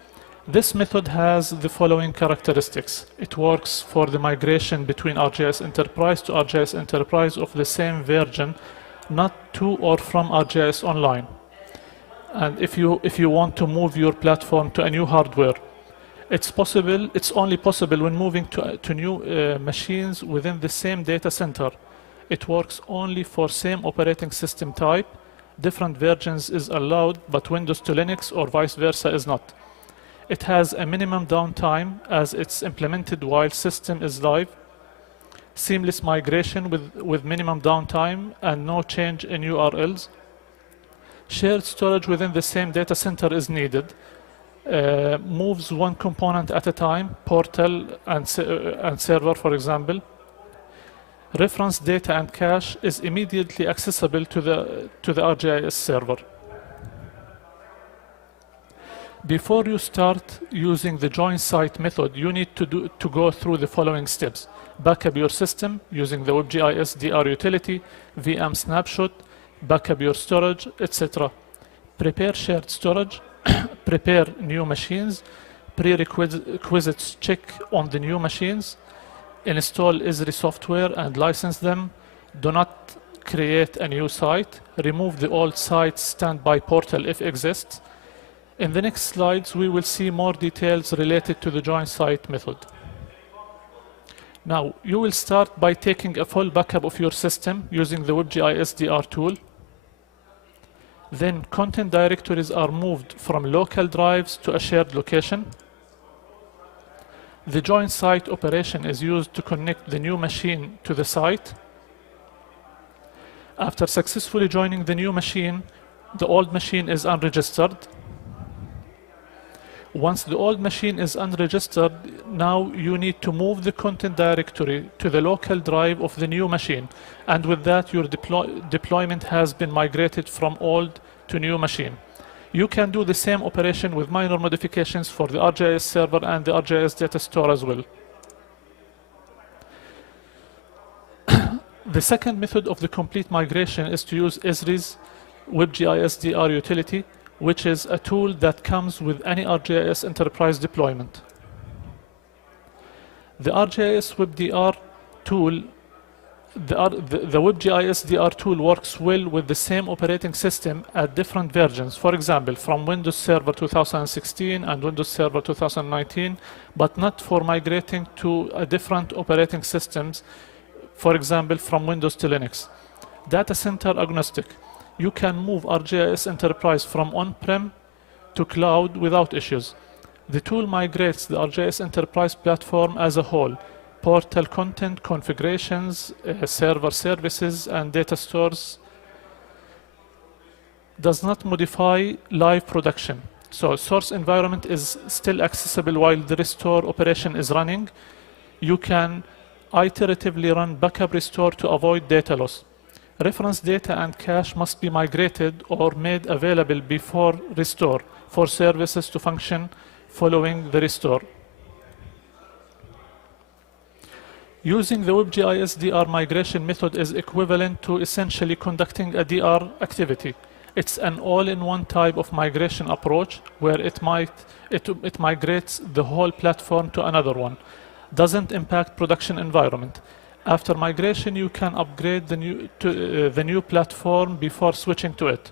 This method has the following characteristics. It works for the migration between ArcGIS Enterprise to ArcGIS Enterprise of the same version, not to or from ArcGIS Online. And if you want to move your platform to a new hardware, it's only possible when moving to new machines within the same data center. It works only for same operating system type. Different versions is allowed, but Windows to Linux or vice versa is not. It has a minimum downtime as it's implemented while system is live. Seamless migration with minimum downtime and no change in URLs. Shared storage within the same data center is needed. Moves one component at a time, portal and server, for example. Reference data and cache is immediately accessible to the ArcGIS server. Before you start using the join site method, you need to go through the following steps. Backup your system using the WebGIS DR utility, VM snapshot, backup your storage, etc. Prepare shared storage, prepare new machines, prerequisites check on the new machines, install Esri software and license them. Do not create a new site. Remove the old site's standby portal if exists. In the next slides, we will see more details related to the join site method. Now, you will start by taking a full backup of your system using the WebGIS DR tool. Then content directories are moved from local drives to a shared location. The join site operation is used to connect the new machine to the site. After successfully joining the new machine, the old machine is unregistered. Once the old machine is unregistered, now you need to move the content directory to the local drive of the new machine. And with that, your deployment has been migrated from old to new machine. You can do the same operation with minor modifications for the ArcGIS server and the ArcGIS data store as well. The second method of the complete migration is to use Esri's WebGIS DR utility, which is a tool that comes with any ArcGIS Enterprise deployment. The ArcGIS WebDR tool, the WebGIS DR tool works well with the same operating system at different versions. For example, from Windows Server 2016 and Windows Server 2019, but not for migrating to a different operating systems. For example, from Windows to Linux. Data center agnostic. You can move ArcGIS Enterprise from on-prem to cloud without issues. The tool migrates the ArcGIS Enterprise platform as a whole. Portal content, configurations, server services, and data stores. Does not modify live production. So source environment is still accessible while the restore operation is running. You can iteratively run backup restore to avoid data loss. Reference data and cache must be migrated or made available before restore for services to function following the restore. Using the WebGIS DR migration method is equivalent to essentially conducting a DR activity. It's an all-in-one type of migration approach where it migrates the whole platform to another one. Doesn't impact production environment. After migration, you can upgrade the new platform before switching to it.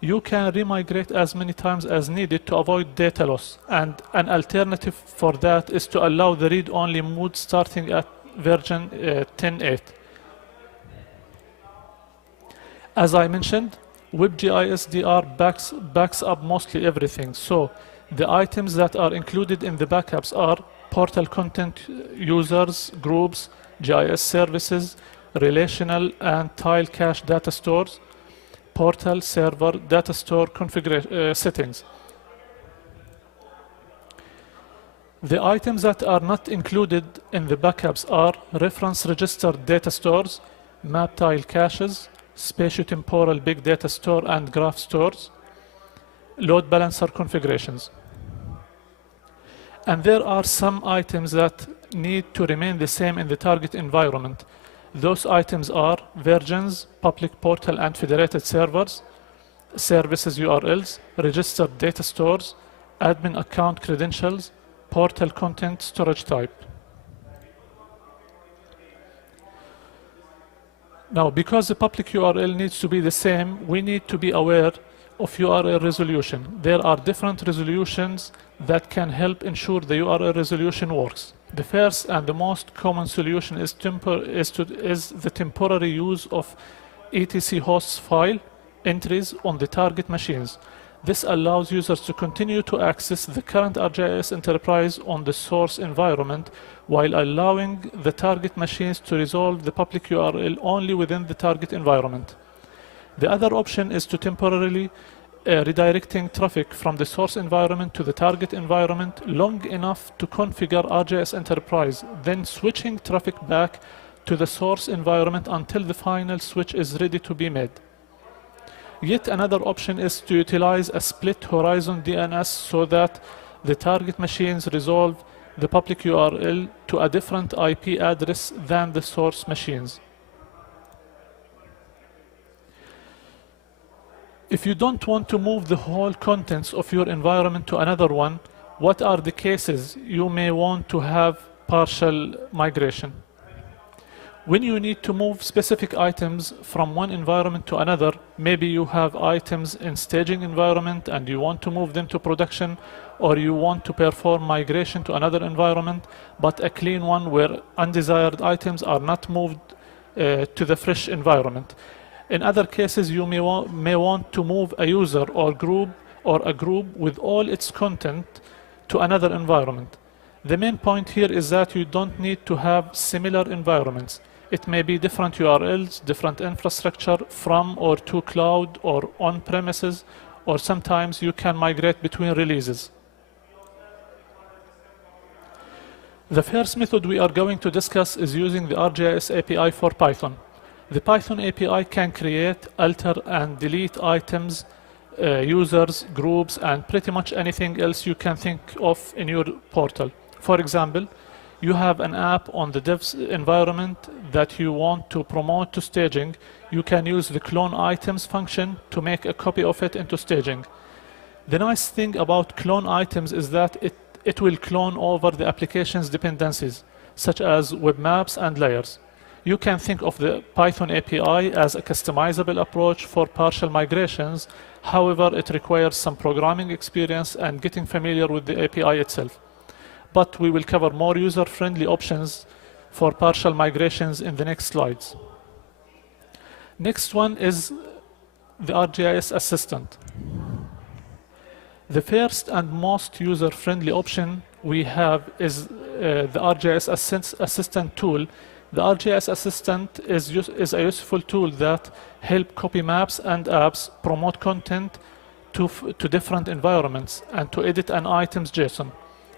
You can remigrate as many times as needed to avoid data loss, and an alternative for that is to allow the read-only mode starting at version 10.8. As I mentioned, WebGIS DR backs up mostly everything, so the items that are included in the backups are portal content, users, groups, GIS services, relational and tile cache data stores, portal, server, data store configuration settings. The items that are not included in the backups are reference registered data stores, map tile caches, spatiotemporal big data store and graph stores, load balancer configurations. And there are some items that need to remain the same in the target environment. Those items are versions, public portal and federated servers, services URLs, registered data stores, admin account credentials, portal content storage type. Now, because the public URL needs to be the same, we need to be aware of URL resolution. There are different resolutions that can help ensure the URL resolution works. The first and the most common solution is the temporary use of etc hosts file entries on the target machines. This allows users to continue to access the current ArcGIS Enterprise on the source environment while allowing the target machines to resolve the public URL only within the target environment. The other option is to temporarily redirecting traffic from the source environment to the target environment long enough to configure ArcGIS Enterprise, then switching traffic back to the source environment until the final switch is ready to be made. Yet another option is to utilize a split horizon DNS so that the target machines resolve the public URL to a different IP address than the source machines. If you don't want to move the whole contents of your environment to another one, what are the cases you may want to have partial migration? When you need to move specific items from one environment to another, maybe you have items in staging environment and you want to move them to production, or you want to perform migration to another environment, but a clean one where undesired items are not moved to the fresh environment. In other cases, you may want to move a user or a group with all its content to another environment. The main point here is that you don't need to have similar environments. It may be different URLs, different infrastructure from or to cloud or on premises, or sometimes you can migrate between releases. The first method we are going to discuss is using the ArcGIS API for Python. The Python API can create, alter, and delete items, users, groups, and pretty much anything else you can think of in your portal. For example, you have an app on the dev's environment that you want to promote to staging. You can use the clone items function to make a copy of it into staging. The nice thing about clone items is that it will clone over the application's dependencies, such as web maps and layers. You can think of the Python API as a customizable approach for partial migrations. However, it requires some programming experience and getting familiar with the API itself. But we will cover more user-friendly options for partial migrations in the next slides. Next one is the ArcGIS Assistant. The first and most user-friendly option we have is the ArcGIS Assistant tool. The ArcGIS Assistant is a useful tool that helps copy maps and apps, promote content to different environments, and to edit an item's JSON.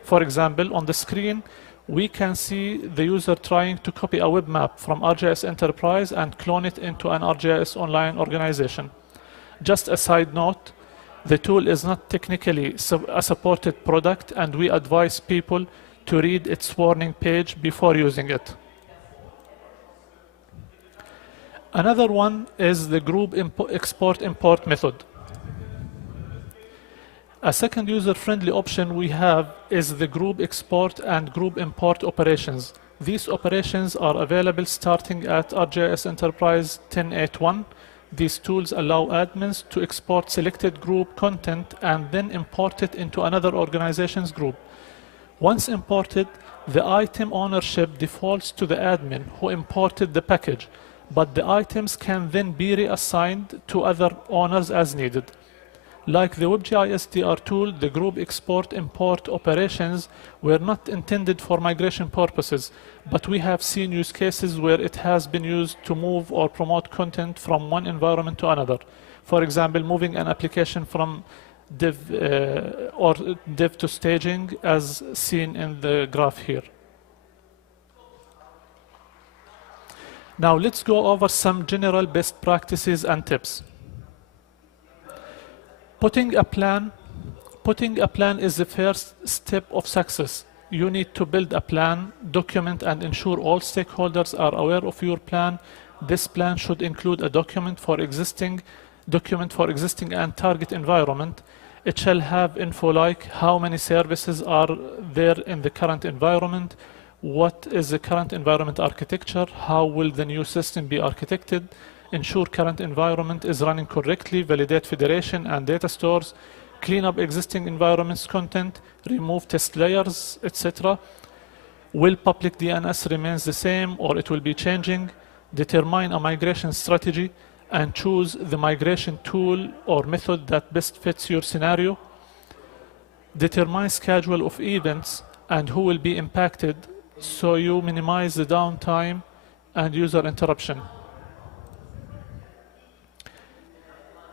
For example, on the screen, we can see the user trying to copy a web map from ArcGIS Enterprise and clone it into an ArcGIS Online organization. Just a side note, the tool is not technically a supported product, and we advise people to read its warning page before using it. Another one is the group export-import method. A second user-friendly option we have is the group export and group import operations. These operations are available starting at ArcGIS Enterprise 10.8.1. These tools allow admins to export selected group content and then import it into another organization's group. Once imported, the item ownership defaults to the admin who imported the package, but the items can then be reassigned to other owners as needed. Like the WebGIS DR tool, the group export-import operations were not intended for migration purposes, but we have seen use cases where it has been used to move or promote content from one environment to another. For example, moving an application from dev to staging, as seen in the graph here. Now let's go over some general best practices and tips. Putting a plan is the first step of success. You need to build a plan, document, and ensure all stakeholders are aware of your plan. This plan should include a document for existing and target environment. It shall have info like how many services are there in the current environment, what is the current environment architecture, how will the new system be architected, ensure current environment is running correctly, validate federation and data stores, clean up existing environments content, remove test layers, etc. Will public DNS remains the same or it will be changing? Determine a migration strategy and choose the migration tool or method that best fits your scenario. Determine schedule of events and who will be impacted so you minimize the downtime and user interruption.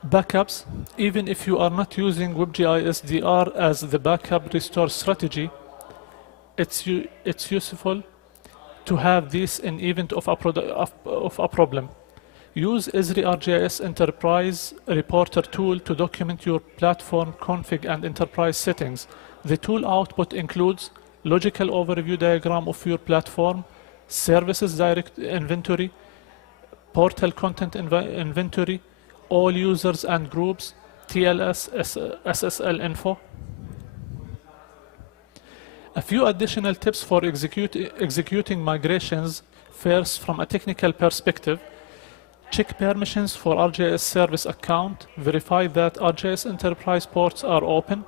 Backups. Even if you are not using WebGIS DR as the backup restore strategy, it's useful to have this in event of a problem. Use Esri ArcGIS Enterprise Reporter tool to document your platform config and enterprise settings. The tool output includes logical overview diagram of your platform, services direct inventory, portal content inventory, all users and groups, TLS, SSL info. A few additional tips for executing migrations. First, from a technical perspective, check permissions for ArcGIS service account, verify that ArcGIS Enterprise ports are open,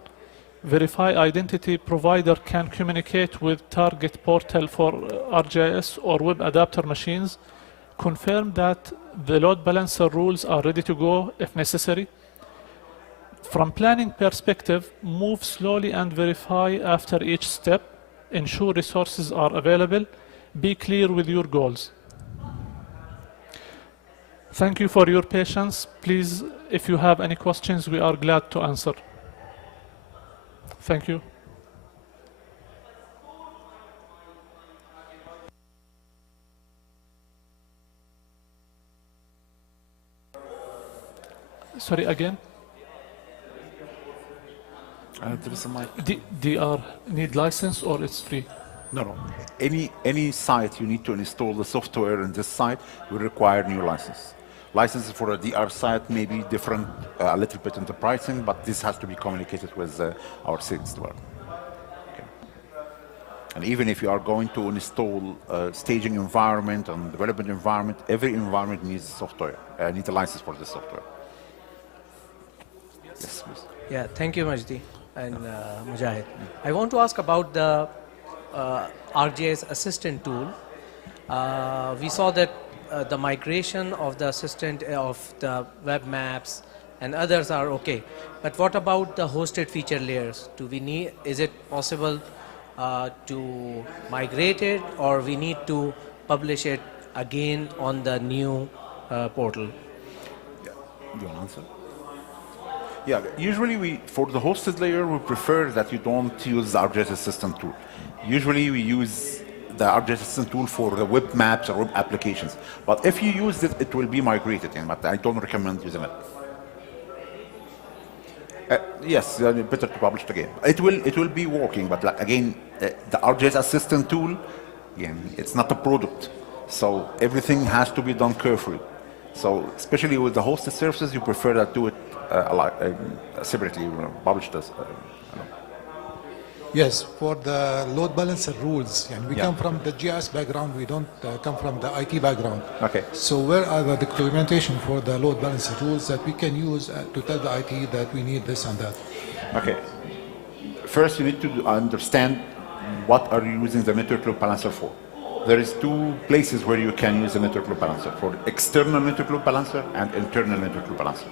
verify identity provider can communicate with target portal for ArcGIS or web adapter machines, confirm that the load balancer rules are ready to go if necessary. From planning perspective, move slowly and verify after each step. Ensure resources are available. Be clear with your goals. Thank you for your patience. Please, if you have any questions, we are glad to answer. Thank you. Sorry, again? There is a mic. DR need license or it's free? No. Any site you need to install the software in this site will require new license. Licenses for a DR site may be different a little bit in the pricing, but this has to be communicated with our sales department. Okay. And even if you are going to install a staging environment and development environment, every environment needs software, needs a license for the software. Yes, please. Yeah, thank you, Majdi and Mujahid. I want to ask about the ArcGIS Assistant tool. We saw that the migration of the assistant of the web maps and others are okay. But what about the hosted feature layers? Is it possible to migrate it, or we need to publish it again on the new portal? Yeah. You want to answer? Yeah, usually for the hosted layer, we prefer that you don't use the ArcGIS Assistant tool. Usually we use the ArcGIS Assistant tool for the web maps or web applications. But if you use it, it will be migrated in, but I don't recommend using it. Yes, better to publish it again. It will be working, but like, again, the ArcGIS Assistant tool, again, it's not a product. So everything has to be done carefully. So especially with the hosted services, you prefer to do it separately, publish this. Yes, for the load balancer rules, and we come from the GIS background, we don't come from the IT background. Okay. So where are the documentation for the load balancer rules that we can use to tell the IT that we need this and that? Okay. First, you need to understand what are you using the network load balancer for. There is two places where you can use the network load balancer, for external network load balancer and internal network load balancer.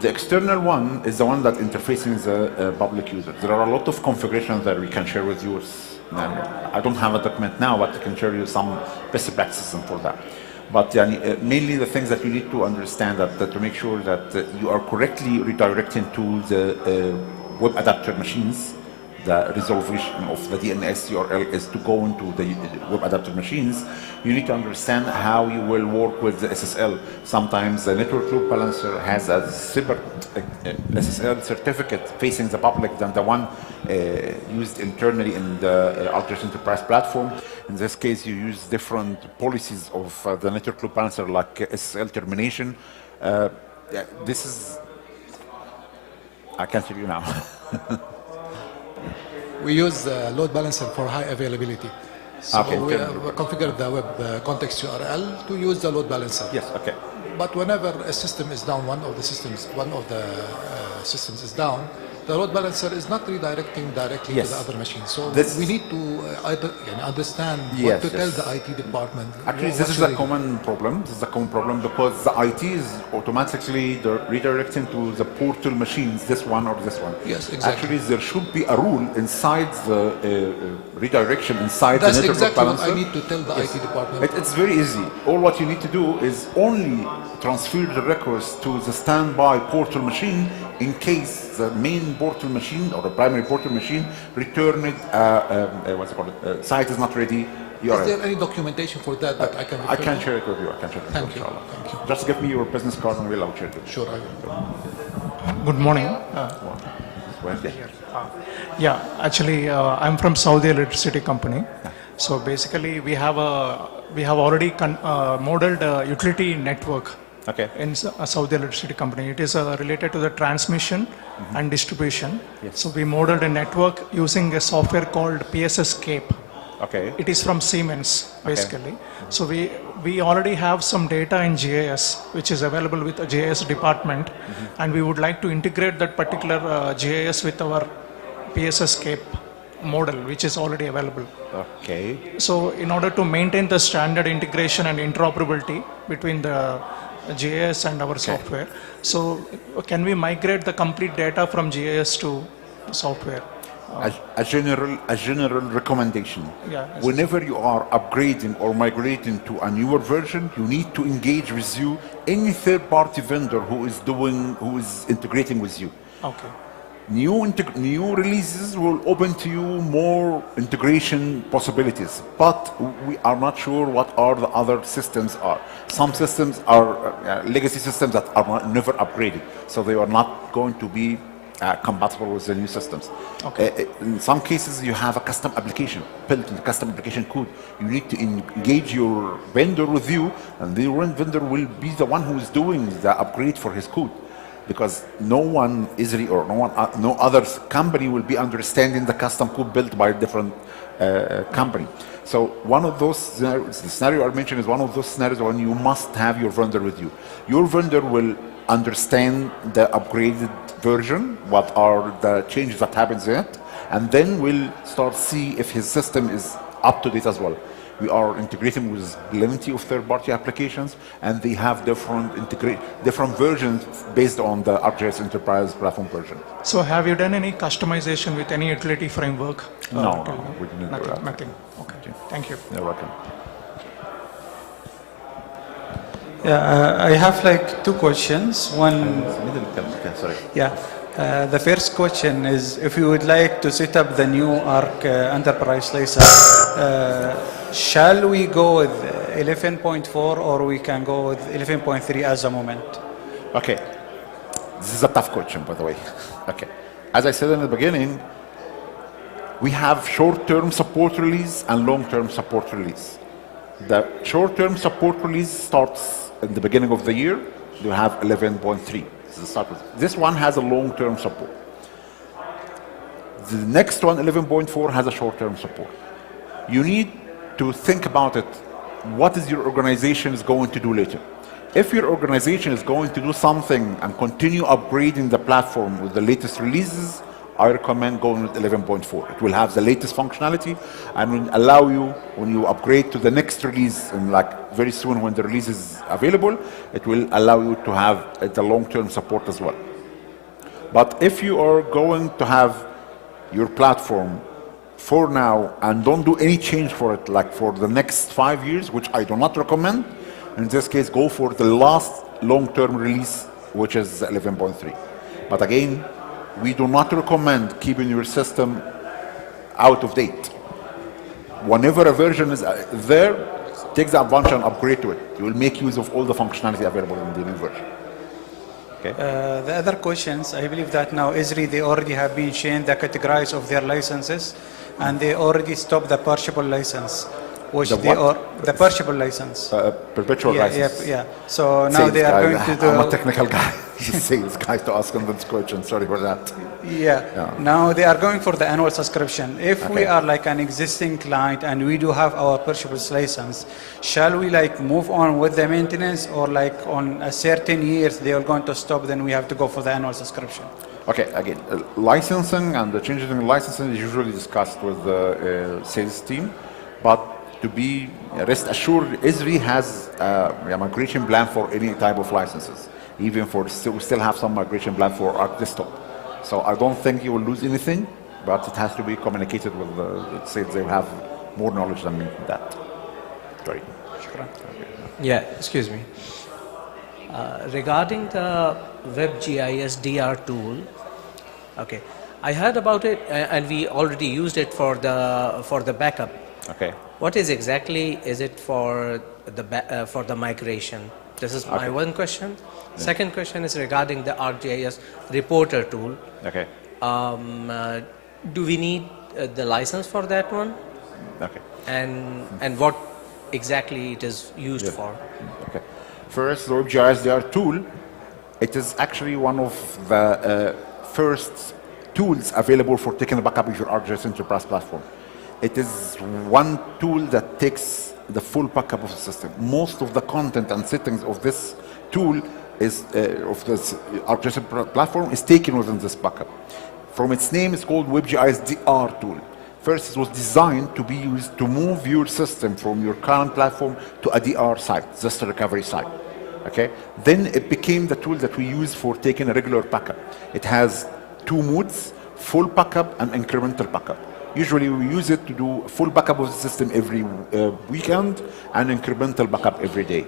The external one is the one that interfaces the public users. There are a lot of configurations that we can share with you. I don't have a document now, but I can share you some best practices for that. But mainly the things that you need to understand that to make sure that you are correctly redirecting to the web adapter machines. The resolution of the DNS URL is to go into the web adapter machines. You need to understand how you will work with the SSL. Sometimes the network load balancer has a separate SSL certificate facing the public than the one used internally in the ArcGIS Enterprise platform. In this case, you use different policies of the network load balancer, like SSL termination. This is, I can't tell you now. We use the load balancer for high availability. So we configure the web context URL to use the load balancer. Yes, okay. But whenever a system is down, one of the systems is down, the load balancer is not redirecting directly to the other machine. So we need to understand what to tell the IT department. Actually, this is a common problem. This is a common problem because the IT is automatically redirecting to the portal machines, this one or this one. Yes, exactly. Actually, there should be a rule inside the redirection inside the network exactly balancer. What I need to tell the IT department. It's very easy. All what you need to do is only transfer the records to the standby portal machine in case the main portal machine or the primary portal machine returned site is not ready. Is there any documentation for that I can refer I can to? share it with you. I can share it with Thank you. you. Thank you. Just give me your business card and we'll share it with you. Sure, I will. Good morning. Yeah, actually, I'm from Saudi Electricity Company. So basically, we have already modeled a utility network in Saudi Electricity Company. It is related to the transmission and distribution. Yes. So we modeled a network using a software called PSScape. Okay. It is from Siemens, basically. So we already have some data in GIS, which is available with the GIS department, and we would like to integrate that particular GIS with our PSScape model, which is already available. Okay. So in order to maintain the standard integration and interoperability between the GIS and our software, so can we migrate the complete data from GIS to software? A general recommendation. Yeah, whenever you are upgrading or migrating to a newer version, you need to engage with you any third-party vendor who is integrating with you. Okay. New releases will open to you more integration possibilities, but we are not sure what are the other systems are. Some systems are legacy systems that are never upgraded, so they are not going to be compatible with the new systems. Okay. In some cases, you have a custom application built in the custom application code. You need to engage your vendor with you, and the vendor will be the one who is doing the upgrade for his code. Because no one, Esri or no other company will be understanding the custom code built by a different company. So one of those scenarios, the scenario I mentioned is one of those scenarios when you must have your vendor with you. Your vendor will understand the upgraded version, what are the changes that happens in it, and then we'll start see if his system is up to date as well. We are integrating with plenty of third-party applications, and they have different versions based on the ArcGIS Enterprise platform version. So have you done any customization with any utility framework? No, we didn't do that. Nothing. Okay. Thank you. You're welcome. Yeah, I have like two questions. One. Sorry. Yeah. The first question is if you would like to set up the new Arc Enterprise license, shall we go with 11.4 or we can go with 11.3 as a moment? Okay. This is a tough question, by the way. Okay. As I said in the beginning, we have short-term support release and long-term support release. The short-term support release starts in the beginning of the year. You have 11.3. This one has a long-term support. The next one, 11.4, has a short-term support. You need to think about it. What is your organization is going to do later? If your organization is going to do something and continue upgrading the platform with the latest releases, I recommend going with 11.4. It will have the latest functionality and will allow you, when you upgrade to the next release, and like very soon when the release is available, it will allow you to have the long-term support as well. But if you are going to have your platform for now and don't do any change for it, like for the next 5 years, which I do not recommend, in this case, go for the last long-term release, which is 11.3. But again, we do not recommend keeping your system out of date. Whenever a version is there, take the advantage and upgrade to it. You will make use of all the functionality available in the new version. Okay. The other questions, I believe that now Esri, they already have been changed the categories of their licenses, and they already stopped the perishable license, which the perishable license. Perpetual license. Yeah. So now they are going to do. I'm a technical guy. Sales guy to ask them this question. Sorry for that. Yeah. Now they are going for the annual subscription. If we are like an existing client and we do have our perishable license, shall we like move on with the maintenance, or like on a certain years they are going to stop, then we have to go for the annual subscription? Okay, again, licensing and the changes in licensing is usually discussed with the sales team, but to be rest assured, Esri has a migration plan for any type of licenses. Even for, we still have some migration plan for Arc Desktop. So I don't think you will lose anything, but it has to be communicated with the sales. They have more knowledge than me in that. Sorry. Yeah, excuse me. Regarding the WebGIS DR tool, okay, I heard about it and we already used it for the backup. Okay. What is exactly is it for the migration? This is my one question. Yeah. Second question is regarding the ArcGIS reporter tool. Okay. Do we need the license for that one? Okay. And what exactly it is used for? Okay. First, the WebGIS DR tool, it is actually one of the first tools available for taking a backup of your ArcGIS Enterprise platform. It is one tool that takes the full backup of the system. Most of the content and settings of this tool is of this ArcGIS platform is taken within this backup. From its name, it's called WebGIS DR tool. First, it was designed to be used to move your system from your current platform to a DR site, disaster recovery site. Okay. Then it became the tool that we use for taking a regular backup. It has two modes: full backup and incremental backup. Usually we use it to do full backup of the system every weekend and incremental backup every day.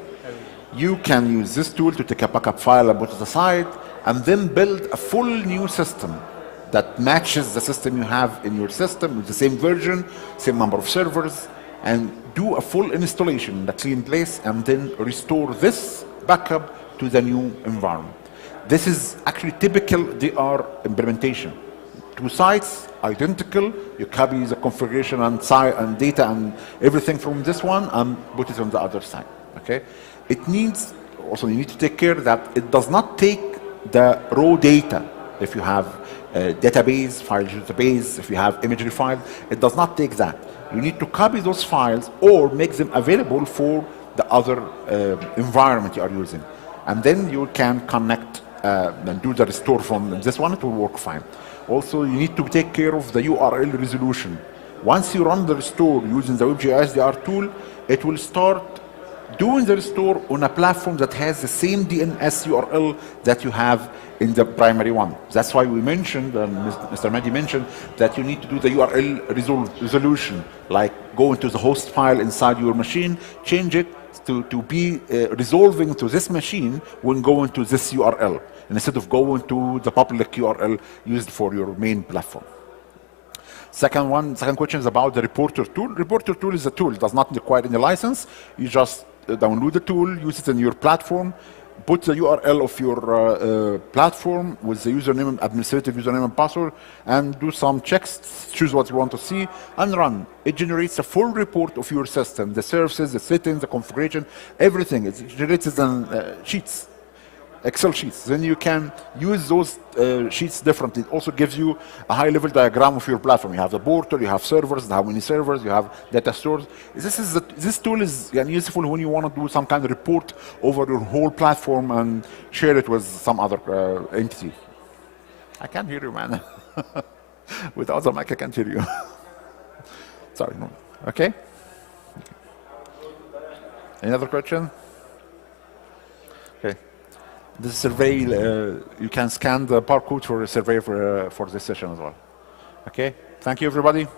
You can use this tool to take a backup file and put it aside, and then build a full new system that matches the system you have in your system with the same version, same number of servers, and do a full installation in the clean place, and then restore this backup to the new environment. This is actually typical DR implementation. Two sites, identical, you copy the configuration and data and everything from this one and put it on the other side, okay? It needs, also you need to take care that it does not take the raw data. If you have a database, file database, if you have imagery file, it does not take that. You need to copy those files or make them available for the other environment you are using. And then you can connect and do the restore from this one, it will work fine. Also, you need to take care of the URL resolution. Once you run the restore using the WebGIS DR tool, it will start doing the restore on a platform that has the same DNS URL that you have in the primary one. That's why we mentioned, Mr. Mahdi mentioned, that you need to do the URL resolution, like go into the host file inside your machine, change it to be resolving to this machine when going to this URL, instead of going to the public URL used for your main platform. Second question is about the reporter tool. Reporter tool is a tool, it does not require any license. You just download the tool, use it in your platform, put the URL of your platform with the username, administrative username and password, and do some checks, choose what you want to see, and run. It generates a full report of your system, the services, the settings, the configuration, everything. It generates in sheets, Excel sheets. Then you can use those sheets differently. It also gives you a high-level diagram of your platform. You have the portal, you have servers, how many servers, you have data stores. This tool is useful when you want to do some kind of report over your whole platform and share it with some other entity. I can't hear you, man. Without the mic, I can't hear you. Sorry, no. Okay? Any other question? Okay. This survey, you can scan the barcode for a survey for this session as well. Okay, thank you everybody.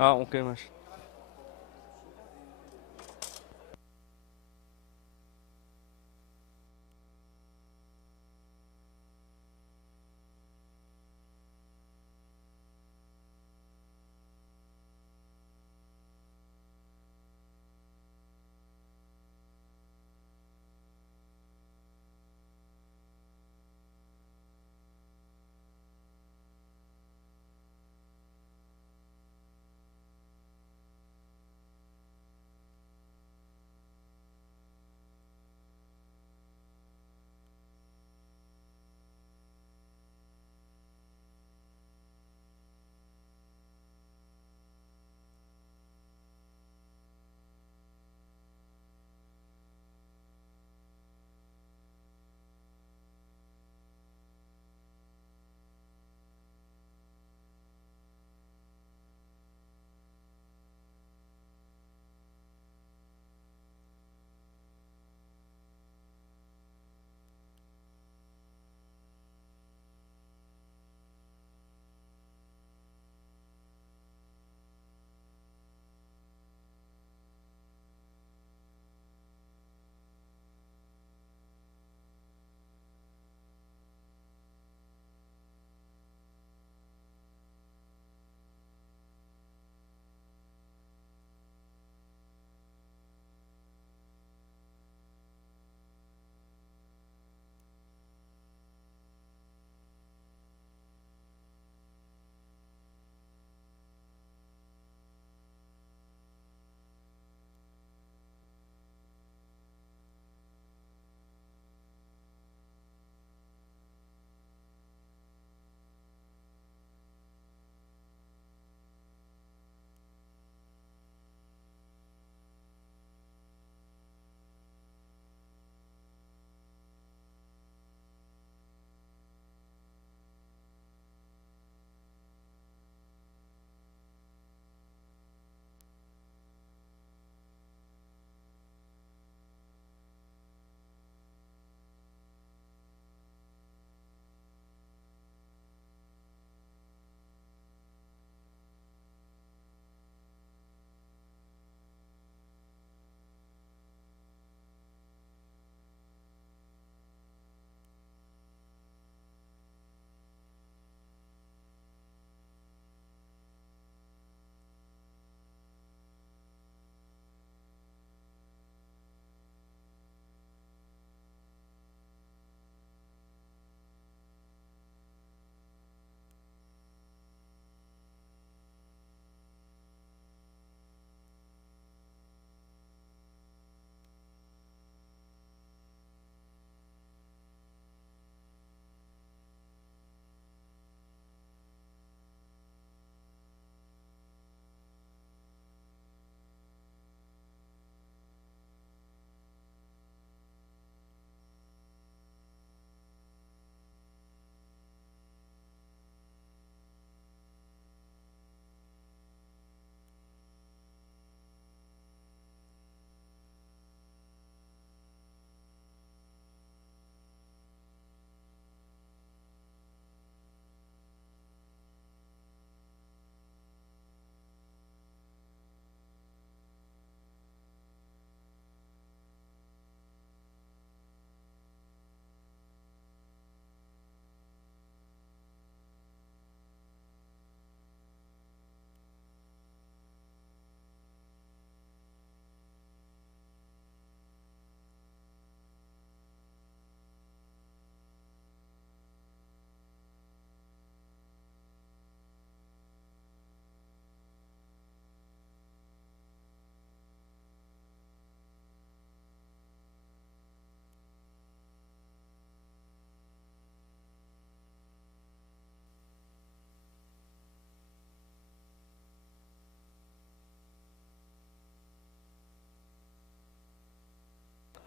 اوكي ماشي.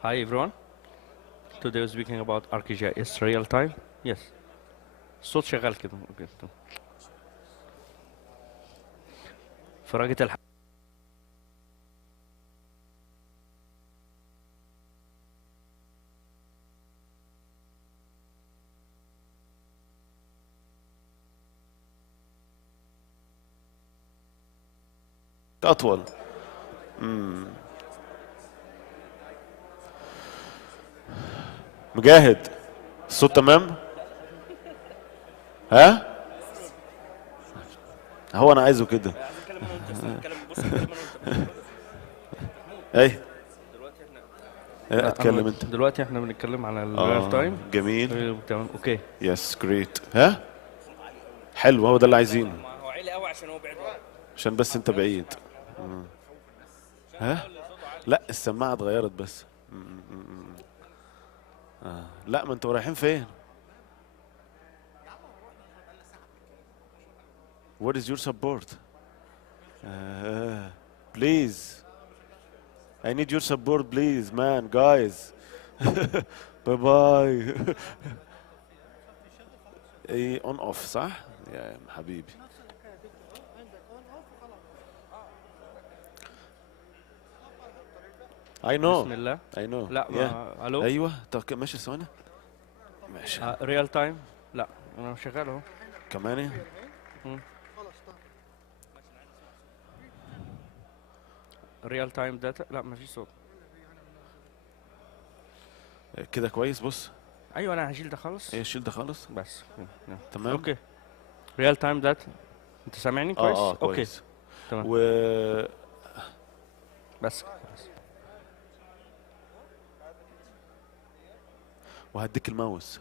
Hi everyone. Today we're speaking about ArcGIS real time. Yes. الصوت شغال كده. اوكي تمام. فراجة الح... اطول. مجاهد الصوت تمام؟ ها؟ هو انا عايزه كده. اي اتكلم انت. دلوقتي احنا بنتكلم على الريال تايم. جميل. تمام اوكي. يس جريت. ها؟ حلو، هو ده اللي عايزينه. هو عالي قوي عشان هو بعيد ورا. عشان بس انت بعيد. ها؟ لا السماعة اتغيرت بس. لا ما انتوا رايحين فين؟ What is your support? Please. I need your support please man guys. باي باي. ايه اون اوف صح؟ يا حبيبي. I know. بسم الله. I know. لا ما الو. ايوه طب ماشي ثواني. ماشي. ريال تايم. لا انا شغال اهو. كمان ريال تايم داتا. لا ما فيش صوت. كده كويس. بص ايوه انا هشيل ده خالص. ايه شيل ده خالص بس تمام. اوكي. ريال تايم داتا. انت سامعني كويس؟ كويس. اوكي تمام. بس وهديك الماوس.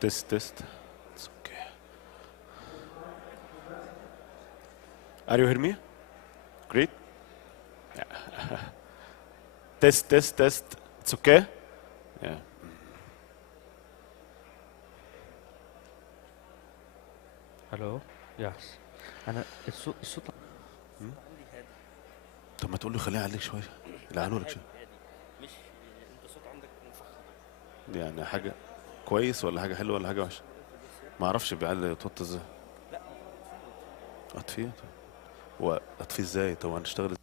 Test. It's okay. Are you hear me? Great. Yeah. Test. It's okay? Yeah. Hello. Yes. أنا الصوت طب ما تقول له خليه يعليك شويه. يلعنوا لك شويه. مش أنت الصوت عندك مفخم. يعني حاجه كويس ولا حاجه حلوه ولا حاجه وحشه؟ ما اعرفش بيعلي توطي ازاي. لا. اطفيه. هو اطفيه ازاي؟ طب هنشتغل ازاي؟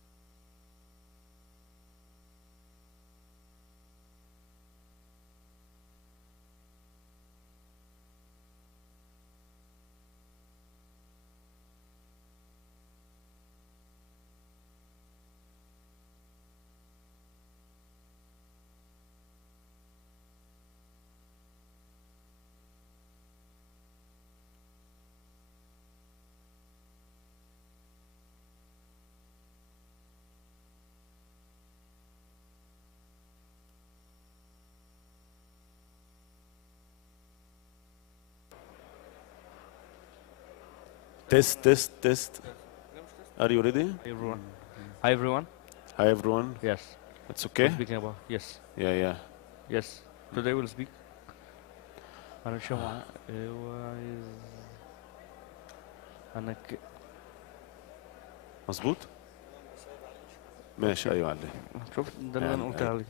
Test. Are you ready? Hi everyone. Hi everyone. Hi everyone. Yes. It's okay? We're speaking about yes. Yeah. Yes. Today we'll speak. أنا شو أنا مظبوط؟ ماشي ايوه علي. شوف ده اللي أنا قلت عليه.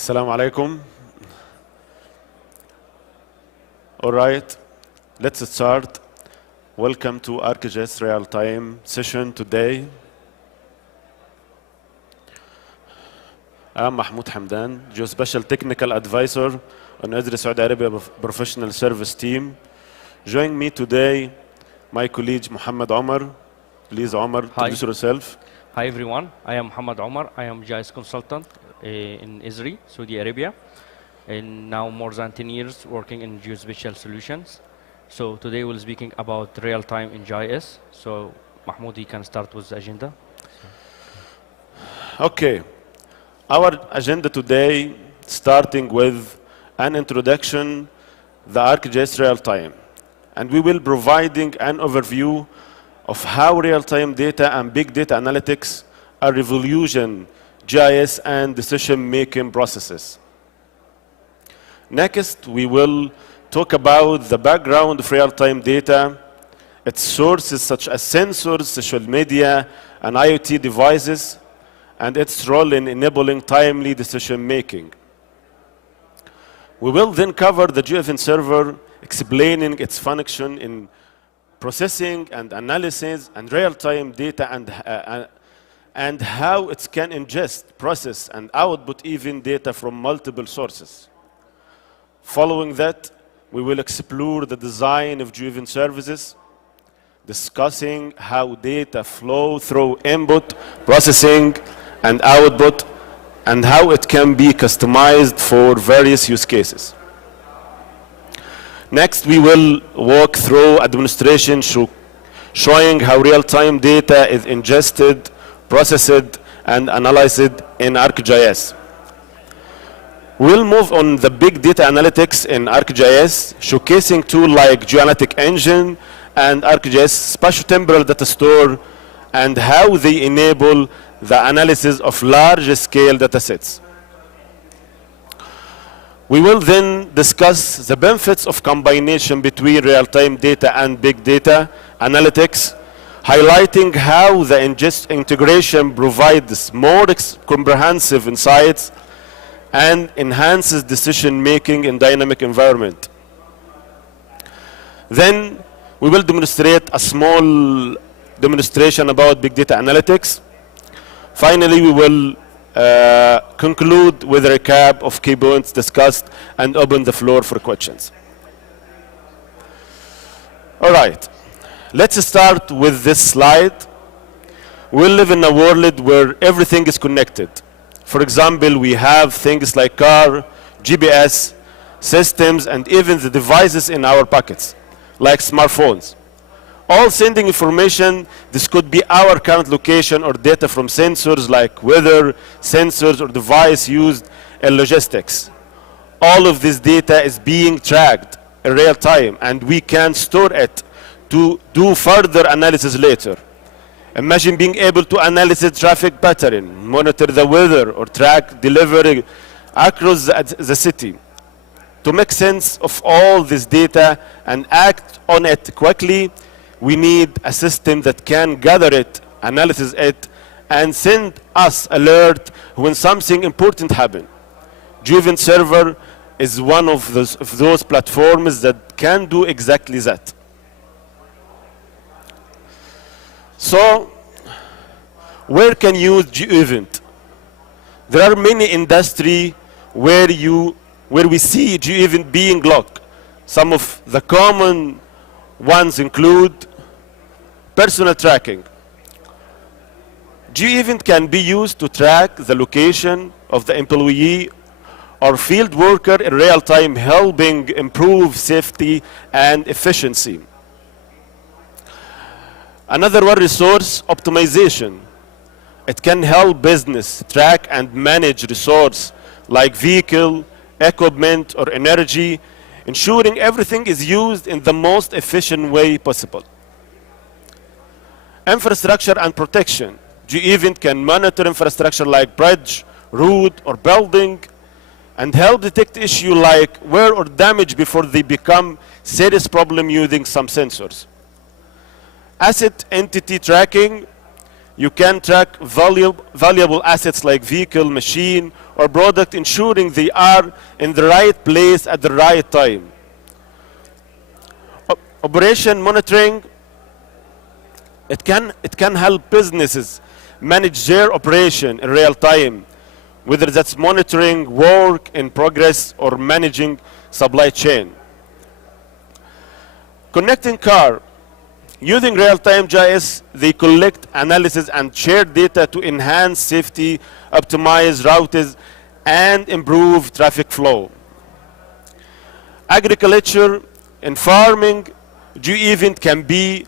Assalamu alaikum. All right, let's start. Welcome to ArcGIS real-time session today. I'm Mahmoud Hamdan, Geospatial Technical Advisor on Esri Saudi Arabia Professional Service Team. Joining me today, my colleague Muhammad Omar. Please, Omar, introduce yourself. Hi everyone, I am Muhammad Omar. I am GIS consultant in Esri, Saudi Arabia, and now more than 10 years working in geospatial solutions. So today we'll be speaking about real-time in GIS. So Mahmoud, you can start with the agenda. Okay, our agenda today, starting with an introduction, the ArcGIS real-time, and we will providing an overview of how real-time data and big data analytics are revolution GIS and decision-making processes. Next, we will talk about the background of real-time data, its sources such as sensors, social media, and IoT devices, and its role in enabling timely decision-making. We will then cover the GeoEvent Server, explaining its function in processing and analysis and real-time data and how it can ingest, process, and output even data from multiple sources. Following that, we will explore the design of GeoEvent services, discussing how data flow through input, processing, and output, and how it can be customized for various use cases. Next, we will walk through a demonstration showing how real-time data is ingested, processed, and analyzed in ArcGIS. We'll move on the big data analytics in ArcGIS, showcasing tools like GeoAnalytic Engine and ArcGIS Spatio-Temporal Data Store, and how they enable the analysis of large-scale datasets. We will then discuss the benefits of combination between real-time data and big data analytics, highlighting how the integration provides more comprehensive insights and enhances decision-making in dynamic environment. Then we will demonstrate a small demonstration about big data analytics. Finally, we will conclude with a recap of key points discussed and open the floor for questions. All right, let's start with this slide. We live in a world where everything is connected. For example, we have things like car, GPS, systems, and even the devices in our pockets, like smartphones. All sending information. This could be our current location or data from sensors like weather, sensors, or device used in logistics. All of this data is being tracked in real time, and we can store it to do further analysis later. Imagine being able to analyze the traffic pattern, monitor the weather, or track delivery across the city. To make sense of all this data and act on it quickly, we need a system that can gather it, analyze it, and send us alert when something important happens. GeoEvent Server is one of those platforms that can do exactly that. So, where can you use GeoEvent? There are many industries where we see GeoEvent being locked. Some of the common ones include personal tracking. GeoEvent can be used to track the location of the employee or field worker in real time, helping improve safety and efficiency. Another one, resource optimization. It can help business track and manage resources like vehicle, equipment, or energy, ensuring everything is used in the most efficient way possible. Infrastructure and protection. GeoEvent can monitor infrastructure like bridge, road, or building, and help detect issues like wear or damage before they become serious problem using some sensors. Asset entity tracking. You can track valuable assets like vehicle, machine, or product, ensuring they are in the right place at the right time. Operation monitoring, it can help businesses manage their operation in real time, whether that's monitoring work in progress or managing supply chain. Connecting car. Using real-time GIS, they collect, analysis, and share data to enhance safety, optimize routes, and improve traffic flow. Agriculture and farming, GeoEvent can be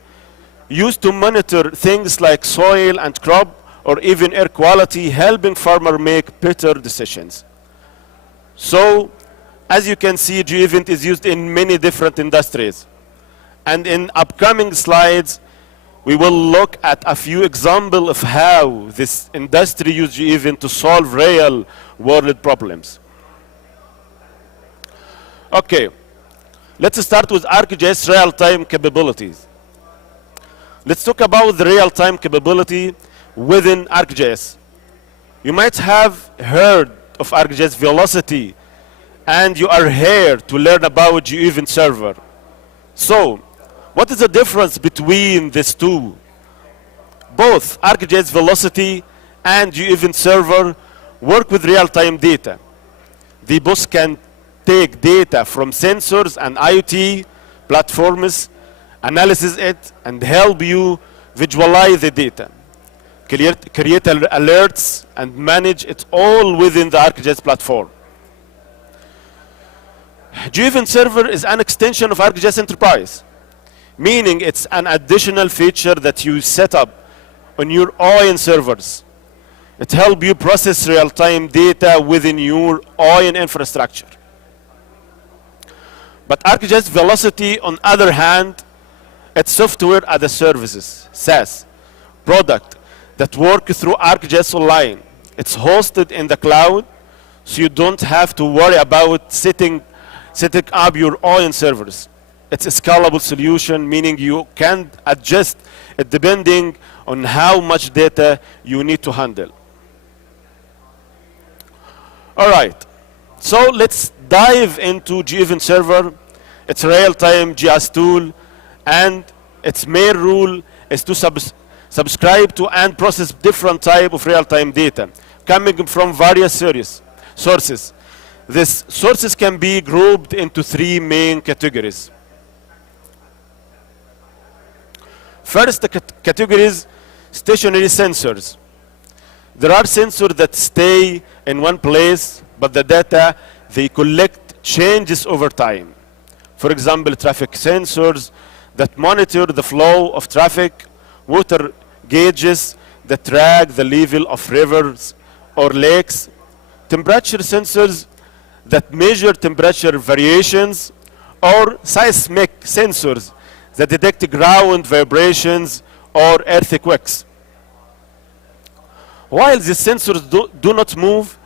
used to monitor things like soil and crop, or even air quality, helping farmers make better decisions. So, as you can see, GeoEvent is used in many different industries. And in upcoming slides, we will look at a few examples of how this industry uses GeoEvent to solve real world problems. Okay, let's start with ArcGIS real-time capabilities. Let's talk about the real-time capability within ArcGIS. You might have heard of ArcGIS Velocity, and you are here to learn about GeoEvent Server. So, what is the difference between these two? Both ArcGIS Velocity and GeoEvent Server work with real-time data. They both can take data from sensors and IoT platforms, analyze it, and help you visualize the data, create alerts, and manage it all within the ArcGIS platform. GeoEvent Server is an extension of ArcGIS Enterprise, meaning it's an additional feature that you set up on your own servers. It helps you process real-time data within your own infrastructure. But ArcGIS Velocity, on the other hand, it's software as a services, SaaS, product that works through ArcGIS Online. It's hosted in the cloud, so you don't have to worry about setting up your own servers. It's a scalable solution, meaning you can adjust it depending on how much data you need to handle. All right, so let's dive into GeoEvent Server. It's a real-time GIS tool, and its main rule is to subscribe to and process different types of real-time data coming from various sources. These sources can be grouped into three main categories. First, the categories, stationary sensors. There are sensors that stay in one place, but the data they collect changes over time. For example, traffic sensors that monitor the flow of traffic, water gauges that track the level of rivers or lakes, temperature sensors that measure temperature variations, or seismic sensors that detect ground vibrations or earthquakes. While these sensors do not move,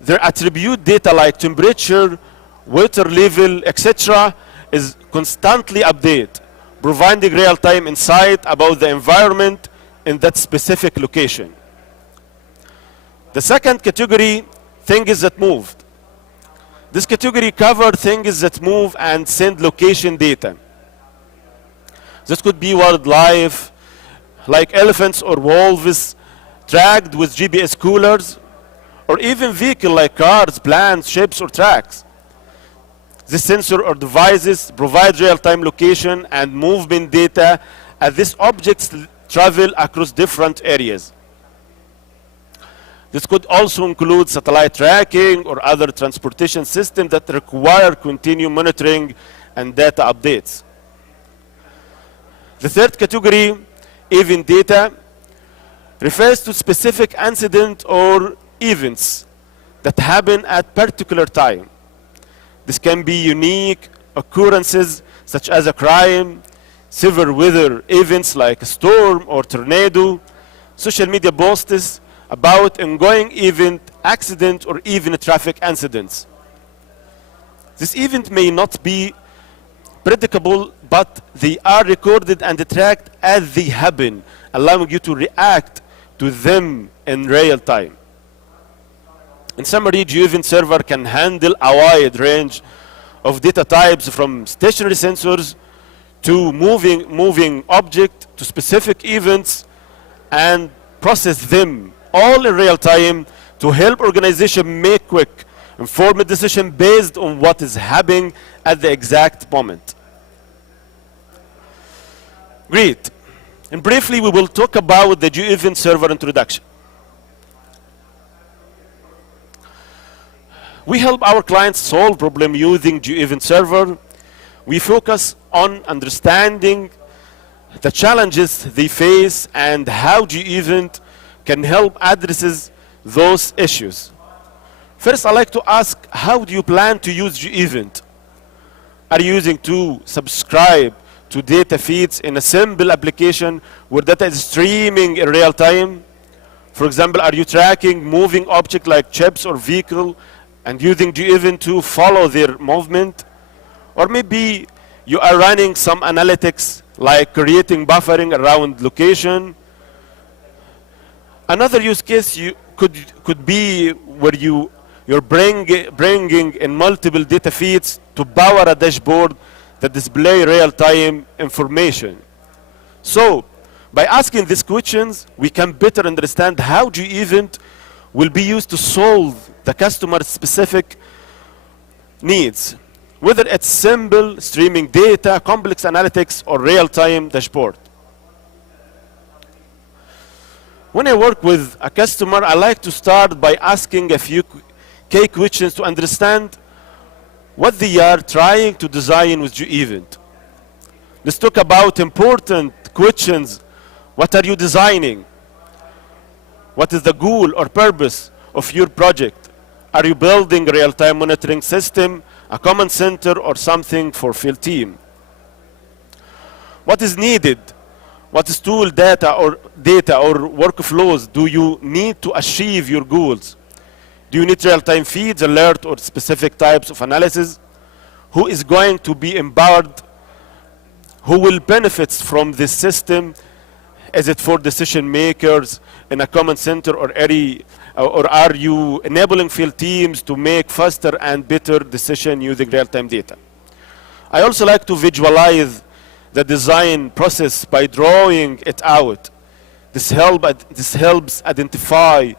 their attribute data like temperature, water level, etc. is constantly updated, providing real-time insight about the environment in that specific location. The second category, things that moved. This category covers things that move and send location data. This could be wildlife, like elephants or wolves, tracked with GPS coolers, or even vehicles like cars, plants, ships, or trucks. This sensor or devices provide real-time location and movement data as these objects travel across different areas. This could also include satellite tracking or other transportation systems that require continued monitoring and data updates. The third category, event data, refers to specific incidents or events that happen at particular time. This can be unique occurrences such as a crime, severe weather events like a storm or tornado, social media posts about ongoing event, accident, or even traffic incidents. This event may not be predictable, but they are recorded and tracked as they happen, allowing you to react to them in real time. In summary, GeoEvent Server can handle a wide range of data types, from stationary sensors to moving object to specific events, and process them all in real time to help organizations make quick, informed decisions based on what is happening at the exact moment. Great. And briefly, we will talk about the GeoEvent Server introduction. We help our clients solve problems using GeoEvent Server. We focus on understanding the challenges they face and how GeoEvent can help address those issues. First, I'd like to ask, how do you plan to use GeoEvent? Are you using to subscribe to data feeds in a simple application where data is streaming in real time? For example, are you tracking moving objects like chips or vehicle and using GeoEvent to follow their movement? Or maybe you are running some analytics like creating buffering around location. Another use case could be where you're bringing in multiple data feeds to power a dashboard that display real-time information. So, by asking these questions, we can better understand how GeoEvent will be used to solve the customer's specific needs, whether it's simple streaming data, complex analytics, or real-time dashboard. When I work with a customer, I like to start by asking a few key questions to understand what they are trying to design with GeoEvent. Let's talk about important questions. What are you designing? What is the goal or purpose of your project? Are you building a real-time monitoring system, a command center, or something for field team? What is needed? What is tool data or workflows do you need to achieve your goals? Do you need real-time feeds, alert, or specific types of analysis? Who is going to be empowered? Who will benefit from this system? Is it for decision makers in a command center or are you enabling field teams to make faster and better decisions using real-time data? I also like to visualize the design process by drawing it out. This helps identify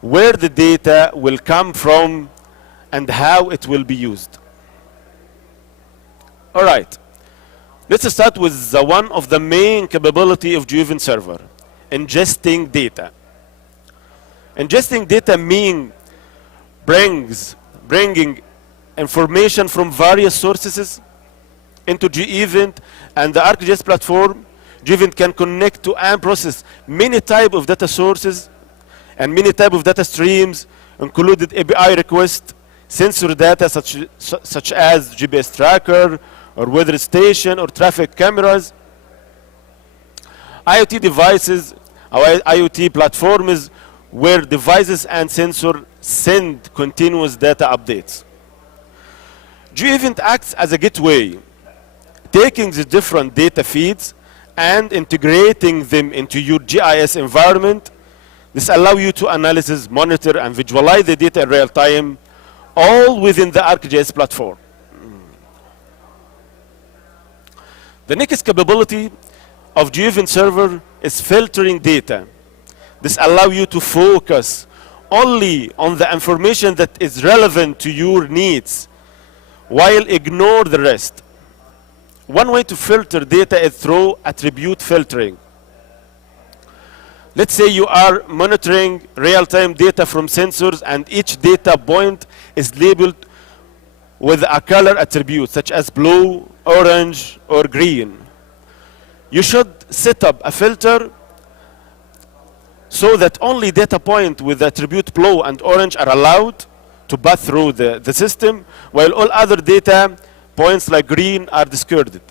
where the data will come from and how it will be used. All right. Let's start with one of the main capability of GeoEvent Server, ingesting data. Ingesting data means bringing information from various sources into GeoEvent and the ArcGIS platform. GeoEvent can connect to and process many types of data sources and many types of data streams, included API requests, sensor data such as GPS tracker, or weather station, or traffic cameras, IoT devices, IoT platforms where devices and sensors send continuous data updates. GeoEvent acts as a gateway, taking the different data feeds and integrating them into your GIS environment. This allows you to analyze, monitor, and visualize the data in real time, all within the ArcGIS platform. The next capability of GeoEvent Server is filtering data. This allows you to focus only on the information that is relevant to your needs, while ignore the rest. One way to filter data is through attribute filtering. Let's say you are monitoring real-time data from sensors and each data point is labeled with a color attribute such as blue, orange, or green. You should set up a filter so that only data points with the attribute blue and orange are allowed to pass through the system, while all other data points like green are discarded.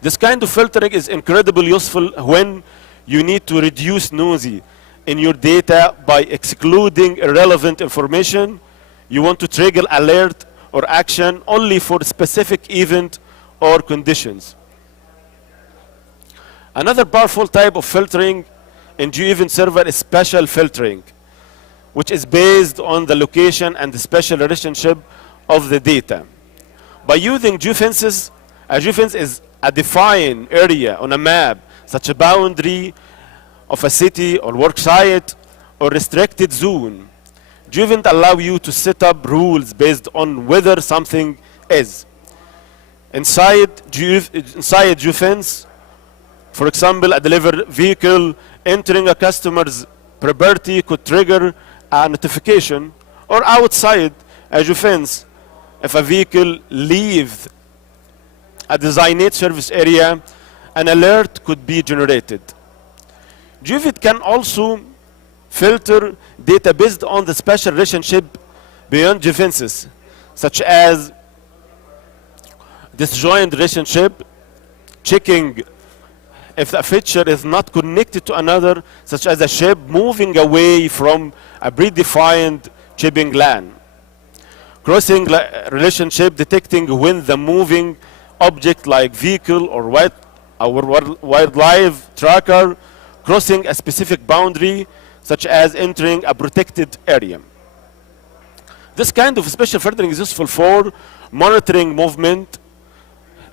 This kind of filtering is incredibly useful when you need to reduce noise in your data by excluding irrelevant information. You want to trigger alert or action only for specific event or conditions. Another powerful type of filtering in GeoEvent Server is spatial filtering, which is based on the location and the spatial relationship of the data. By using geofences, a geofence is a defined area on a map, such a boundary of a city or work site or restricted zone. GeoEvent allow you to set up rules based on whether something is. Inside geofence, for example, a delivered vehicle entering a customer's property could trigger a notification, or outside a geofence, if a vehicle leaves a designated service area, an alert could be generated. GeoEvent can also filter data based on the spatial relationship beyond geofences, such as disjoint relationship, checking if a feature is not connected to another, such as a ship moving away from a predefined shipping lane. Crossing relationship, detecting when the moving object like vehicle or wildlife tracker crossing a specific boundary, such as entering a protected area. This kind of spatial filtering is useful for monitoring movement,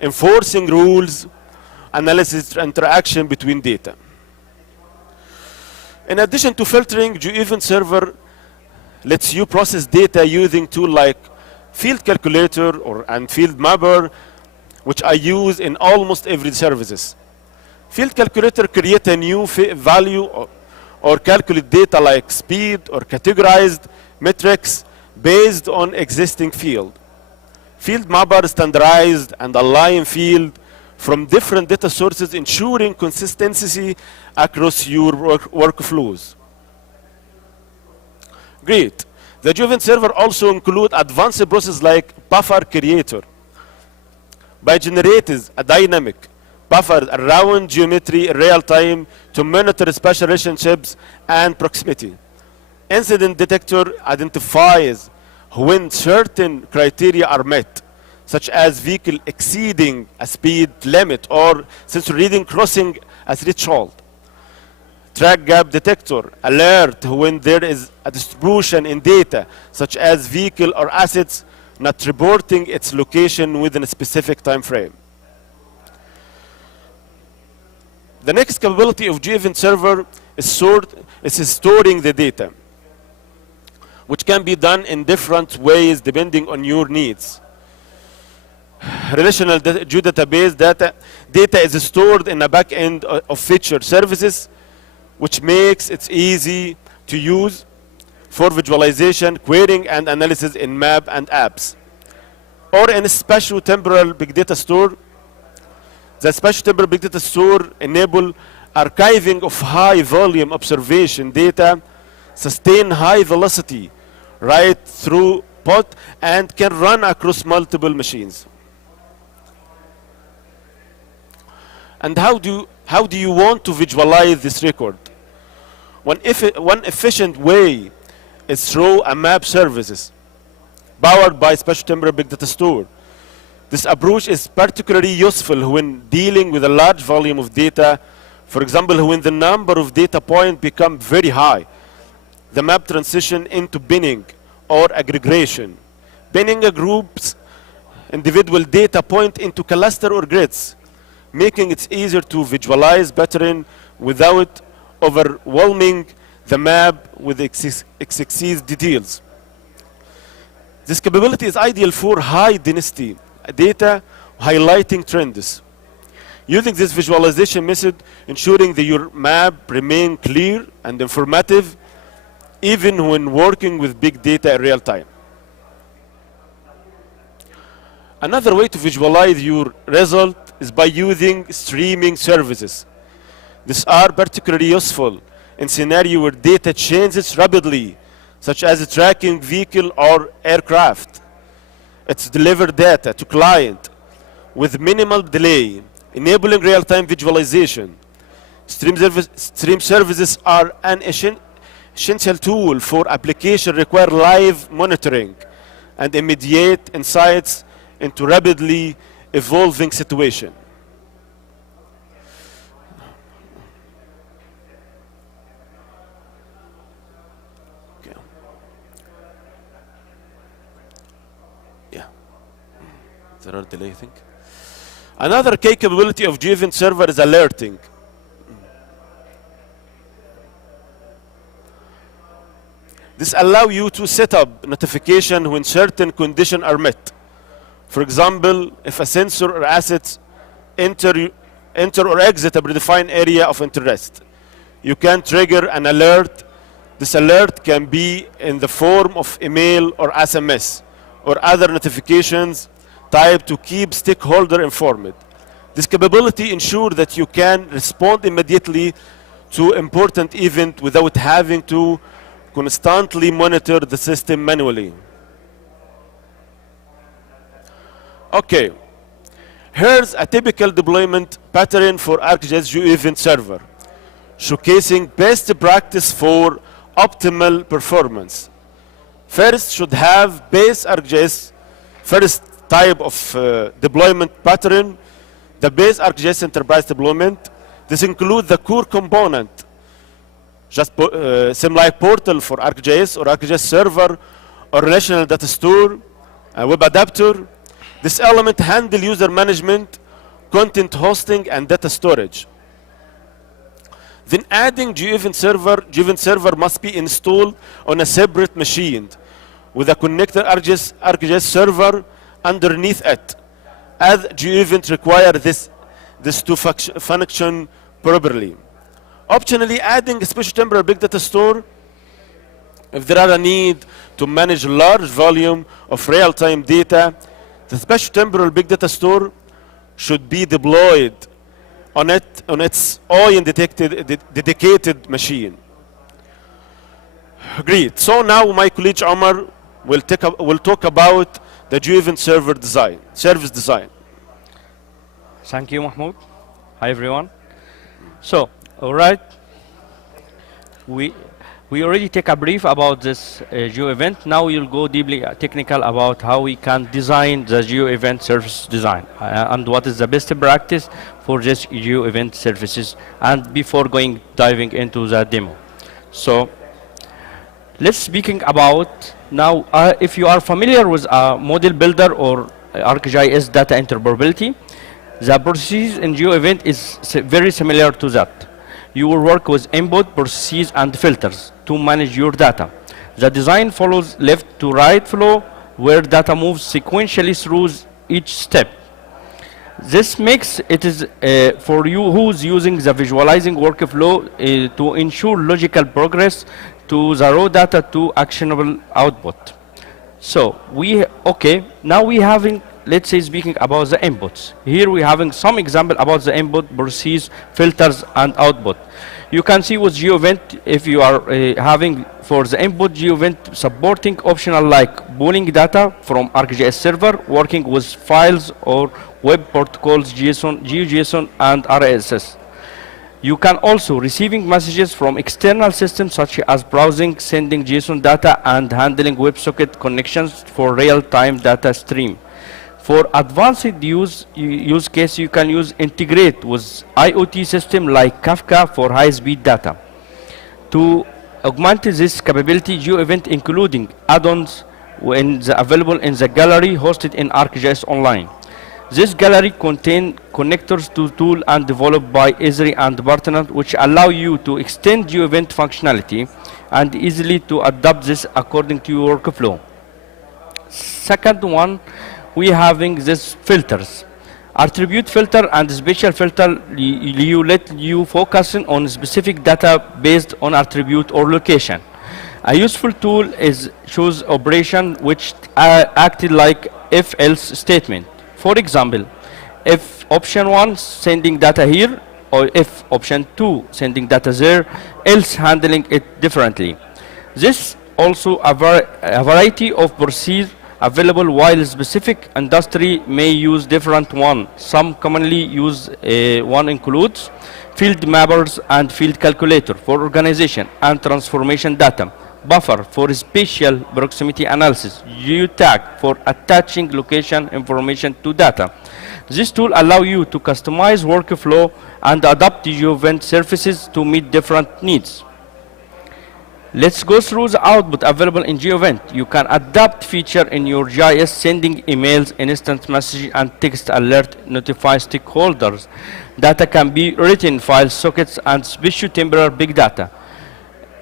enforcing rules, analysis, interaction between data. In addition to filtering, GeoEvent Server lets you process data using tools like Field Calculator and Field Mapper, which I use in almost every services. Field Calculator creates a new value or calculate data like speed or categorized metrics based on existing field. Field Mapper standardized and align field from different data sources, ensuring consistency across your workflows. Great. The GeoEvent Server also includes advanced processes like buffer creator. By generating a dynamic buffer around geometry in real time to monitor spatial relationships and proximity. Incident detector identifies when certain criteria are met, such as vehicle exceeding a speed limit or sensor reading crossing a threshold. Track gap detector alert when there is a distribution in data, such as vehicle or assets not reporting its location within a specific time frame. The next capability of GeoEvent Server is storing the data, which can be done in different ways depending on your needs. Relational geodatabase data is stored in a back end of feature services, which makes it easy to use for visualization, querying, and analysis in map and apps. Or in a spatial temporal big data store, the spatial temporal big data store enable archiving of high volume observation data, sustain high velocity right through pod, and can run across multiple machines. And how do you want to visualize this record? One efficient way is through a map services powered by spatial temporal big data store. This approach is particularly useful when dealing with a large volume of data. For example, when the number of data points become very high, the map transition into binning or aggregation. Binning groups individual data point into cluster or grids, making it easier to visualize pattern without overwhelming the map with excessive details. This capability is ideal for high density data, highlighting trends. Using this visualization method, ensuring that your map remain clear and informative, even when working with big data in real time. Another way to visualize your result is by using streaming services. These are particularly useful in scenarios where data changes rapidly, such as tracking vehicle or aircraft. It's delivered data to client with minimal delay, enabling real-time visualization. Stream services are an essential tool for applications require live monitoring and immediate insights into rapidly evolving situation. Okay. Yeah. There are delay, I think. Another key capability of GeoEvent Server is alerting. This allows you to set up notification when certain conditions are met. For example, if a sensor or assets enter or exit a predefined area of interest, you can trigger an alert. This alert can be in the form of email or SMS or other notifications type to keep stakeholder informed. This capability ensures that you can respond immediately to important event without having to constantly monitor the system manually. Okay, here's a typical deployment pattern for ArcGIS GeoEvent Server, showcasing best practice for optimal performance. First, should have base ArcGIS, first type of deployment pattern, the base ArcGIS Enterprise deployment. This includes the core component, just same like portal for ArcGIS or ArcGIS Server or relational data store, a web adapter. This element handle user management, content hosting, and data storage. Then adding GeoEvent Server must be installed on a separate machine with a connector ArcGIS Server underneath it, as GeoEvent require this to function properly. Optionally, adding a special temporary big data store if there are a need to manage large volume of real-time data. The special temporal big data store should be deployed on its own dedicated machine. Great. So now my colleague Omar will talk about the GeoEvent server design, service design. Thank you, Mahmoud. Hi, everyone. So, all right. We already take a brief about this GeoEvent. Now we'll go deeply technical about how we can design the GeoEvent service design and what is the best practice for this GeoEvent services, and before diving into the demo. So let's speaking about now, if you are familiar with a model builder or ArcGIS data interoperability, the process in GeoEvent is very similar to that. You will work with input, processes, and filters to manage your data. The design follows left to right flow, where data moves sequentially through each step. This makes it is for you who's using the visualizing workflow to ensure logical progress to the raw data to actionable output. So now we having, let's say, speaking about the inputs. Here we having some example about the input, process, filters, and output. You can see with GeoEvent, if you are having for the input GeoEvent supporting optional like pulling data from ArcGIS Server, working with files or web protocols, JSON, GeoJSON, and RSS. You can also receiving messages from external systems such as browsing, sending JSON data, and handling WebSocket connections for real-time data stream. For advanced use case, you can integrate with IoT system like Kafka for high-speed data. To augment this capability, GeoEvent including add-ons available in the gallery hosted in ArcGIS Online. This gallery contains connectors to tool and developed by Esri and partners, which allow you to extend GeoEvent functionality and easily to adapt this according to your workflow. Second one, we having this filters. Attribute filter and special filter let you focus on specific data based on attribute or location. A useful tool is choose operation which acted like if-else statement. For example, if option 1 sending data here, or if option 2 sending data there, else handling it differently. This also a variety of procedures available, while specific industry may use different one. Some commonly used one includes field mappers and field calculator for organization and transformation data, buffer for spatial proximity analysis, geotag for attaching location information to data, This tool allows you to customize workflow and adapt GeoEvent services to meet different needs. Let's go through the output available in GeoEvent. You can adapt feature in your GIS, sending emails, instant message, and text alert, notify stakeholders. Data can be written in file sockets and special temporary big data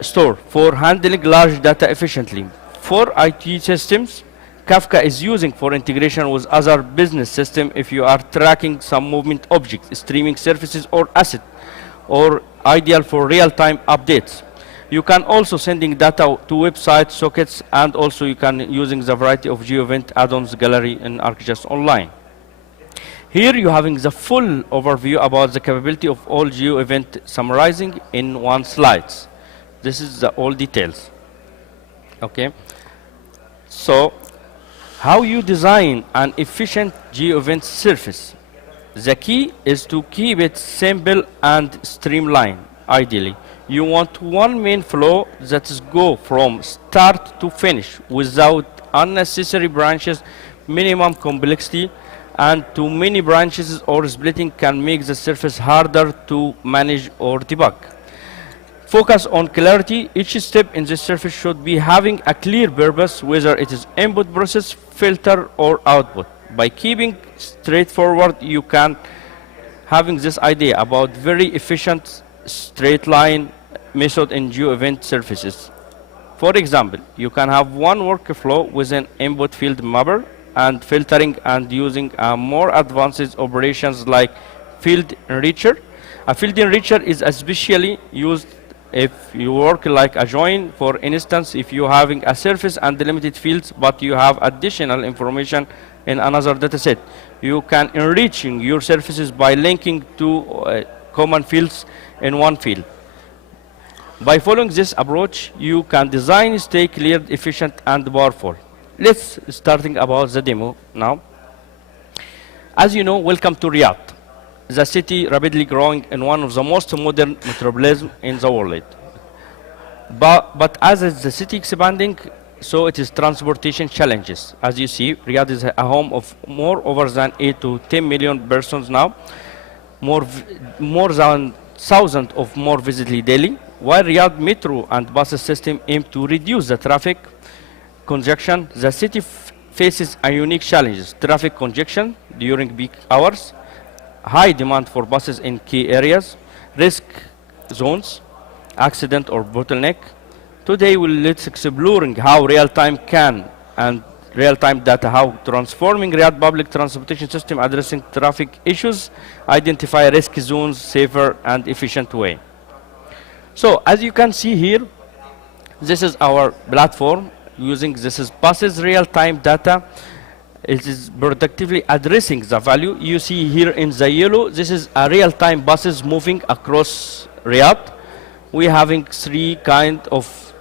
store for handling large data efficiently. For IT systems, Kafka is using for integration with other business systems if you are tracking some movement objects, streaming services, or asset, or ideal for real-time updates. You can also sending data to website sockets, and also you can using the variety of GeoEvent add-ons gallery in ArcGIS Online. Here you having the full overview about the capability of all GeoEvent summarizing in one slide. This is the all details. Okay. So, how you design an efficient GeoEvent surface? The key is to keep it simple and streamlined. Ideally, you want one main flow that is go from start to finish without unnecessary branches, minimum complexity, and too many branches or splitting can make the surface harder to manage or debug. Focus on clarity. Each step in this surface should be having a clear purpose, whether it is input process, filter, or output. By keeping straightforward, you can having this idea about very efficient straight line method in GeoEvent surfaces. For example, you can have one workflow with an input field mapper and filtering and using more advanced operations like field enricher. A field enricher is especially used if you work like a join, for instance, if you're having a surface and limited fields, but you have additional information in another dataset. You can enrich your surfaces by linking to common fields in one field. By following this approach, you can design, stay clear, efficient, and powerful. Let's starting about the demo now. As you know, welcome to Riyadh, the city rapidly growing in one of the most modern metropolis in the world. But as the city expanding, so it is transportation challenges. As you see, Riyadh is a home of more over than 8 to 10 million persons now, more than 1,000 of more visitors daily, while Riyadh metro and bus system aim to reduce the traffic congestion. The city faces a unique challenges: traffic congestion during peak hours, high demand for buses in key areas, risk zones, accident or bottleneck. Today let's exploring how real-time and real-time data, how transforming Riyadh public transportation system addressing traffic issues, identify risk zones, safer and efficient way. So as you can see here, this is our platform using this is buses real-time data. It is productively addressing the value. You see here in the yellow, this is a real-time buses moving across Riyadh. We're having three kind of,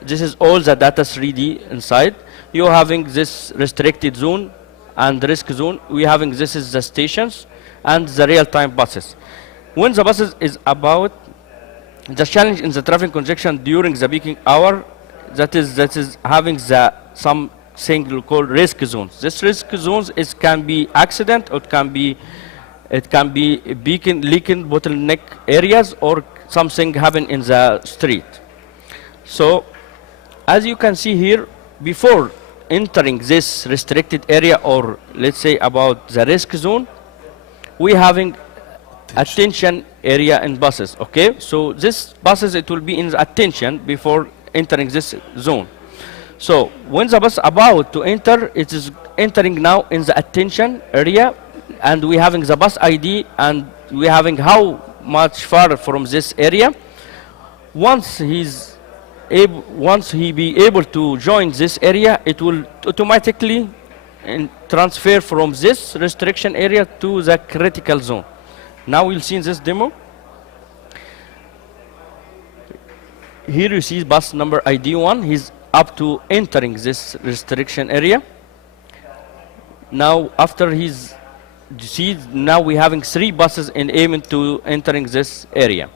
this is all the data 3D inside. You're having this restricted zone and risk zone. We're having this is the stations and the real-time buses. When the buses is about the challenge in the traffic congestion during the peaking hour, that is having the some thing called risk zones. This risk zones can be accident, or it can be beacon leaking bottleneck areas, or something happen in the street. So as you can see here, before entering this restricted area, or let's say about the risk zone, we having attention area in buses. Okay, so this buses, it will be in the attention before entering this zone. So when the bus about to enter, it is entering now in the attention area, and we having the bus ID, and we having how much far from this area. Once he be able to join this area, it will automatically transfer from this restriction area to the critical zone. Now we'll see in this demo. Here you see bus number ID 1. He's up to entering this restriction area. Now after he's, you see, now we're having 3 buses in aiming to entering this area.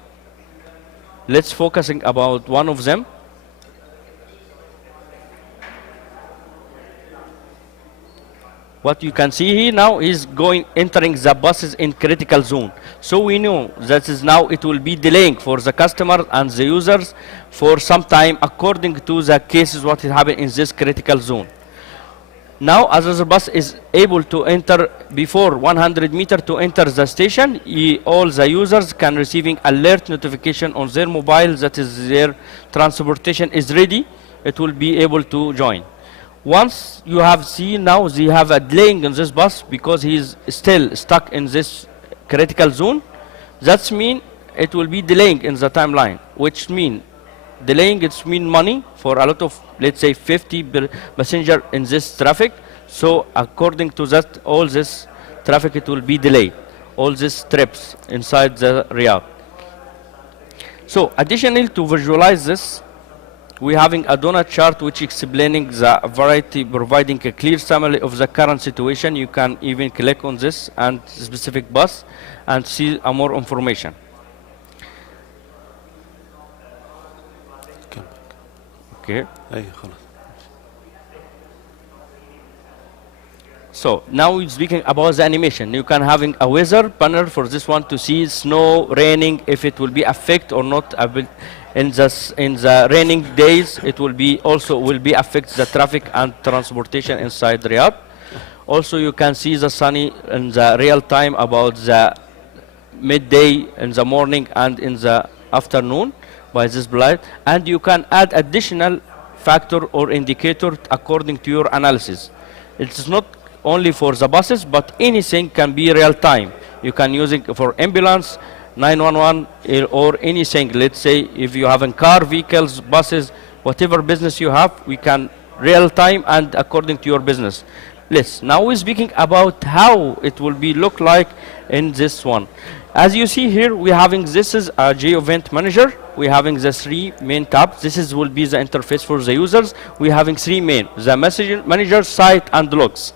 Let's focusing about one of them. What you can see here now is entering the buses in critical zone. So we know that is now it will be delaying for the customer and the users for some time according to the cases what is happening in this critical zone. Now, as the bus is able to enter before 100 meters to enter the station, all the users can receiving alert notification on their mobile that is their transportation is ready. It will be able to join. Once you have seen now they have a delaying in this bus because he is still stuck in this critical zone. That means it will be delaying in the timeline, which means delaying it means money for a lot of, let's say, 50 passenger in this traffic. So according to that, all this traffic it will be delayed, all these trips inside the Riyadh. So additionally, to visualize this, we're having a donut chart which explaining the variety, providing a clear summary of the current situation. You can even click on this and specific bus and see more information. Okay. So now we're speaking about the animation. You can having a weather panel for this one to see snow, raining, if it will be affect or not. In the raining days, it will be affect the traffic and transportation inside Riyadh. Also, you can see the sunny in the real time about the midday, in the morning, and in the afternoon by this blind. And you can add additional factor or indicator according to your analysis. It is not only for the buses, but anything can be real time. You can use it for ambulance, 911, or anything. Let's say if you have car, vehicles, buses, whatever business you have, we can real time and according to your business. Now we're speaking about how it will be look like in this one. As you see here, we're having this is a GeoEvent Manager. We're having the 3 main tabs. This will be the interface for the users. We're having 3 main: the Message Manager, Site, and Logs.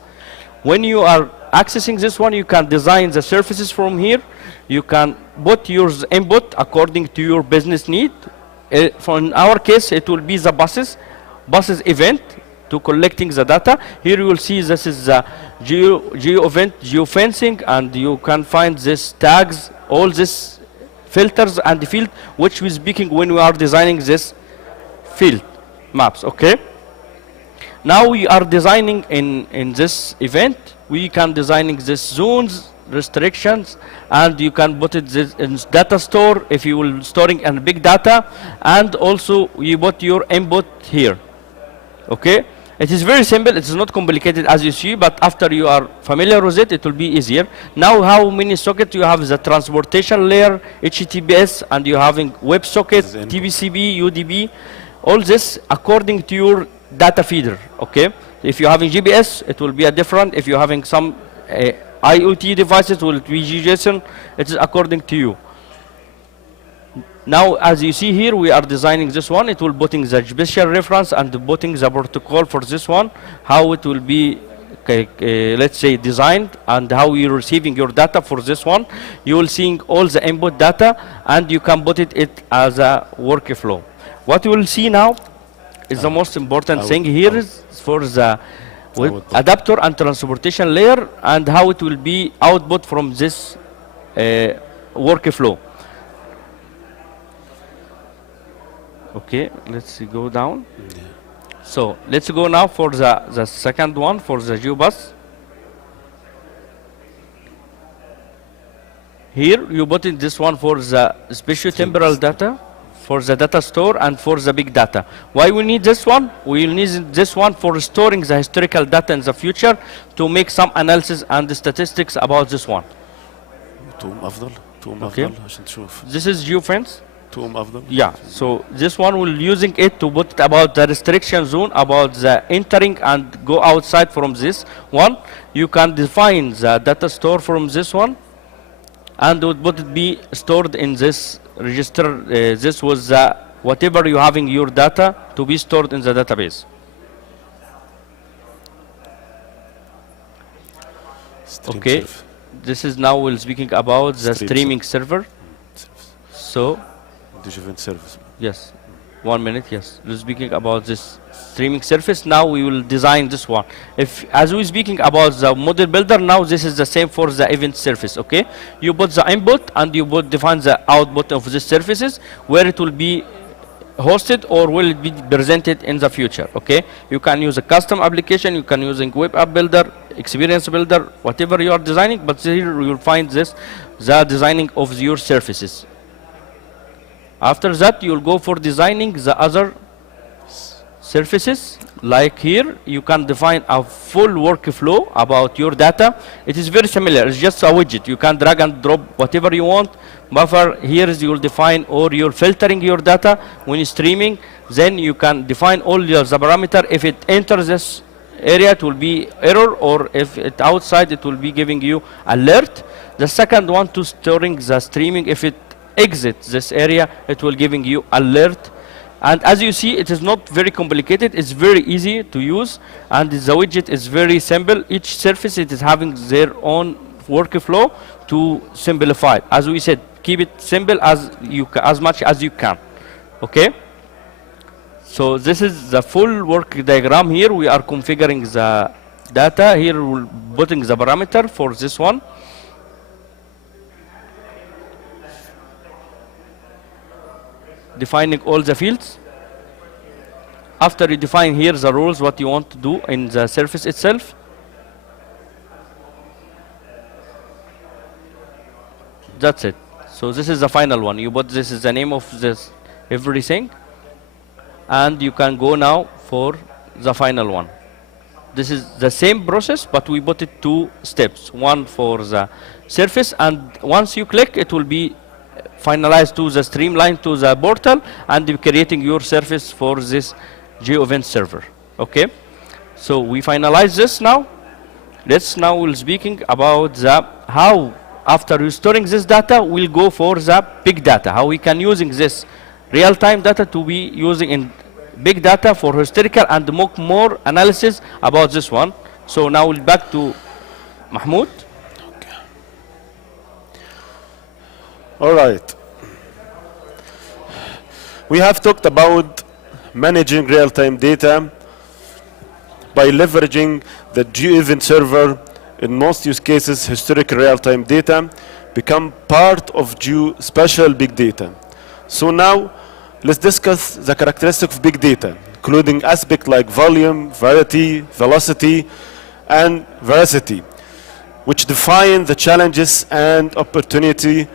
When you are accessing this one, you can design the surfaces from here. You can put your input according to your business need. For in our case, it will be the buses event to collecting the data. Here you will see this is the GeoEvent, geofencing, and you can find these tags, all these filters and the field, which we're speaking when we are designing this field maps, okay? Now we are designing in this event, we can designing these zones, restrictions, and you can put it in data store if you will storing in big data, and also you put your input here, okay? It is very simple, it is not complicated as you see, but after you are familiar with it, it will be easier. Now how many sockets you have? The transportation layer, HTTPS, and you're having WebSocket, TBCB, UDP, all this according to your data feeder, okay? If you're having GPS, it will be a different. If you're having some IoT devices, it will be JSON. It is according to you. Now, as you see here, we are designing this one. It will putting the special reference and putting the protocol for this one, how it will be, let's say, designed, and how you're receiving your data for this one. You will seeing all the input data, and you can put it as a workflow. What you will see now is the most important thing here is for the adapter and transportation layer, and how it will be output from this workflow. Okay, let's go down. Yeah. So let's go now for the second one, for the GeoBus. Here you put in this one for the spatiotemporal data, for the data store, and for the big data. Why we need this one? We will need this one for storing the historical data in the future to make some analysis and statistics about this one. Okay. This is GeoFence. Yeah, so this one will using it to put about the restriction zone, about the entering and go outside from this one. You can define the data store from this one, and would it be stored in this register. This was whatever you having your data to be stored in the database. Okay, this is now we're speaking about the streaming server. So. GeoEvent service. Yes. 1 minute, yes. We're speaking about this streaming surface. Now we will design this one. As we're speaking about the model builder, now this is the same for the event surface, okay? You put the input and you define the output of these surfaces, where it will be hosted or will it be presented in the future, okay? You can use a custom application, you can use a web app builder, experience builder, whatever you are designing, but here you will find the designing of your surfaces. After that, you'll go for designing the other surfaces. Like here, you can define a full workflow about your data. It is very similar. It's just a widget. You can drag and drop whatever you want. Buffer, here is you'll define, or you're filtering your data when you're streaming. Then you can define all the parameter. If it enters this area, it will be error, or if it outside, it will be giving you alert. The second one, to storing the streaming. If it exits this area, it will giving you alert. And as you see, it is not very complicated. It's very easy to use, and the widget is very simple. Each surface, it is having their own workflow to simplify. As we said, keep it simple as much as you can. Okay. So this is the full work diagram. Here we are configuring the data. Here we're putting the parameter for this one. Defining all the fields. After you define here the rules, what you want to do in the surface itself. That's it. So this is the final one. You put this is the name of this everything, and you can go now for the final one. This is the same process, but we put it 2 steps. One for the surface, and once you click, it will be finalized to the streamline to the portal, and you're creating your surface for this GeoEvent server. Okay, so we finalize this now. We'll speaking about the how after restoring this data, we'll go for the big data. How we can using this real-time data to be using in big data for historical and more analysis about this one. So now we'll back to Mahmoud. All right. We have talked about managing real-time data by leveraging the GeoEvent server. In most use cases, historical real-time data become part of geospatial big data. So now, let's discuss the characteristics of big data, including aspects like volume, variety, velocity, and veracity, which define the challenges and opportunity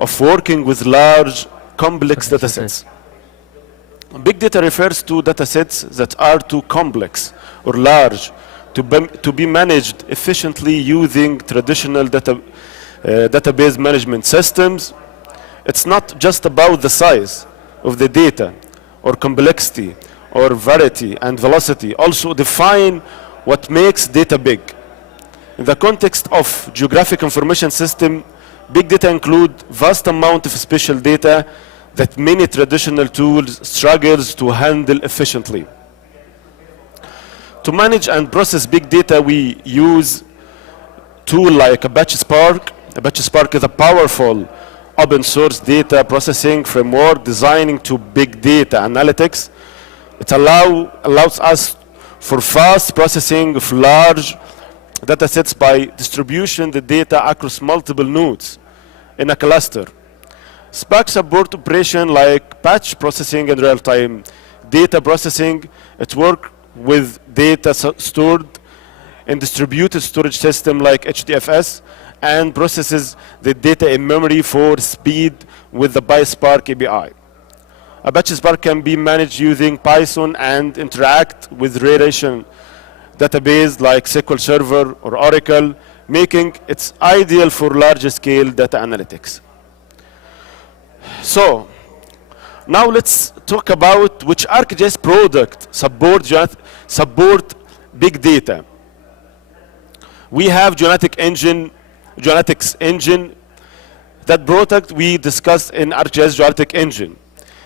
of working with large, complex datasets. Big data refers to datasets that are too complex or large to be managed efficiently using traditional database management systems. It's not just about the size of the data or complexity or variety and velocity. Also define what makes data big. In the context of geographic information system, big data include vast amount of spatial data that many traditional tools struggles to handle efficiently. To manage and process big data, we use tool like Apache Spark. Apache Spark is a powerful open source data processing framework designing to big data analytics. It allows us for fast processing of large data sets by distribution the data across multiple nodes in a cluster. Spark support operation like batch processing and real-time data processing. It works with data stored in distributed storage system like HDFS and processes the data in memory for speed with the PySpark API. Apache Spark can be managed using Python and interact with relation database like SQL Server or Oracle, making it ideal for large scale data analytics. So now let's talk about which ArcGIS product support big data. We have Genetic Engine, Genetics Engine. That product we discussed in ArcGIS Genetic Engine.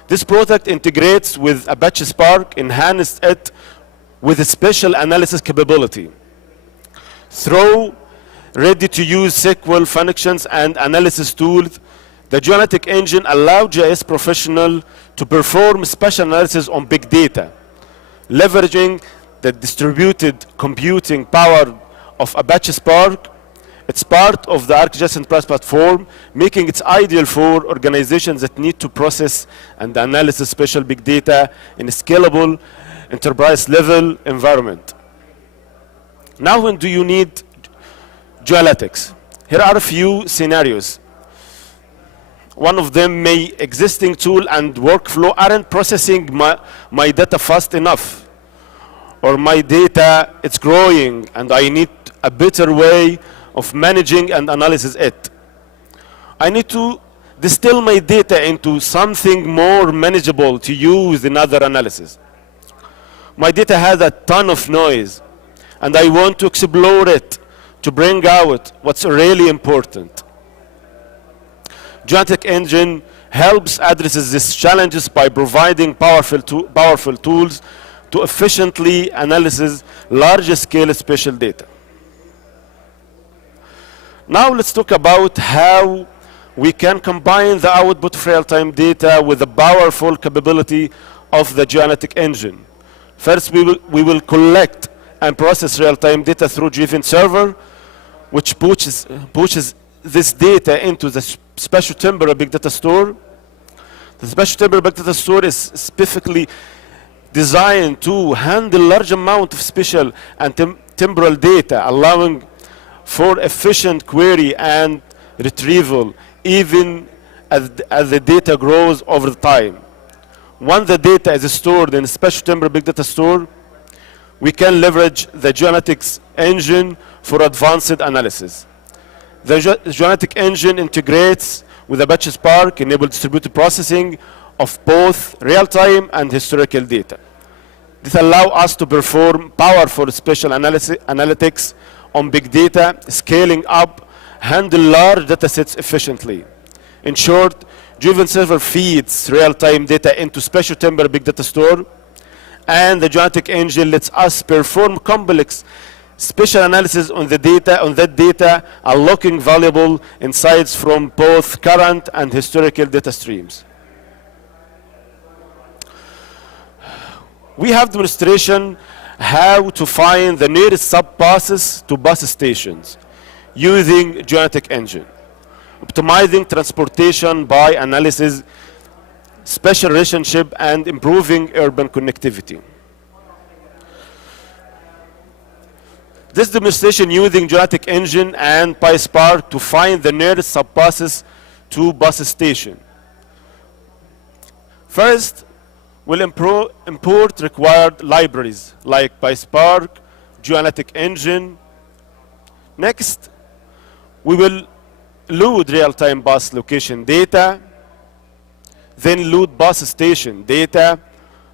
This product integrates with Apache Spark, enhanced it with a special analysis capability. Through ready-to-use SQL functions and analysis tools The GeoAnalytic engine allows GIS professionals to perform special analysis on big data, leveraging the distributed computing power of Apache Spark. It's part of the ArcGIS Enterprise platform, making it ideal for organizations that need to process and analyze special big data in a scalable enterprise-level environment. Now, when do you need geoanalytics? Here are a few scenarios. One of them may existing tool and workflow aren't processing my data fast enough, or my data it's growing and I need a better way of managing and analyzing it. I need to distill my data into something more manageable to use in other analysis. My data has a ton of noise, and I want to explore it to bring out what's really important. GeoAnalytic engine helps address these challenges by providing powerful tools to efficiently analyze large-scale spatial data. Now let's talk about how we can combine the output of real-time data with the powerful capability of the GeoAnalytic engine. First, we will collect and process real-time data through GeoEvent Server, which pushes this data into the spatial temporal big data store. The spatial temporal big data store is specifically designed to handle large amount of spatial and temporal data, allowing for efficient query and retrieval, even as the data grows over time. Once the data is stored in a spatial temporal big data store, we can leverage the GeoAnalytics engine for advanced analysis. The GeoAnalytic engine integrates with Apache Spark, enable distributed processing of both real-time and historical data. This allows us to perform powerful spatial analytics on big data, scaling up, handle large data sets efficiently. In short, GeoEvent Server feeds real-time data into spatial temporal big data store, and the GeoAnalytic engine lets us perform complex spatial analysis on that data, unlocking valuable insights from both current and historical data streams. We have demonstration how to find the nearest sub-passes to bus stations using GeoAnalytic engine, optimizing transportation by analysis, spatial relationship, and improving urban connectivity. This demonstration using GeoAnalytic engine and PySpark to find the nearest sub-passes to bus station. First, we'll import required libraries like PySpark, GeoAnalytic engine. Next, we will load real-time bus location data, then load bus station data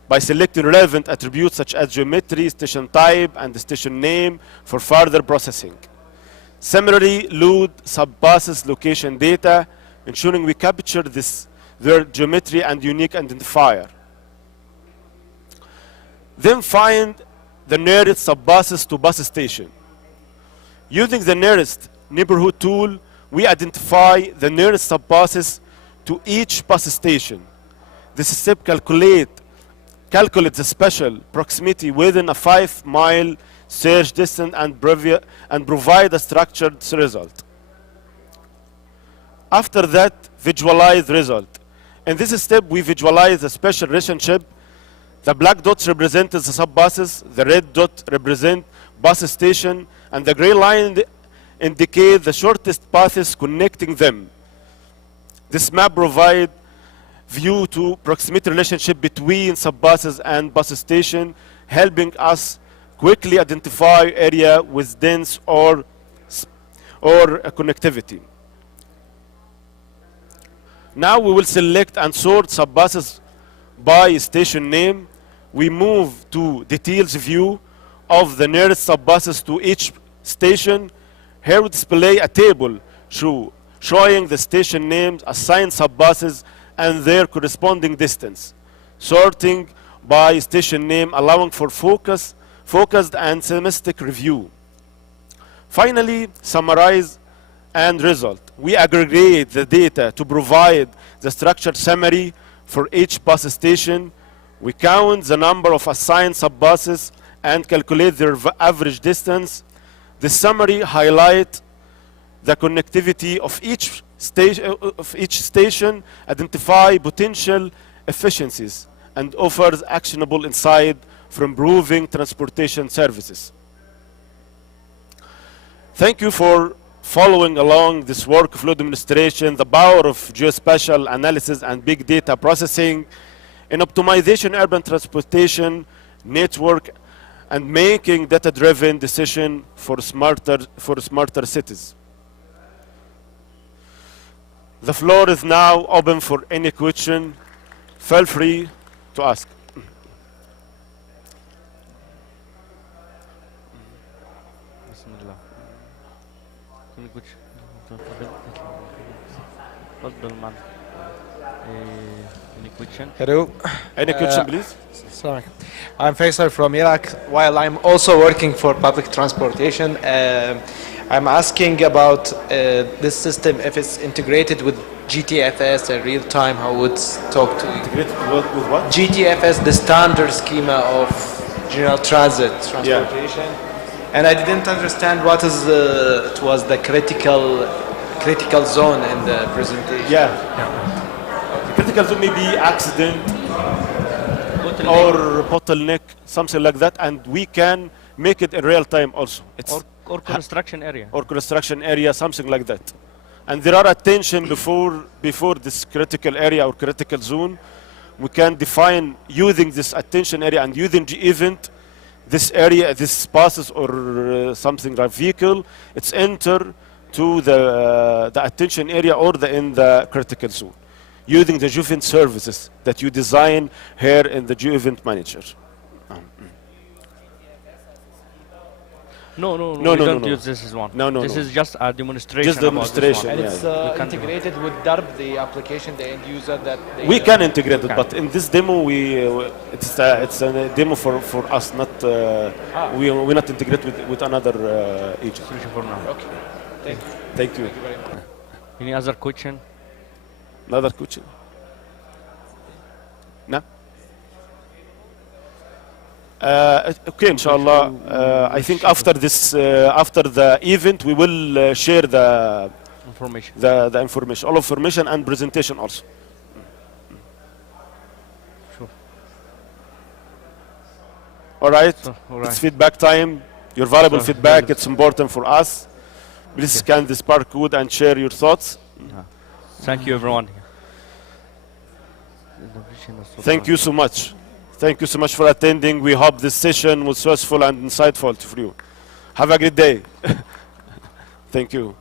by selecting relevant attributes such as geometry, station type, and station name for further processing. Similarly, load sub-buses location data, ensuring we capture their geometry and unique identifier. Then find the nearest sub-buses to bus station. Using the nearest neighborhood tool, we identify the nearest sub-buses to each bus station. This step calculates the spatial proximity within a 5-mile search distance and provide a structured result. After that, visualize the result. In this step, we visualize the spatial relationship. The black dots represent the sub-buses, the red dot represent bus station, and the gray line indicates the shortest paths connecting them. This map provides view to proximity relationship between sub-buses and bus station, helping us quickly identify area with dense or connectivity. Now we will select and sort sub-buses by station name. We move to details view of the nearest sub-buses to each station. Here we display a table showing the station names, assigned sub-buses, and their corresponding distance, sorting by station name, allowing for focused and semantic review. Finally, summarize and result. We aggregate the data to provide the structured summary for each bus station. We count the number of assigned sub-buses and calculate their average distance. The summary highlights the connectivity of each station, identify potential efficiencies, and offers actionable insight for improving transportation services. Thank you for following along this workflow demonstration, the power of geospatial analysis and big data processing in optimization urban transportation network and making data-driven decisions for smarter cities. The floor is now open for any question. Feel free to ask. Any question? Hello. Any question, please? Sorry. I'm Faisal from Iraq. While I'm also working for public transportation, I'm asking about this system, if it's integrated with GTFS in real time, how would talk to integrated with what? GTFS, the standard schema of general transit transportation. Yeah. And I didn't understand what is it was the critical zone in the presentation. Yeah. The critical zone may be accident or bottleneck, something like that, and we can make it in real time also. It's or construction area. Or construction area, something like that. And there are attention before this critical area or critical zone. We can define using this attention area and using GeoEvent, this area, this passes or something like vehicle, it's enter to the attention area or in the critical zone, using the GeoEvent services that you design here in the GeoEvent Manager. No, we don't use this as one. This is just a demonstration. Just demonstration. And it's integrated with DARP, the application, the end user that they we can integrate it, but in this demo, it's a demo for us, not we not integrate with another agent. For now. Okay. Thank you. Thank you. Thank you very much. Any other question? Another question? No. Okay, inshallah. I think after this, after the event, we will share the information, the information, all information and presentation also. Sure. All right. All right. It's feedback time. Your valuable feedback. It's important for us. Please scan this barcode and share your thoughts. Thank you, everyone. Thank you so much. Thank you so much for attending. We hope this session was useful and insightful for you. Have a great day. Thank you.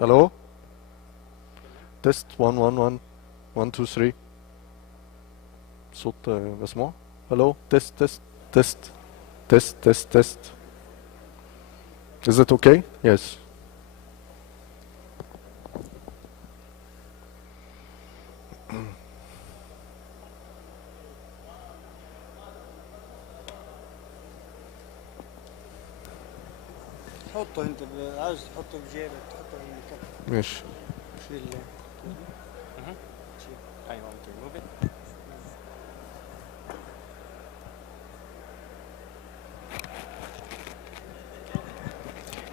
Hello? Test 1 1 1 1 2 3. صوت مسموع. Hello? Test test test test test test. Is it okay? Yes. حطه انت عاوز تحطه في جيبك تحطه في المكان. ماشي. شيل I want to remove it.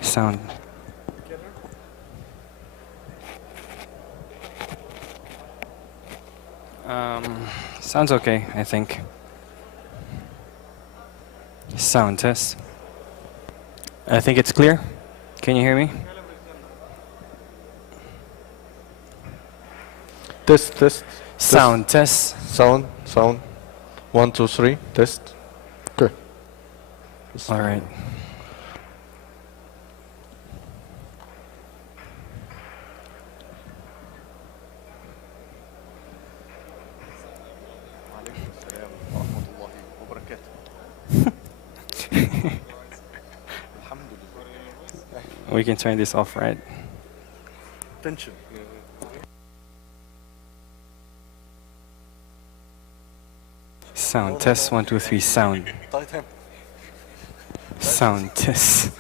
Sound. Sounds okay, I think. Sound test. I think it's clear. Can you hear me? Test test. Sound test. Sound sound. 1 2 3 test. Okay. All right. We can turn this off, right? Tension. Sound test 1 2 3 sound. Sound test.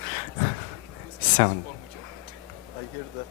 Sound. I hear that.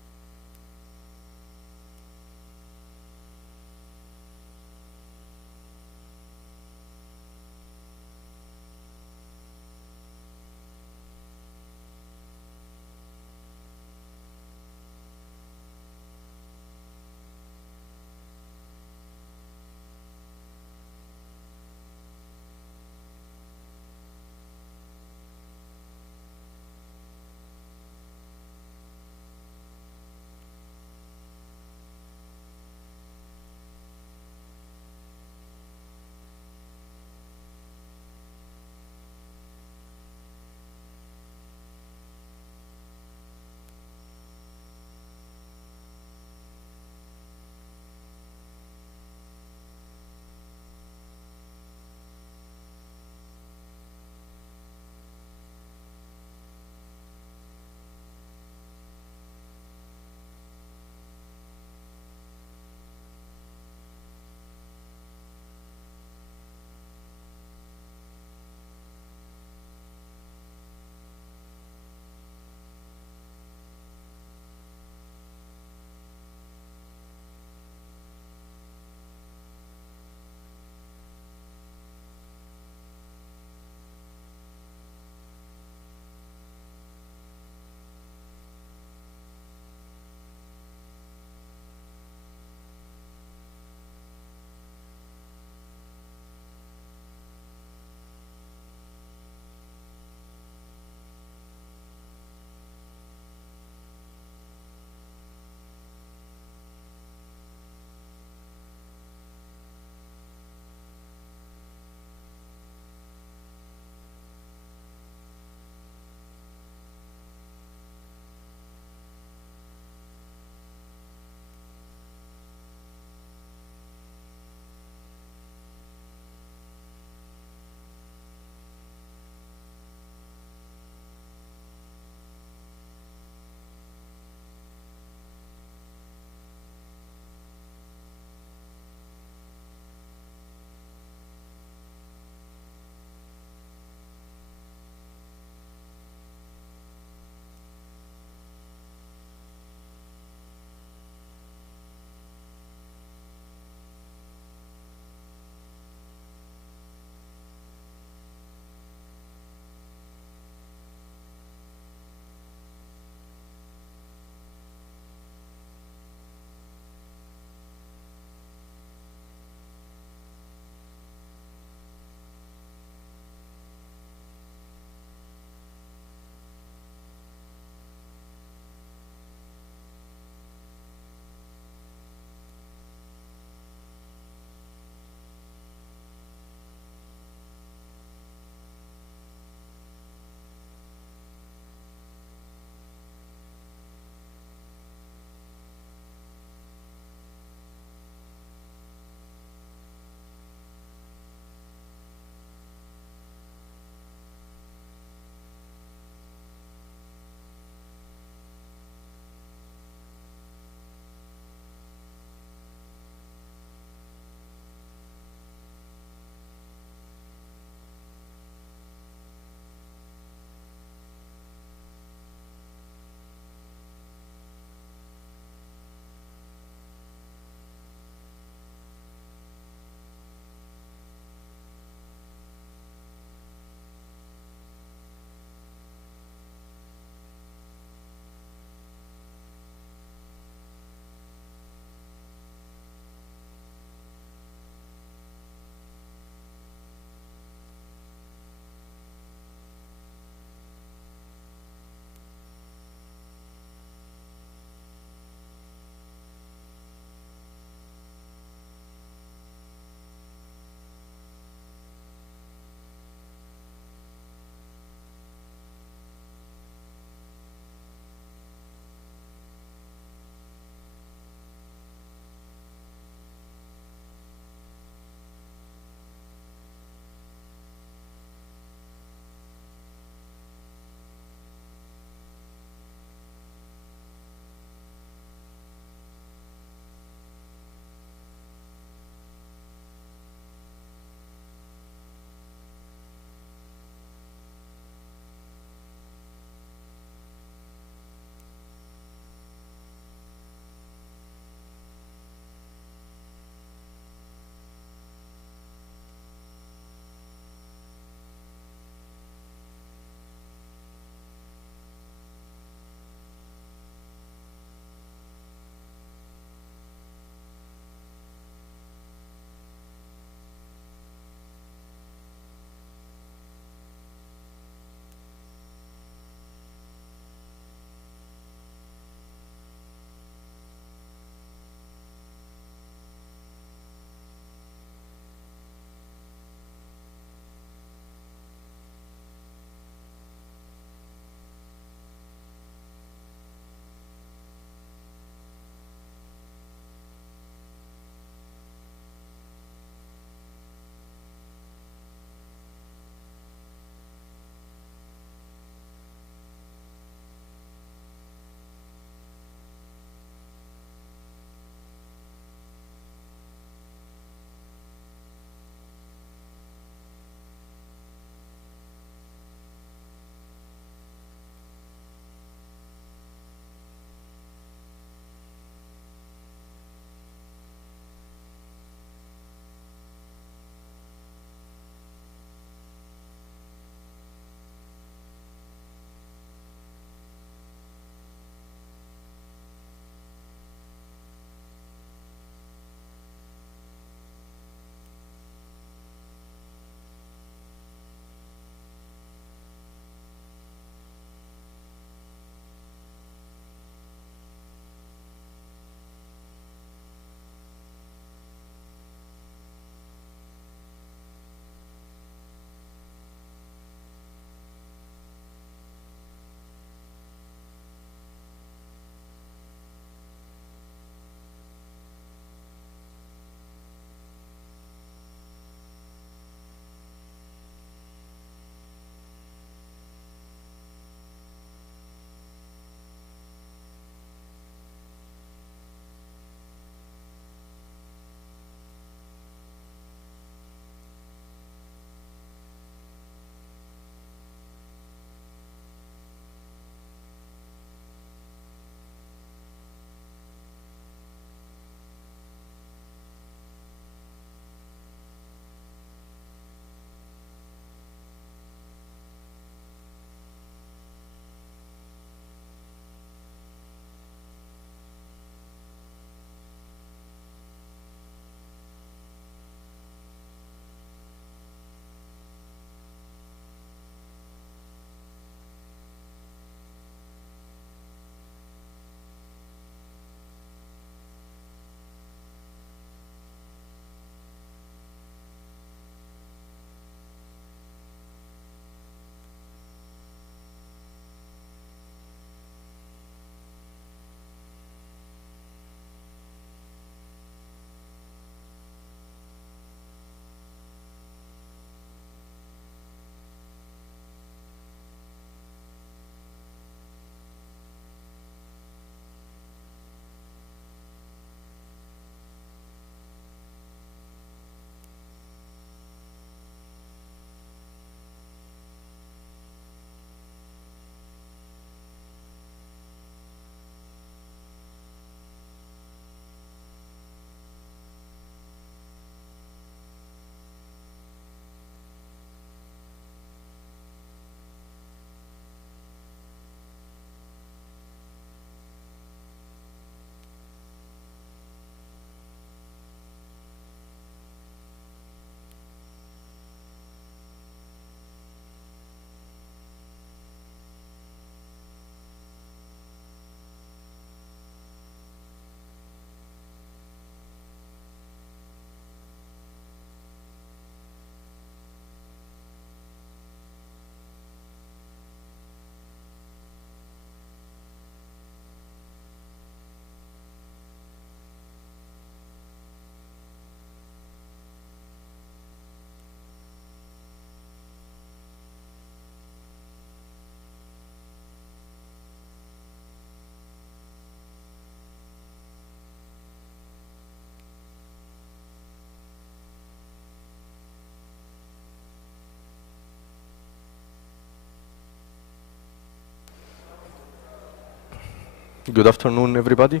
Good afternoon, everybody.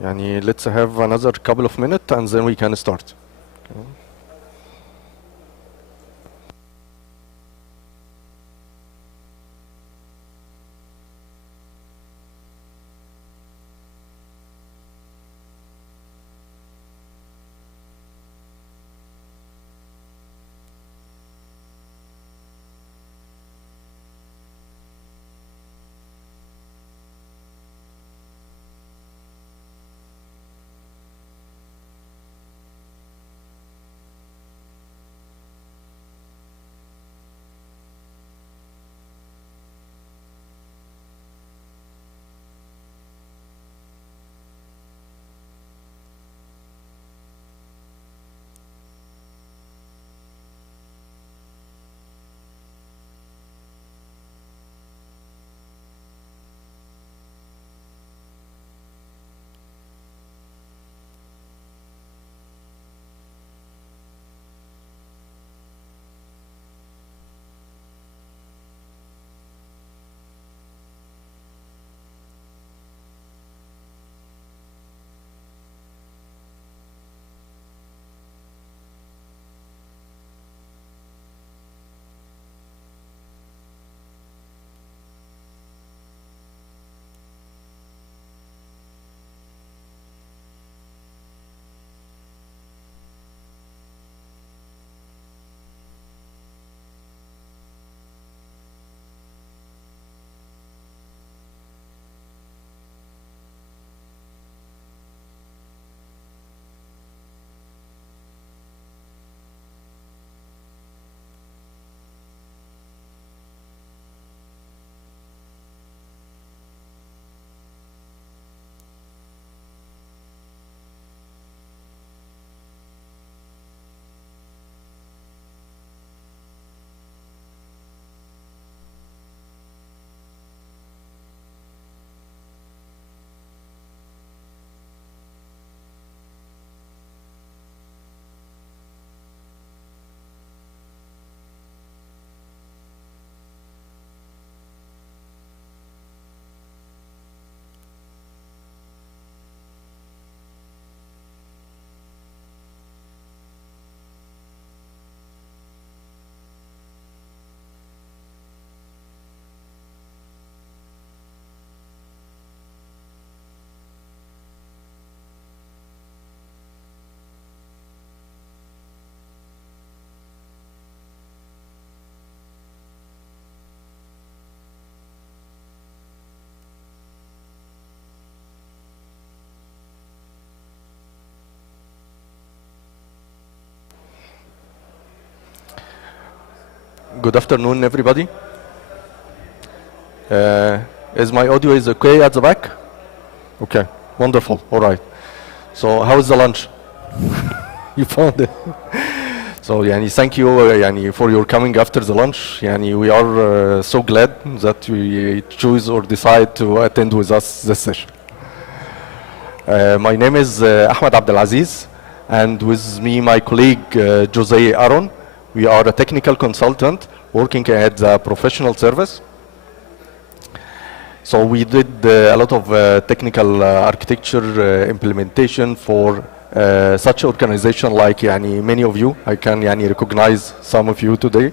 Let's have another couple of minutes and then we can start. Okay. Good afternoon, everybody. Is my audio is okay at the back? Okay, wonderful. All right. So, how is the lunch? You found it. So, thank you for your coming after the lunch. We are so glad that you choose or decide to attend with us this session. My name is Ahmed Abdelaziz, and with me my colleague Jose Aaron. We are a technical consultant working at the professional service. So we did a lot of technical architecture implementation for such organization like many of you. I can recognize some of you today.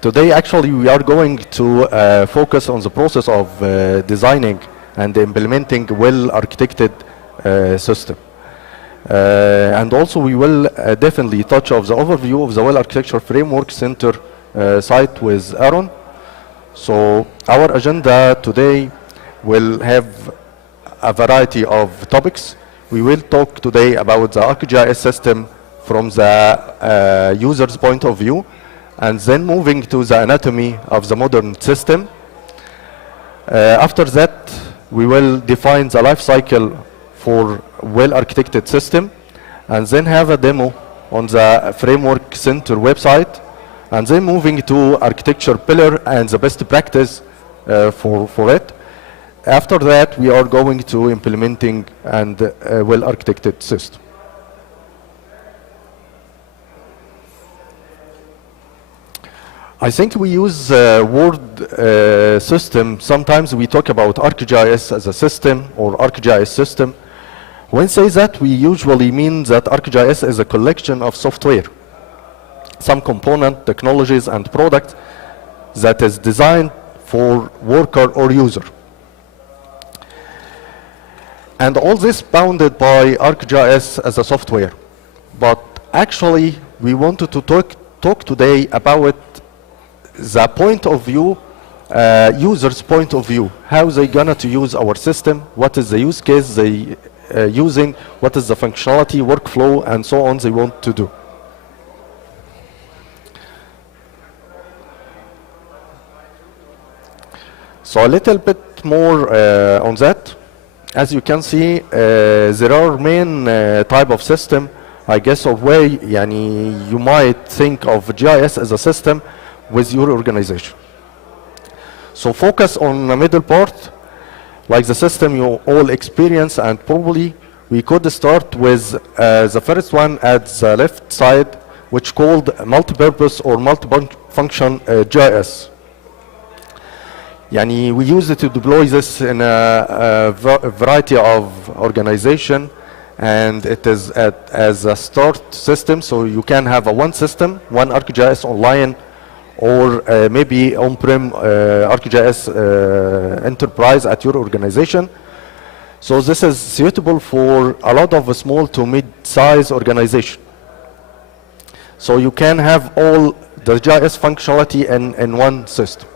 Today actually we are going to focus on the process of designing and implementing well-architected system. And also we will definitely touch on the overview of the well architecture framework center site with Aaron. So our agenda today will have a variety of topics. We will talk today about the ArcGIS system from the user's point of view, and then moving to the anatomy of the modern system. After that, we will define the life cycle for well-architected system, and then have a demo on the Framework Center website, and then moving to architecture pillar and the best practice for it. After that, we are going to implementing and well-architected system. I think we use word system. Sometimes we talk about ArcGIS as a system or ArcGIS system. When say that, we usually mean that ArcGIS is a collection of software, some component, technologies, and products that is designed for worker or user. And all this bounded by ArcGIS as a software. But actually, we wanted to talk today about the point of view, user's point of view. How they gonna to use our system, what is the use case they using, what is the functionality, workflow, and so on they want to do. So a little bit more on that. As you can see, there are main type of system, I guess, of way you might think of GIS as a system with your organization. So focus on the middle part, like the system you all experience, and probably we could start with the first one at the left side, which called multipurpose or multifunction GIS. We use it to deploy this in a variety of organization, and it is as a start system, so you can have one system, one ArcGIS online, or maybe on-prem ArcGIS Enterprise at your organization. So this is suitable for a lot of small to mid-size organization. So you can have all the GIS functionality in one system.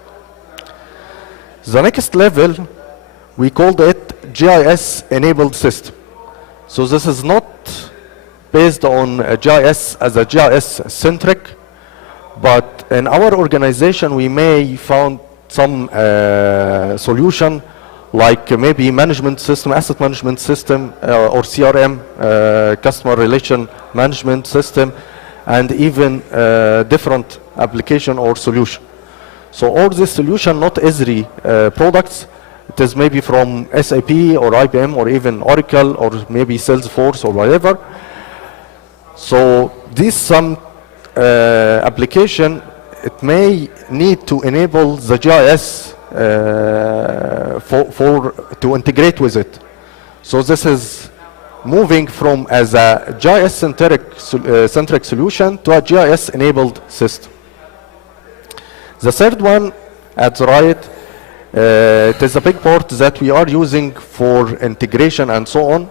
The next level, we called it GIS-enabled system. So this is not based on GIS as a GIS-centric, but in our organization, we may found some solution like maybe management system, asset management system, or CRM, customer relation management system, and even different application or solution. So all this solution, not Esri products, it is maybe from SAP or IBM or even Oracle or maybe Salesforce or whatever. So this some application, it may need to enable the GIS to integrate with it. So this is moving from as a GIS-centric solution to a GIS-enabled system. The third one at the right, it is a big part that we are using for integration and so on.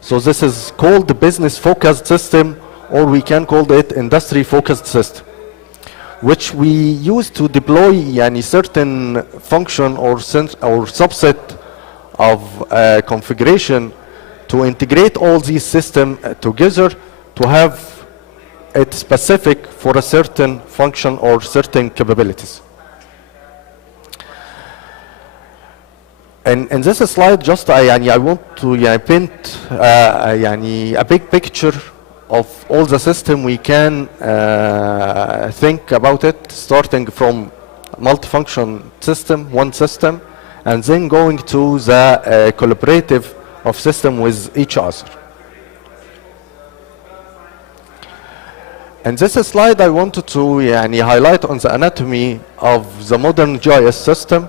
So this is called the business-focused system, or we can call it industry-focused system, which we use to deploy certain function or subset of configuration to integrate all these systems together to have it specific for a certain function or certain capabilities. And in this slide, just I want to paint a big picture of all the system we can think about it, starting from multifunction system, one system, and then going to the collaborative of system with each other. In this slide, I wanted to highlight on the anatomy of the modern GIS system,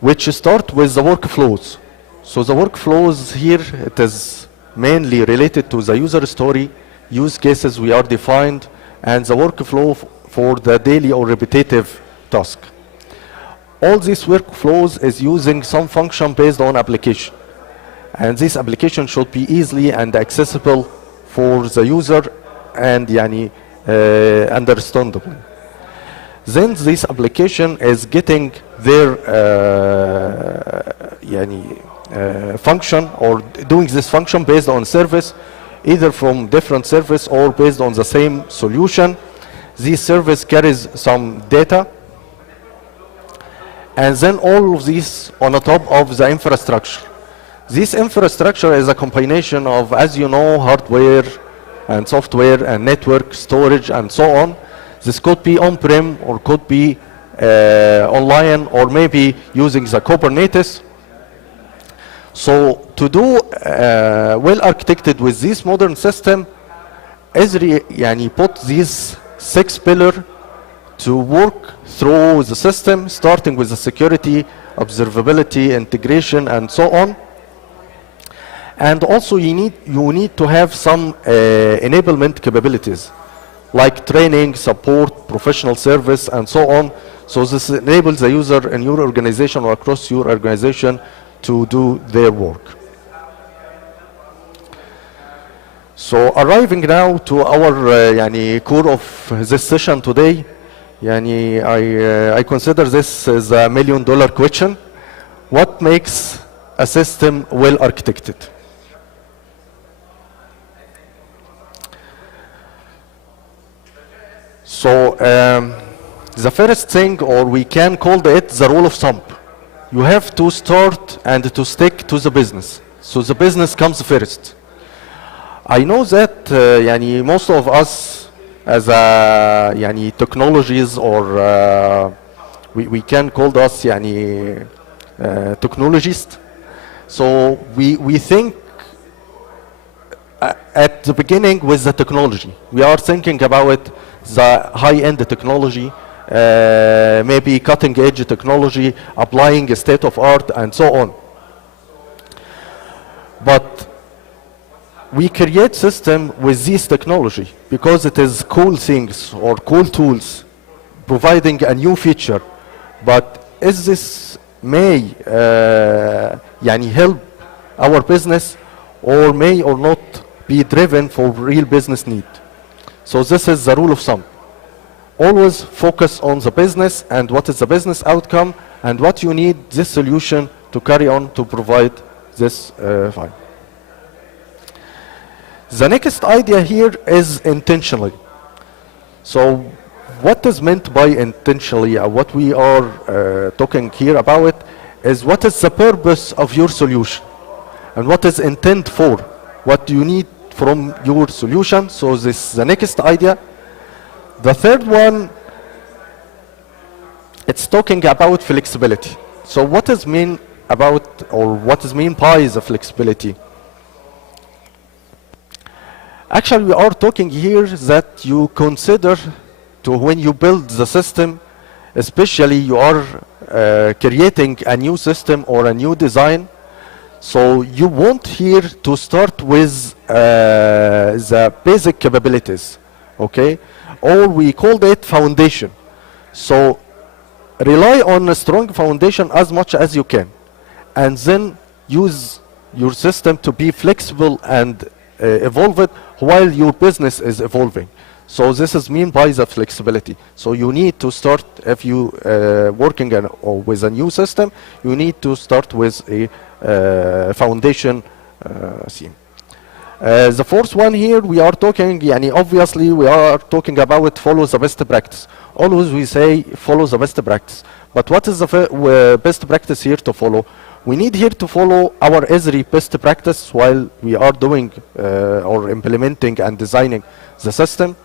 which start with the workflows. So the workflows here, it is mainly related to the user story, use cases we are defined, and the workflow for the daily or repetitive task. All these workflows is using some function based on application. And this application should be easily and accessible for the user and understandable. Then this application is getting their function or doing this function based on service, either from different service or based on the same solution. This service carries some data, and then all of these on the top of the infrastructure. This infrastructure is a combination of, as you know, hardware and software and network storage and so on. This could be on-prem or could be online or maybe using the Kubernetes. So to do well architected with this modern system, Esri put these 6 pillars to work through the system, starting with the security, observability, integration, and so on. And also you need to have some enablement capabilities, like training, support, professional service, and so on. So this enables the user in your organization or across your organization to do their work. So arriving now to our core of this session today, I consider this as $1 million question. What makes a system well architected? So the first thing, or we can call it the rule of thumb. You have to start and to stick to the business. So the business comes first. I know that most of us as technologies, or we can call us technologists. So we think at the beginning with the technology. We are thinking about the high-end technology, maybe cutting-edge technology, applying a state-of-art, and so on. But we create system with this technology because it is cool things or cool tools providing a new feature. But is this may help our business, or may or not be driven for real business need? So this is the rule of thumb. Always focus on the business and what is the business outcome and what you need this solution to carry on to provide this file. The next idea here is intentionally. So what is meant by intentionally, what we are talking here about is what is the purpose of your solution and what is intent for, what do you need from your solution. So this is the next idea. The third one, it's talking about flexibility. So what is mean about, or what is mean by the flexibility? Actually, we are talking here that you consider to when you build the system, especially you are creating a new system or a new design. So you want here to start with the basic capabilities, okay? Or we called it foundation. So rely on a strong foundation as much as you can, and then use your system to be flexible and evolve while your business is evolving. So this is mean by the flexibility. So you need to start, if you working with a new system, you need to start with a foundation theme. The fourth one here, we are talking, obviously we are talking about follow the best practice. Always we say follow the best practice. But what is the best practice here to follow? We need here to follow our Esri best practice while we are doing or implementing and designing the system.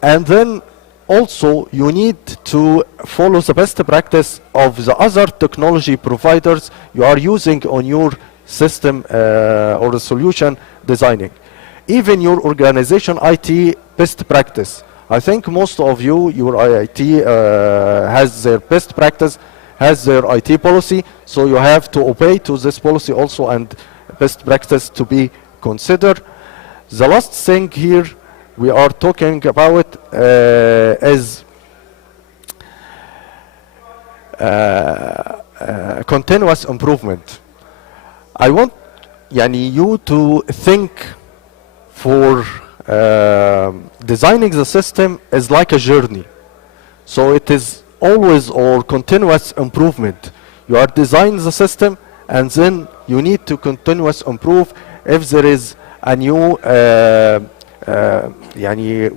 And then also you need to follow the best practice of the other technology providers you are using on your system or the solution designing. Even your organization IT best practice. I think most of you, your IT has their best practice, has their IT policy, so you have to obey to this policy also and best practice to be considered. The last thing here we are talking about is continuous improvement. I want you to think for designing the system is like a journey. So it is always or continuous improvement. You are designing the system and then you need to continuous improve if there is a new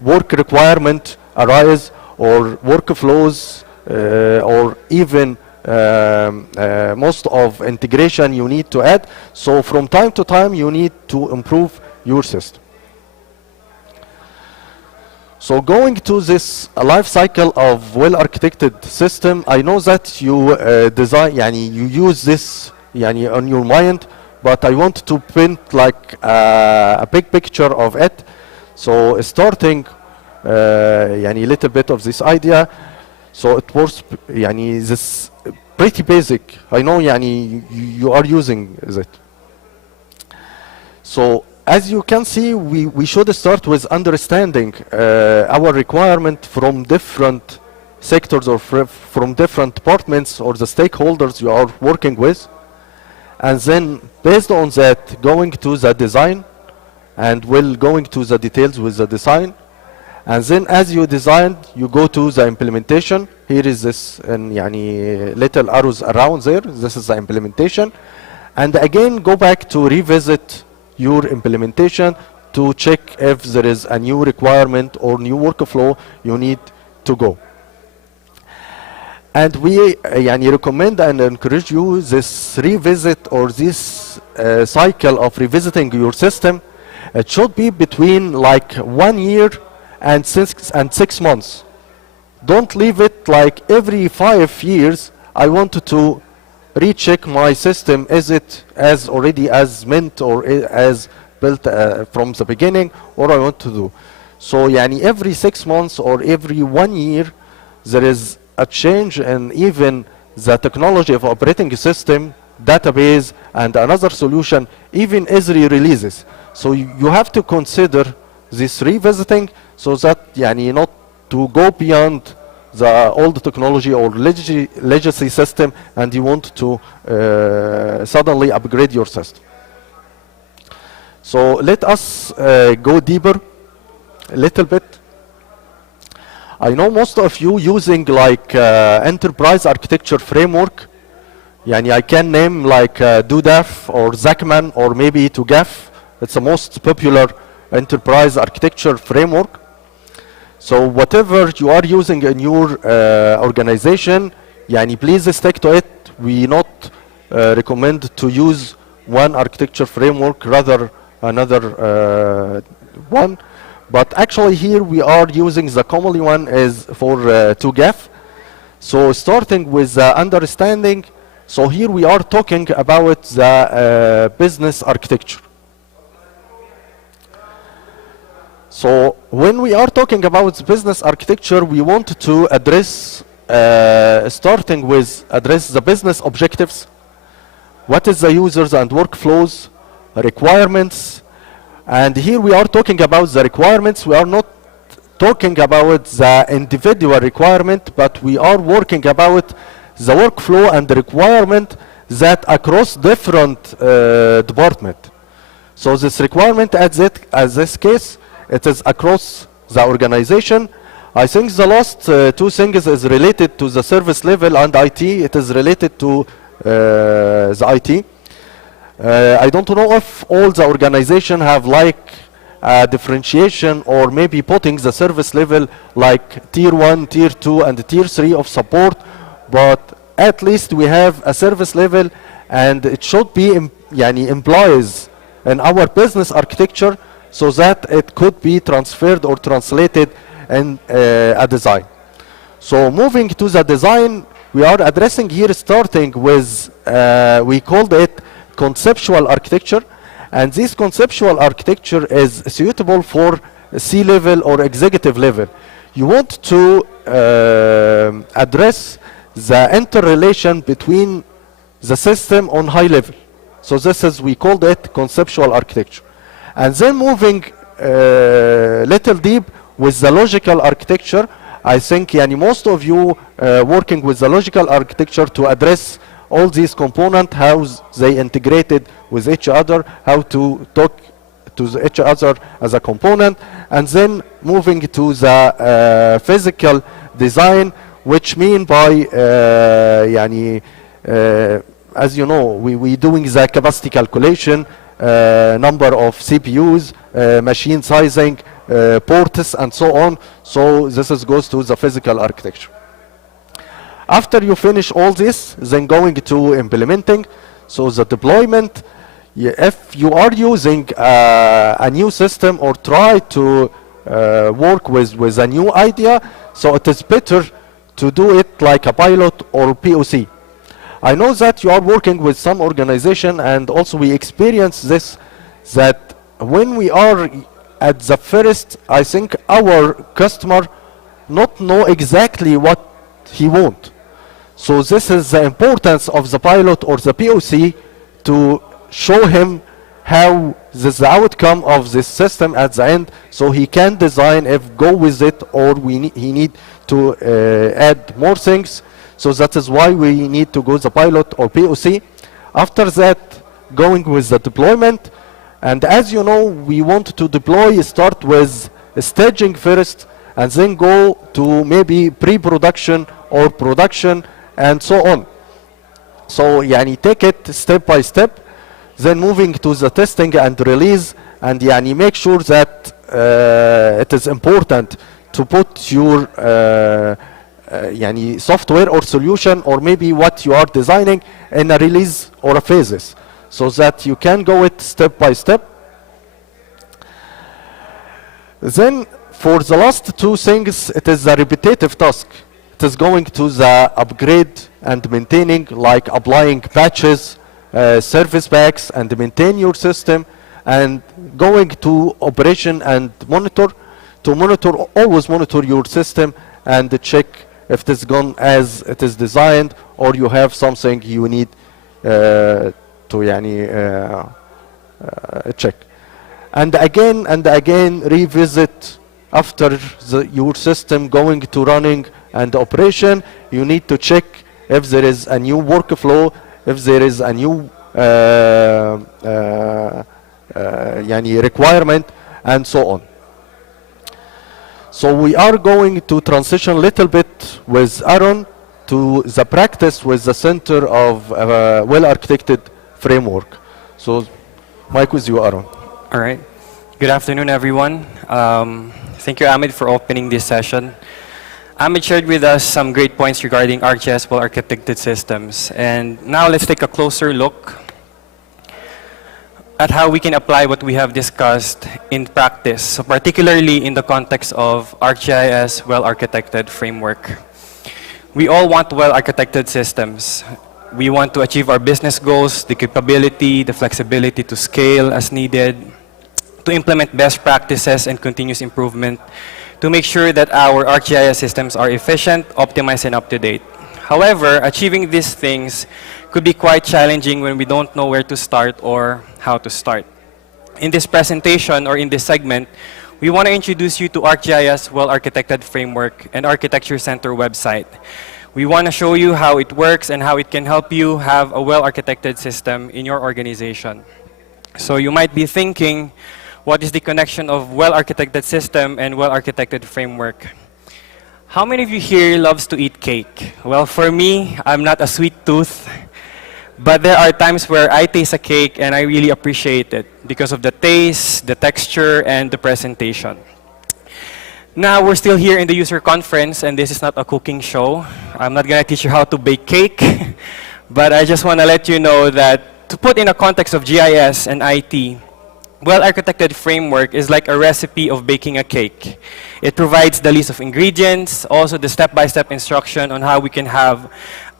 work requirement arise or workflows or even most of integration you need to add. So from time to time you need to improve your system. So going to this life cycle of well-architected system, I know that you design, you use this on your mind, but I want to paint like a big picture of it. So starting يعني little bit of this idea. So it was يعني this pretty basic. I know يعني you are using it. So as you can see, we should start with understanding our requirement from different sectors or from different departments or the stakeholders you are working with. And then based on that, going to the design, and we'll going to the details with the design. And then as you designed, you go to the implementation. Here is this and يعني little arrows around there. This is the implementation. And again, go back to revisit your implementation to check if there is a new requirement or new workflow you need to go. And we يعني recommend and encourage you this revisit or this cycle of revisiting your system. It should be between like 1 year and 6 months. Don't leave it like every 5 years. I wanted to recheck my system. Is it as already as meant or as built from the beginning, or I want to do? So يعني every 6 months or every 1 year there is a change in even the technology of operating system, database, and another solution, even Esri releases. So you have to consider this revisiting so that يعني not to go beyond the old technology or legacy system and you want to suddenly upgrade your system. So let us go deeper a little bit. I know most of you using like enterprise architecture framework. Yani I can name like DoDAF or Zachman or maybe TOGAF. It's the most popular enterprise architecture framework. So whatever you are using in your organization, yani please stick to it. We not recommend to use one architecture framework rather another one. But actually here we are using the commonly one is for TOGAF. So starting with understanding, so here we are talking about the business architecture. So when we are talking about business architecture, we want to address, starting with address the business objectives. What is the users and workflows, requirements, and here we are talking about the requirements. We are not talking about the individual requirement, but we are working about the workflow and the requirement that across different department. So this requirement as this case, it is across the organization. I think the last two things is related to the service level and IT. It is related to the IT. I don't know if all the organization have like differentiation or maybe putting the service level like tier 1, tier 2 and tier 3 of support, but at least we have a service level and it should be يعني implies in our business architecture so that it could be transferred or translated in a design. So moving to the design, we are addressing here starting with, we called it conceptual architecture, and this conceptual architecture is suitable for C-level or executive level. You want to address the interrelation between the system on high level. So this is, we called it conceptual architecture. And then moving little deep with the logical architecture, I think yani most of you working with the logical architecture to address all these components, how they integrated with each other, how to talk to each other as a component, and then moving to the physical design, which mean by yani, as you know, we doing the capacity calculation, number of CPUs, machine sizing, ports, and so on. So this goes to the physical architecture. After you finish all this, then going to implementing. So the deployment, if you are using a new system or try to work with a new idea, so it is better to do it like a pilot or POC. I know that you are working with some organization, and also we experience this, that when we are at the first, I think our customer not know exactly what he want. So this is the importance of the pilot or the POC to show him how this the outcome of this system at the end, so he can design if go with it or he need to add more things. So that is why we need to go the pilot or POC. After that, going with the deployment. And as you know, we want to deploy, start with staging first, and then go to maybe pre-production or production, and so on. So yani take it step by step, then moving to the testing and release, and yani make sure that it is important to put your yani software or solution or maybe what you are designing in a release or a phases, so that you can go it step by step. Then for the last two things, it is a repetitive task. It is going to the upgrade and maintaining, like applying patches, service packs, and maintain your system, and going to operation and monitor, to monitor, always monitor your system and check if it is gone as it is designed, or you have something you need to check. And again revisit after your system going to running and operation. You need to check if there is a new workflow, if there is a new requirement, and so on. So we are going to transition a little bit with Aaron to the practice with the center of well-architected framework. So, mic with you, Aaron. All right. Good afternoon, everyone. Thank you, Ahmed, for opening this session. Ahmed shared with us some great points regarding ArcGIS well-architected systems. And now let's take a closer look at how we can apply what we have discussed in practice, so particularly in the context of ArcGIS well-architected framework. We all want well-architected systems. We want to achieve our business goals, the capability, the flexibility to scale as needed, to implement best practices and continuous improvement, to make sure that our ArcGIS systems are efficient, optimized, and up-to-date. However, achieving these things could be quite challenging when we don't know where to start or how to start. In this presentation or in this segment, we want to introduce you to ArcGIS well-architected framework and Architecture Center website. We want to show you how it works and how it can help you have a well-architected system in your organization. So you might be thinking, what is the connection of well-architected system and well-architected framework? How many of you here loves to eat cake? Well, for me, I'm not a sweet tooth, but there are times where I taste a cake and I really appreciate it because of the taste, the texture, and the presentation. Now, we're still here in the user conference, and this is not a cooking show. I'm not gonna teach you how to bake cake, but I just wanna let you know that to put in a context of GIS and IT, well-architected framework is like a recipe of baking a cake. It provides the list of ingredients, also the step-by-step instruction on how we can have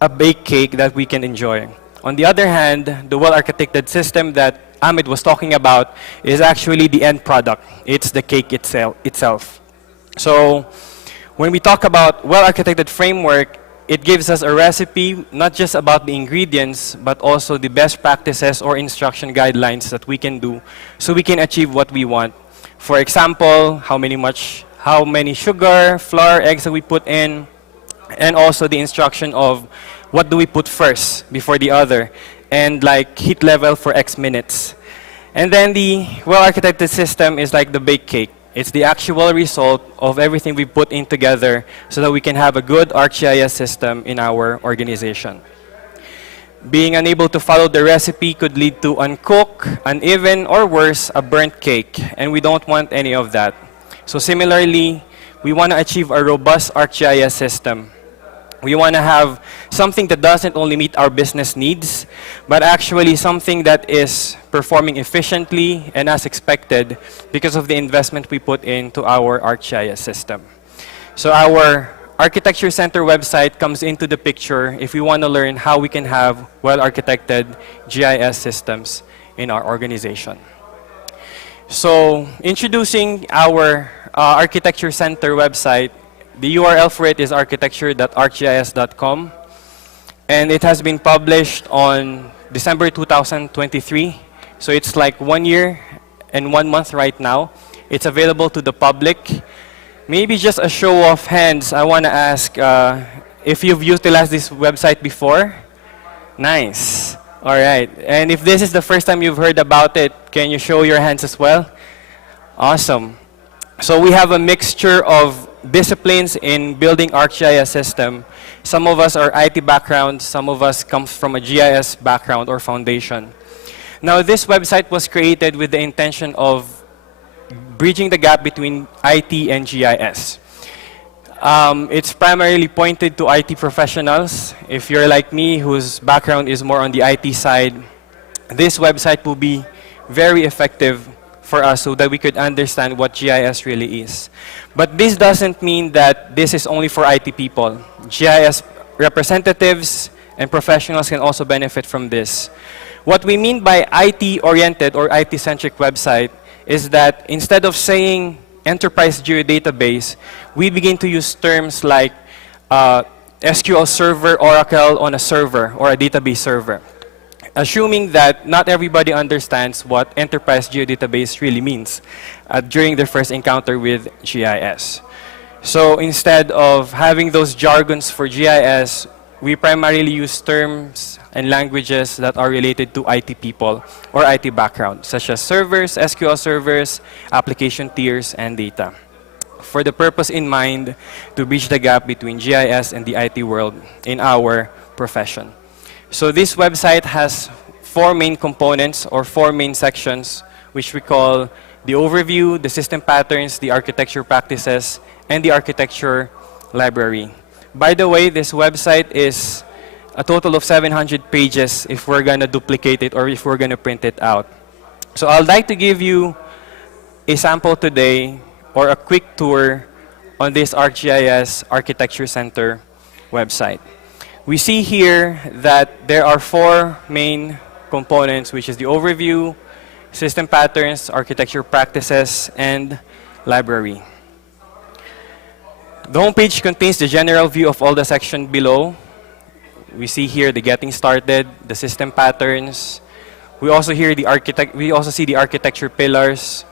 a baked cake that we can enjoy. On the other hand, the well-architected system that Ahmed was talking about is actually the end product. It's the cake itself. So when we talk about well-architected framework, it gives us a recipe, not just about the ingredients, but also the best practices or instruction guidelines that we can do so we can achieve what we want. For example, how many sugar, flour, eggs that we put in, and also the instruction of what do we put first before the other, and like heat level for X minutes. And then the well-architected system is like the baked cake. It's the actual result of everything we put in together so that we can have a good ArcGIS system in our organization. Being unable to follow the recipe could lead to uncooked, uneven, or worse, a burnt cake, and we don't want any of that. So similarly, we want to achieve a robust ArcGIS system. We want to have something that doesn't only meet our business needs, but actually something that is performing efficiently and as expected because of the investment we put into our ArcGIS system. So our Architecture Center website comes into the picture if we want to learn how we can have well-architected GIS systems in our organization. So introducing our Architecture Center website, the URL for it is architecture.arcgis.com, and it has been published on December 2023. So it's like 1 year and 1 month right now. It's available to the public. Maybe just a show of hands, I want to ask if you've utilized this website before. Nice. All right. And if this is the first time you've heard about it, can you show your hands as well? Awesome. So we have a mixture of disciplines in building ArcGIS system. Some of us are IT background, some of us come from a GIS background or foundation. Now this website was created with the intention of bridging the gap between IT and GIS. It's primarily pointed to IT professionals. If you're like me, whose background is more on the IT side, this website will be very effective for us so that we could understand what GIS really is. But this doesn't mean that this is only for IT people. GIS representatives and professionals can also benefit from this. What we mean by IT-oriented or IT-centric website is that instead of saying enterprise geodatabase, we begin to use terms like SQL server, Oracle on a server, or a database server, assuming that not everybody understands what enterprise geodatabase really means during their first encounter with GIS. So instead of having those jargons for GIS, we primarily use terms and languages that are related to IT people or IT background, such as servers, SQL servers, application tiers, and data, for the purpose in mind to bridge the gap between GIS and the IT world in our profession. So this website has 4 main components or 4 main sections, which we call the overview, the system patterns, the architecture practices, and the architecture library. By the way, this website is a total of 700 pages if we're going to duplicate it or if we're going to print it out. So I'd like to give you a sample today or a quick tour on this ArcGIS Architecture Center website. We see here that there are 4 main components, which is the overview, system patterns, architecture practices, and library. The homepage contains the general view of all the sections below. We see here the getting started, the system patterns. We also see the architecture pillars.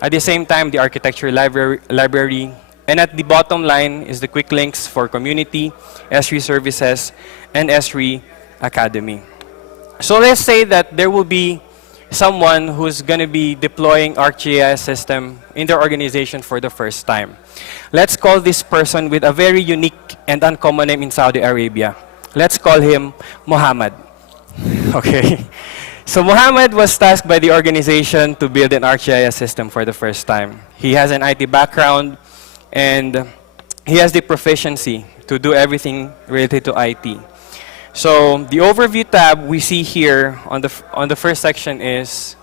At the same time, the architecture library. And at the bottom line is the quick links for community, Esri services, and Esri Academy. So let's say that there will be someone who's going to be deploying ArcGIS system in their organization for the first time. Let's call this person with a very unique and uncommon name in Saudi Arabia. Let's call him Muhammad. Okay. So Muhammad was tasked by the organization to build an ArcGIS system for the first time. He has an IT background and he has the proficiency to do everything related to IT. So the overview tab we see here on the first section is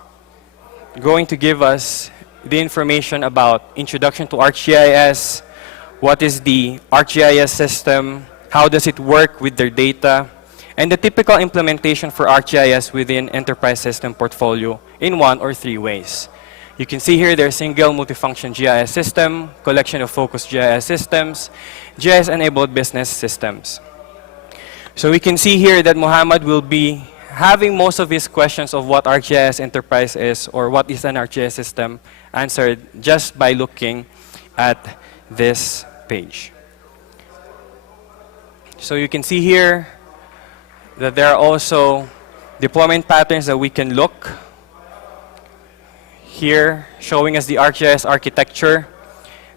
going to give us the information about introduction to ArcGIS, what is the ArcGIS system, how does it work with their data, and the typical implementation for ArcGIS within enterprise system portfolio in 1 or 3 ways. You can see here there's single multifunction GIS system, collection of focused GIS systems, GIS-enabled business systems. So we can see here that Muhammad will be having most of his questions of what ArcGIS Enterprise is or what is an ArcGIS system answered just by looking at this page. So you can see here that there are also deployment patterns that we can look. Here, showing us the ArcGIS architecture,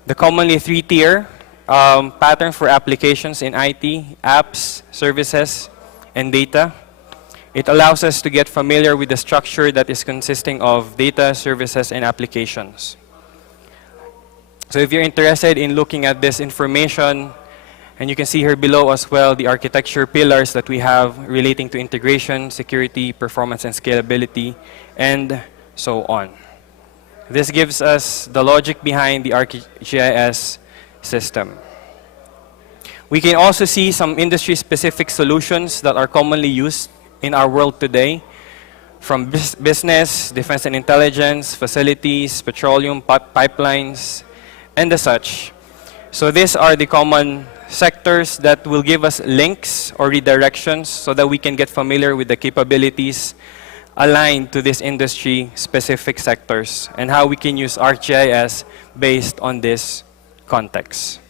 the commonly 3-tier pattern for applications in IT, apps, services, and data. It allows us to get familiar with the structure that is consisting of data, services, and applications. So if you're interested in looking at this information, and you can see here below as well the architecture pillars that we have relating to integration, security, performance, and scalability, and so on. This gives us the logic behind the ArcGIS system. We can also see some industry-specific solutions that are commonly used in our world today. from business, defense and intelligence, facilities, petroleum, pipelines, and the such. So these are the common sectors that will give us links or redirections so that we can get familiar with the capabilities aligned to this industry-specific sectors and how we can use ArcGIS based on this context.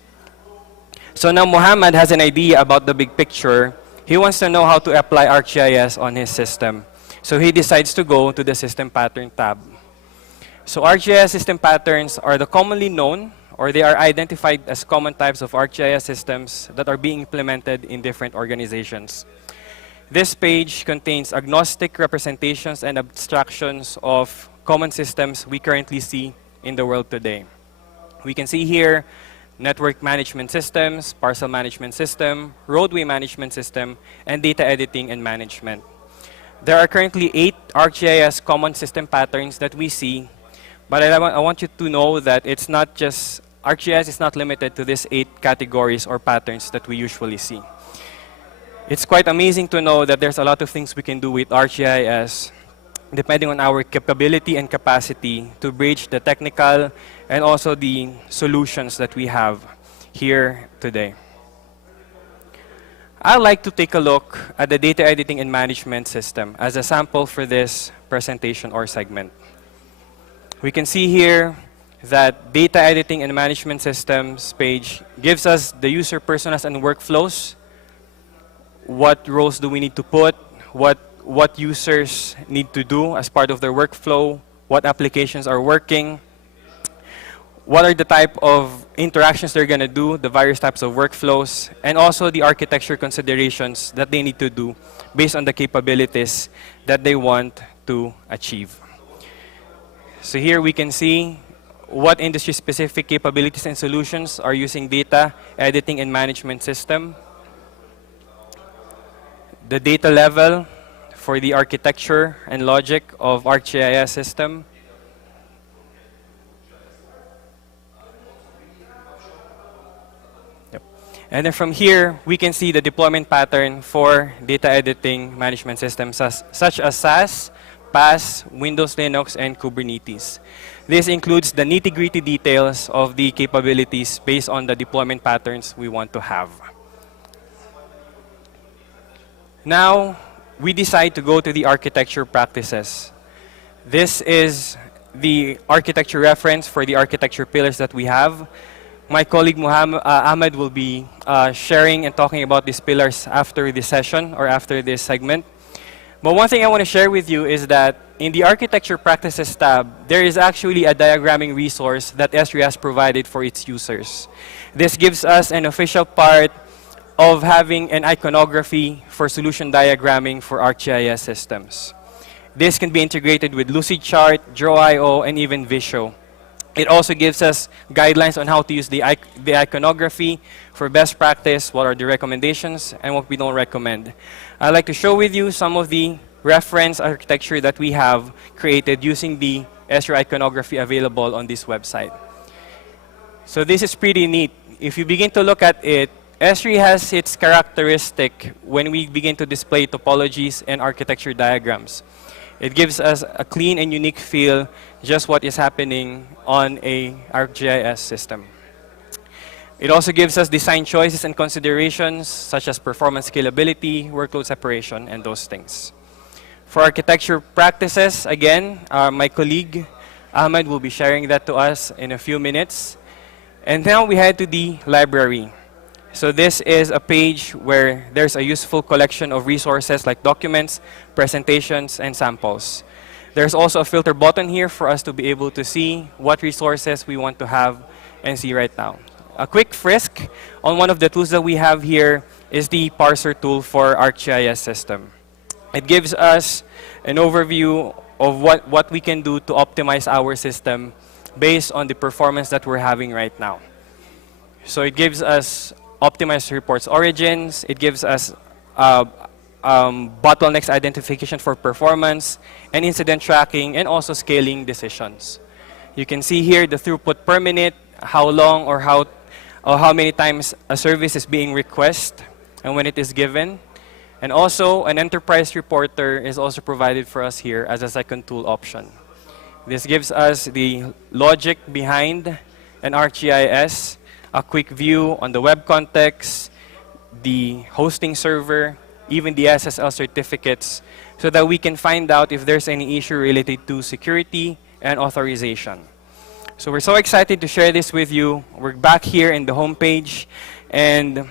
So now Muhammad has an idea about the big picture. He wants to know how to apply ArcGIS on his system. So he decides to go to the System Pattern tab. So ArcGIS system patterns are the commonly known, or they are identified as common types of ArcGIS systems that are being implemented in different organizations. This page contains agnostic representations and abstractions of common systems we currently see in the world today. We can see here network management systems, parcel management system, roadway management system, and data editing and management. There are currently 8 ArcGIS common system patterns that we see, but I want you to know that it's not just, ArcGIS is not limited to these 8 categories or patterns that we usually see. It's quite amazing to know that there's a lot of things we can do with ArcGIS depending on our capability and capacity to bridge the technical and also the solutions that we have here today. I'd like to take a look at the data editing and management system as a sample for this presentation or segment. We can see here that data editing and management systems page gives us the user personas and workflows. What roles do we need to put? What users need to do as part of their workflow? What applications are working? What are the type of interactions they're going to do, the various types of workflows, and also the architecture considerations that they need to do based on the capabilities that they want to achieve. So here we can see what industry-specific capabilities and solutions are using data editing and management system. The data level for the architecture and logic of ArcGIS system. And then from here, we can see the deployment pattern for data editing management systems such as SAS, PAS, Windows, Linux, and Kubernetes. This includes the nitty-gritty details of the capabilities based on the deployment patterns we want to have. Now, we decide to go to the architecture practices. This is the architecture reference for the architecture pillars that we have. My colleague Ahmed will be sharing and talking about these pillars after this session or after this segment. But one thing I want to share with you is that in the Architecture Practices tab, there is actually a diagramming resource that Esri has provided for its users. This gives us an official part of having an iconography for solution diagramming for ArcGIS systems. This can be integrated with Lucidchart, Draw.io, and even Visio. It also gives us guidelines on how to use the iconography for best practice, what are the recommendations, and what we don't recommend. I'd like to show with you some of the reference architecture that we have created using the Esri iconography available on this website. So this is pretty neat. If you begin to look at it, Esri has its characteristic when we begin to display topologies and architecture diagrams. It gives us a clean and unique feel, just what is happening on a ArcGIS system. It also gives us design choices and considerations, such as performance scalability, workload separation, and those things. For architecture practices, again, my colleague Ahmed will be sharing that to us in a few minutes. And now we head to the library. So this is a page where there's a useful collection of resources like documents, presentations, and samples. There's also a filter button here for us to be able to see what resources we want to have and see right now. A quick frisk on one of the tools that we have here is the parser tool for ArcGIS system. It gives us an overview of what we can do to optimize our system based on the performance that we're having right now. So it gives us optimized reports origins, it gives us bottlenecks identification for performance, and incident tracking, and also scaling decisions. You can see here the throughput per minute, how long or how many times a service is being requested, and when it is given. And also, an enterprise reporter is also provided for us here as a second tool option. This gives us the logic behind an ArcGIS, a quick view on the web context, the hosting server, even the SSL certificates, so that we can find out if there's any issue related to security and authorization. So we're so excited to share this with you. We're back here in the homepage, and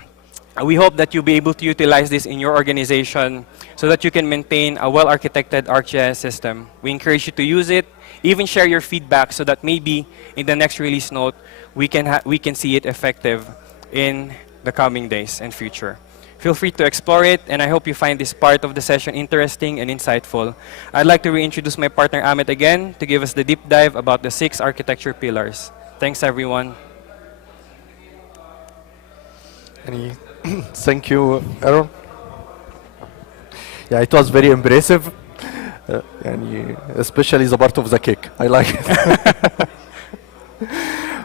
we hope that you'll be able to utilize this in your organization so that you can maintain a well-architected ArcGIS system. We encourage you to use it, even share your feedback so that maybe in the next release note, we can see it effective in the coming days and future. Feel free to explore it, and I hope you find this part of the session interesting and insightful. I'd like to reintroduce my partner Amit again to give us the deep dive about the 6 architecture pillars. Thanks, everyone. Thank you, Aaron. Yeah, it was very impressive, and especially the part of the cake. I like it.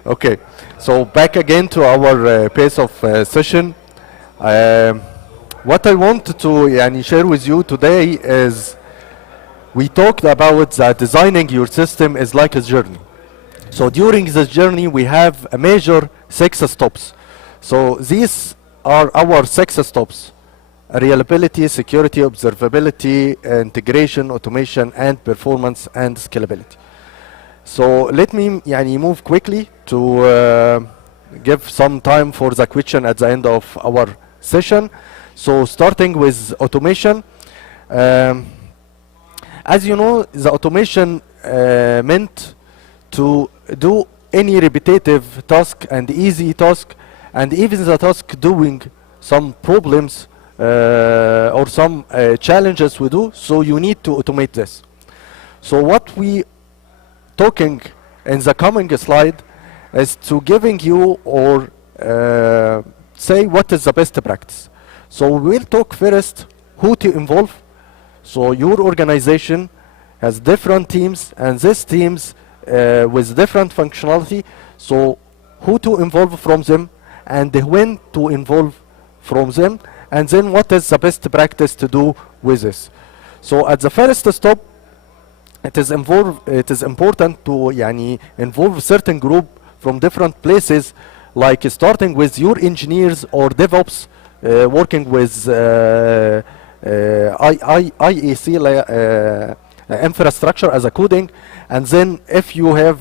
Okay, so back again to our pace of session. What I want to share with you today is we talked about that designing your system is like a journey. So during this journey, we have a major 6 stops. So these are our 6 stops: reliability, security, observability, integration, automation, and performance and scalability. So let me move quickly to give some time for the question at the end of our session. So starting with automation. As you know, the automation meant to do any repetitive task and easy task, and even the task doing some problems or some challenges we do, so you need to automate this. So what we talking in the coming slide is to giving you or say what is the best practice. So we'll talk first who to involve. So your organization has different teams, and these teams with different functionality. So who to involve from them, and when to involve from them, and then what is the best practice to do with this. So at the first stop, it is important to involve certain group from different places, like starting with your engineers or DevOps, working with IAC infrastructure as a coding, and then if you have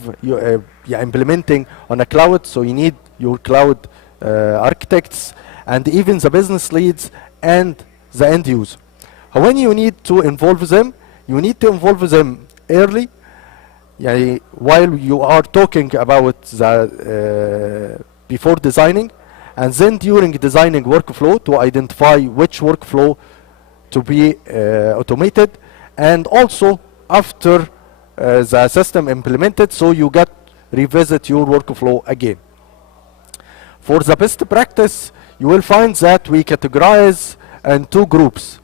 implementing on a cloud, so you need your cloud architects and even the business leads and the end user. When you need to involve them, you need to involve them early, while you are talking about the before designing, and then during designing workflow to identify which workflow to be automated, and also after the system implemented, so you got revisit your workflow again. For the best practice, you will find that we categorize in 2 groups.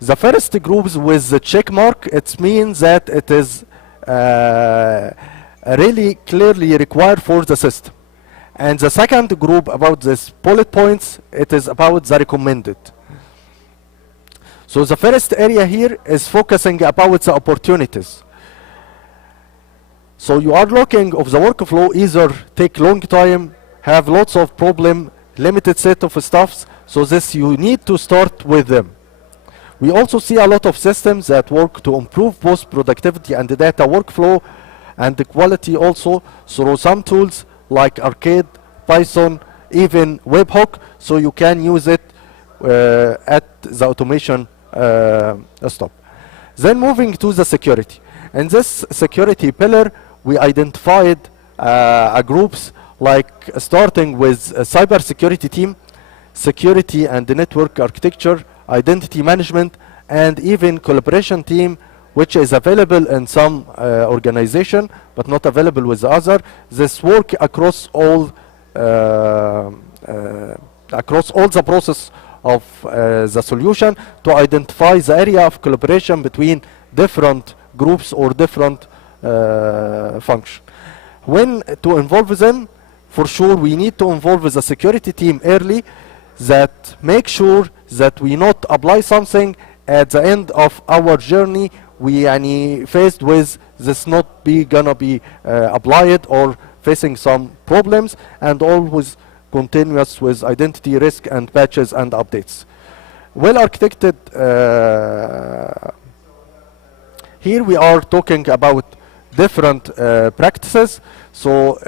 The first group with the check mark, it means that it is really clearly required for the system. And the second group about this bullet points, it is about the recommended. So the first area here is focusing about the opportunities. So you are looking of the workflow either take long time, have lots of problem, limited set of stuffs, so this you need to start with them. We also see a lot of systems that work to improve both productivity and the data workflow and the quality also through some tools like Arcade, Python, even Webhook, so you can use it at the automation stop. Then moving to the security. In this security pillar, we identified groups like starting with a cyber security team, security and the network architecture, identity management, and even collaboration team, which is available in some organization but not available with the other. This work across all the process of the solution to identify the area of collaboration between different groups or different functions. When to involve them, for sure we need to involve the security team early, that make sure that we not apply something at the end of our journey we faced with this not be gonna be applied or facing some problems, and always continuous with identity risk and patches and updates. Well architected, here we are talking about different practices. So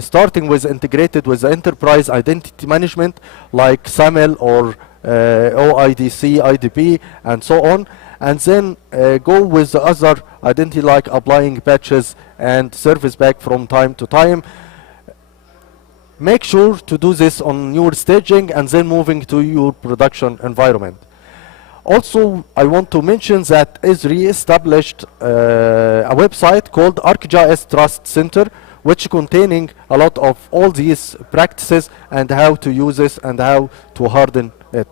starting with integrated with the enterprise identity management like SAML or OIDC, IDP, and so on, and then go with the other identity like applying patches and service back from time to time. Make sure to do this on your staging and then moving to your production environment. Also, I want to mention that Esri established a website called ArcGIS Trust Center, which containing a lot of all these practices and how to use this and how to harden it.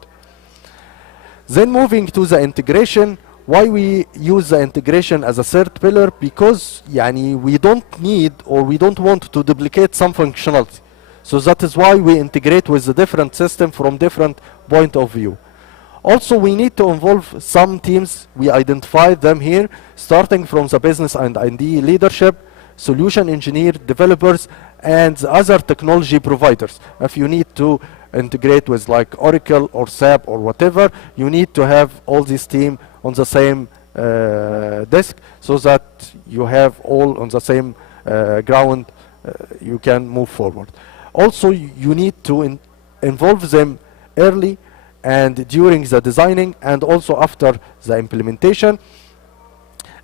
Then moving to the integration, why we use the integration as a third pillar? Because we don't need or we don't want to duplicate some functionality. So that is why we integrate with the different system from different point of view. Also, we need to involve some teams. We identified them here, starting from the business and ID leadership, solution engineer, developers, and the other technology providers. If you need to integrate with like Oracle or SAP or whatever, you need to have all this team on the same desk so that you have all on the same ground, you can move forward. Also, you need to involve them early and during the designing and also after the implementation,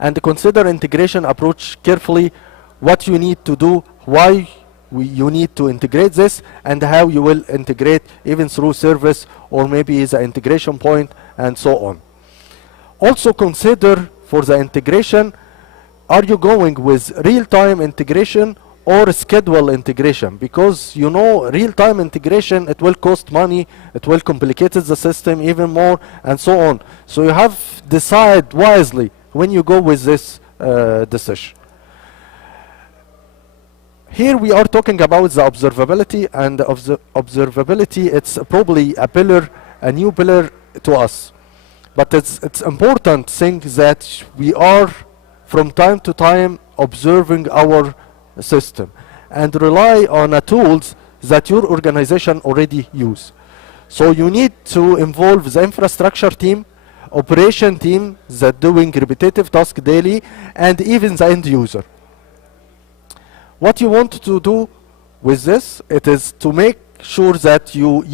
and consider integration approach carefully, what you need to do, why you need to integrate this, and how you will integrate even through service or maybe the integration point and so on. Also consider for the integration, are you going with real-time integration or schedule integration? Because real-time integration, it will cost money, it will complicate the system even more, and so on. So you have to decide wisely when you go with this decision. Here we are talking about the observability, and observability, it's probably a new pillar to us. But it's important thing that we are from time to time observing our system and rely on tools that your organization already use. So you need to involve the infrastructure team, operation team that doing repetitive task daily, and even the end user. What you want to do with this, it is to make sure that you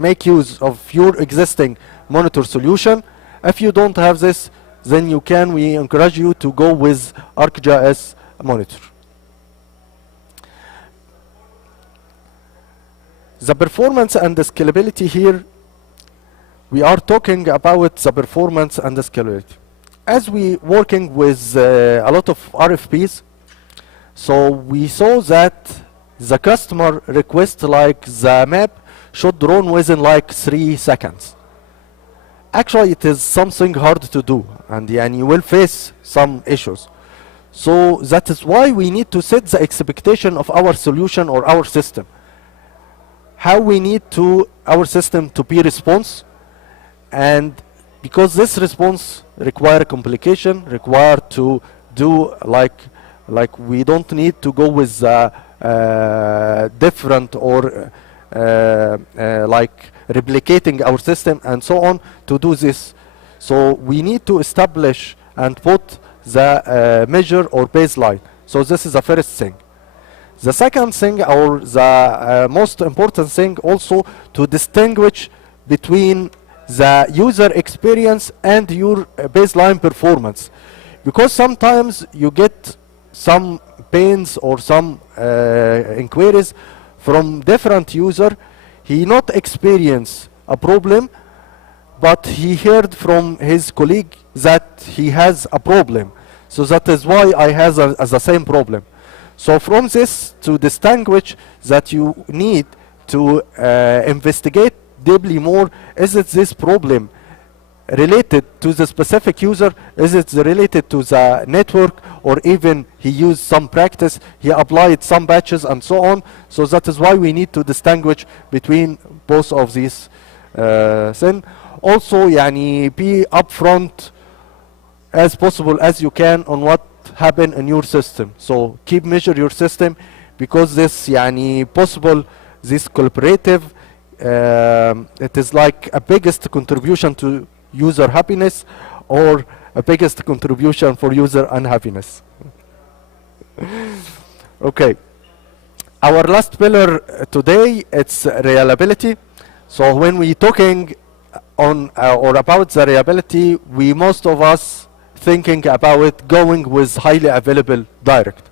make use of your existing monitor solution. If you don't have this, then we encourage you to go with ArcGIS Monitor. The performance and the scalability here, we are talking about the performance and the scalability. As we working with a lot of RFPs, so we saw that the customer request like the map should run within like 3 seconds. Actually, it is something hard to do, and you will face some issues. So that is why we need to set the expectation of our solution or our system. How we need our system to be response, and because this response require complication, require to do like we don't need to go with different or like replicating our system and so on to do this. So we need to establish and put the measure or baseline. So this is the first thing. The second thing, or the most important thing, also to distinguish between the user experience and your baseline performance. Because sometimes you get some pains or some inquiries from different user. He not experience a problem, but he heard from his colleague that he has a problem. So that is why I have the same problem. So from this, to distinguish that you need to investigate deeply more, is it this problem related to the specific user? Is it related to the network, or even he used some practice, he applied some batches and so on? So that is why we need to distinguish between both of these thing. Also يعني be upfront as possible as you can on what happen in your system. So keep measure your system, because this يعني possible, this collaborative, it is like a biggest contribution to user happiness or a biggest contribution for user unhappiness. Okay, our last pillar today, it's reliability. So when we talking on or about the reliability, we most of us thinking about it going with highly available direct,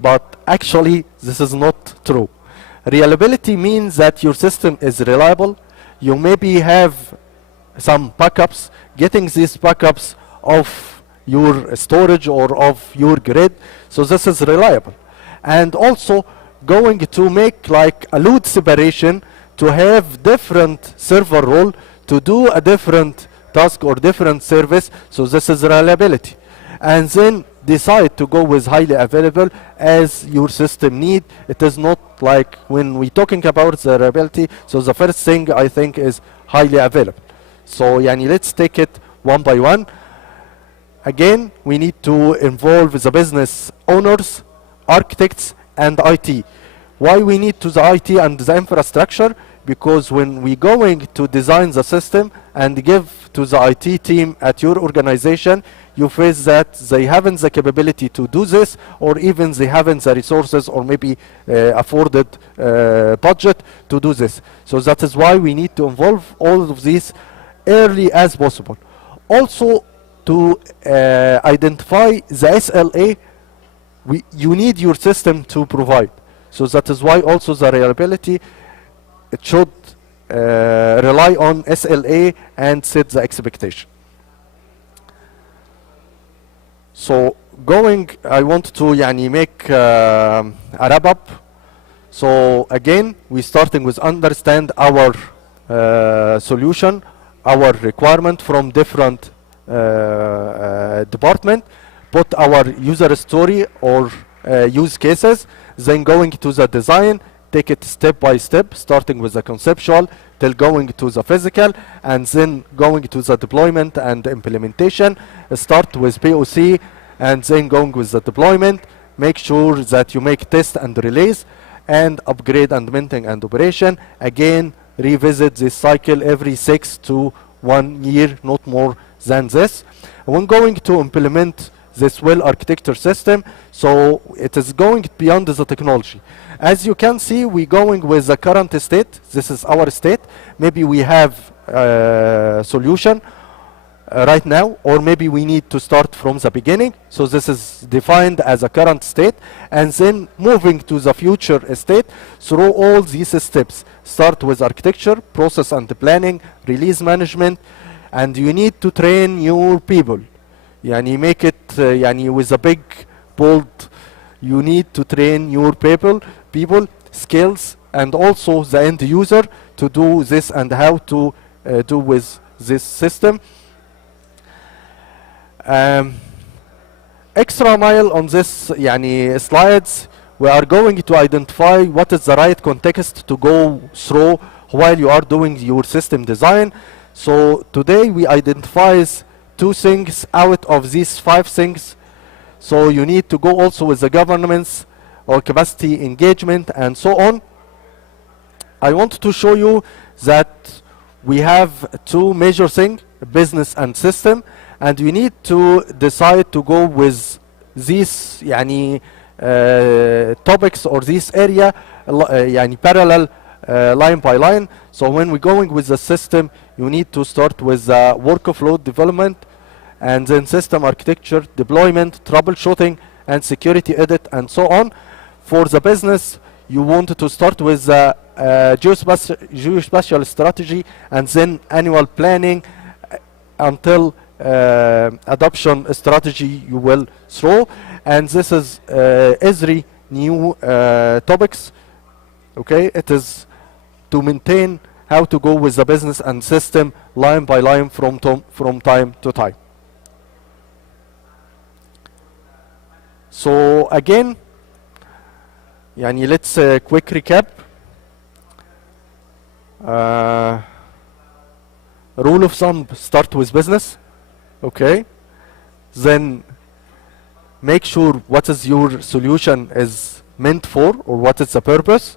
but actually this is not true. Reliability means that your system is reliable. You maybe have some backups, getting these backups of your storage or of your grid, so this is reliable. And also going to make like a load separation, to have different server role to do a different task or different service, so this is reliability. And then decide to go with highly available as your system need. It is not like when we talking about the reliability, so the first thing I think is highly available. So yani, let's take it one by one. Again, we need to involve the business owners, architects, and IT. Why we need to the IT and the infrastructure? Because when we going to design the system and give to the IT team at your organization, you face that they haven't the capability to do this, or even they haven't the resources or maybe afforded budget to do this. So that is why we need to involve all of these early as possible. Also, to identify the SLA you need your system to provide. So that is why also the reliability, it should rely on SLA and set the expectation. So going, I want to yani, make a wrap up. So again, we starting with understand our solution, our requirement from different department, put our user story or use cases, then going to the design, take it step by step, starting with the conceptual till going to the physical, and then going to the deployment and implementation. Start with POC and then going with the deployment. Make sure that you make test and release and upgrade and maintain and operation. Again, revisit this cycle every 6 to 1 year, not more than this. When going to implement this well architecture system, so it is going beyond the technology. As you can see, we going with the current state. This is our state. Maybe we have a solution right now, or maybe we need to start from the beginning. So this is defined as a current state, and then moving to the future state through all these steps. Start with architecture, process and planning, release management, and you need to train your people. Yani make it yani with a big bold. You need to train your people, skills, and also the end user to do this and how to do with this system. Extra mile on this yani slides, we are going to identify what is the right context to go through while you are doing your system design. So today we identify 2 things out of these 5 things. So you need to go also with the governance or capacity engagement and so on. I want to show you that we have 2 major things, business and system, and we need to decide to go with these yani, topics or this area yani parallel line by line. So when we're going with the system, you need to start with workflow development, and then system architecture, deployment, troubleshooting, and security audit, and so on. For the business, you want to start with geospatial strategy, and then annual planning until adoption strategy you will throw. And this is Esri new topics. Okay, it is to maintain how to go with the business and system line by line from time to time. So again, let's quick recap. rule of thumb, start with business, okay? Then make sure what is your solution is meant for, or what is the purpose.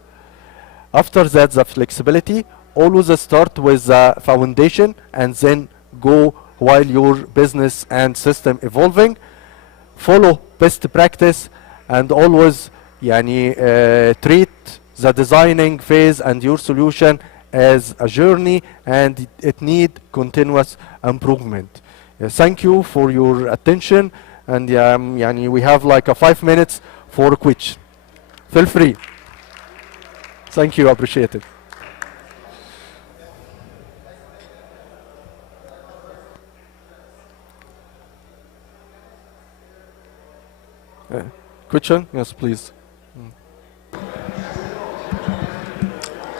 After that, the flexibility, always start with the foundation and then go while your business and system evolving. Follow best practice and always treat the designing phase and your solution as a journey, and it need continuous improvement. Thank you for your attention, and we have like 5 minutes for a question. Feel free. Thank you, appreciate it. Question? Yes, please.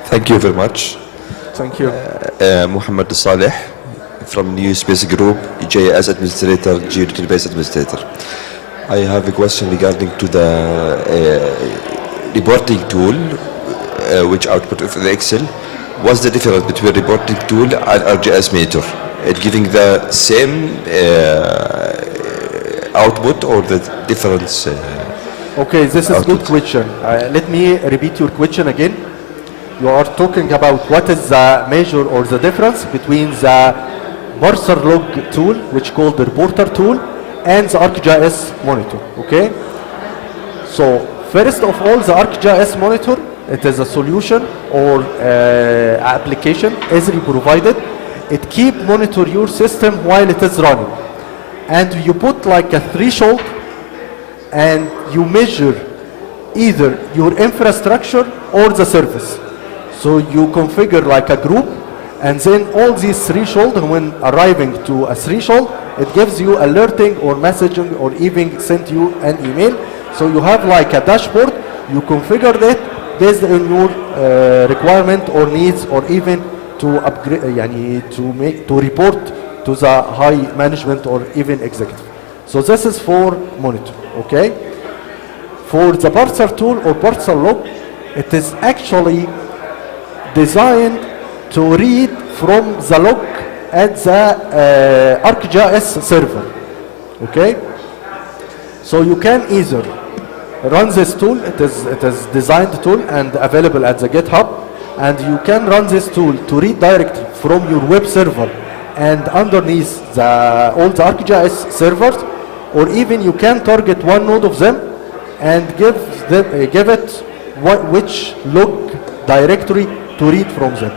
Thank you very much. Thank you. Muhammad Saleh from New Space Group, GIS Administrator, Geo-Database Administrator. I have a question regarding to the reporting tool, which output of the Excel. What's the difference between reporting tool and ArcGIS Monitor? It giving the same output or the difference? Okay, this is a good question. Let me repeat your question again. You are talking about what is the measure or the difference between the parser log tool, which called the reporter tool, and the ArcGIS Monitor, okay? So first of all, the ArcGIS Monitor, it is a solution or application Esri provided. It keep monitor your system while it is running. And you put like a threshold and you measure either your infrastructure or the service. So you configure like a group, and then all these threshold, when arriving to a threshold, it gives you alerting or messaging or even send you an email. So you have like a dashboard, you configure it based on your requirement or needs, or even to upgrade, to report to the high management or even executive. So this is for monitor, okay? For the parser tool or parser log, it is actually designed to read from the log at the ArcGIS server, okay? So you can either run this tool, it is designed tool and available at the GitHub, and you can run this tool to read directly from your web server and underneath all the ArcGIS servers, or even you can target one node of them and give it which log directory to read from them.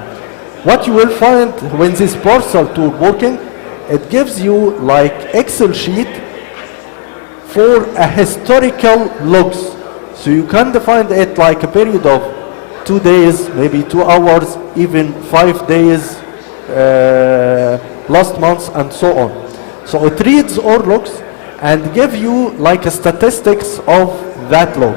What you will find when this parcel tool working, it gives you like Excel sheet for a historical logs. So you can define it like a period of 2 days, maybe 2 hours, even 5 days, last month, and so on. So it reads all logs and give you like a statistics of that log.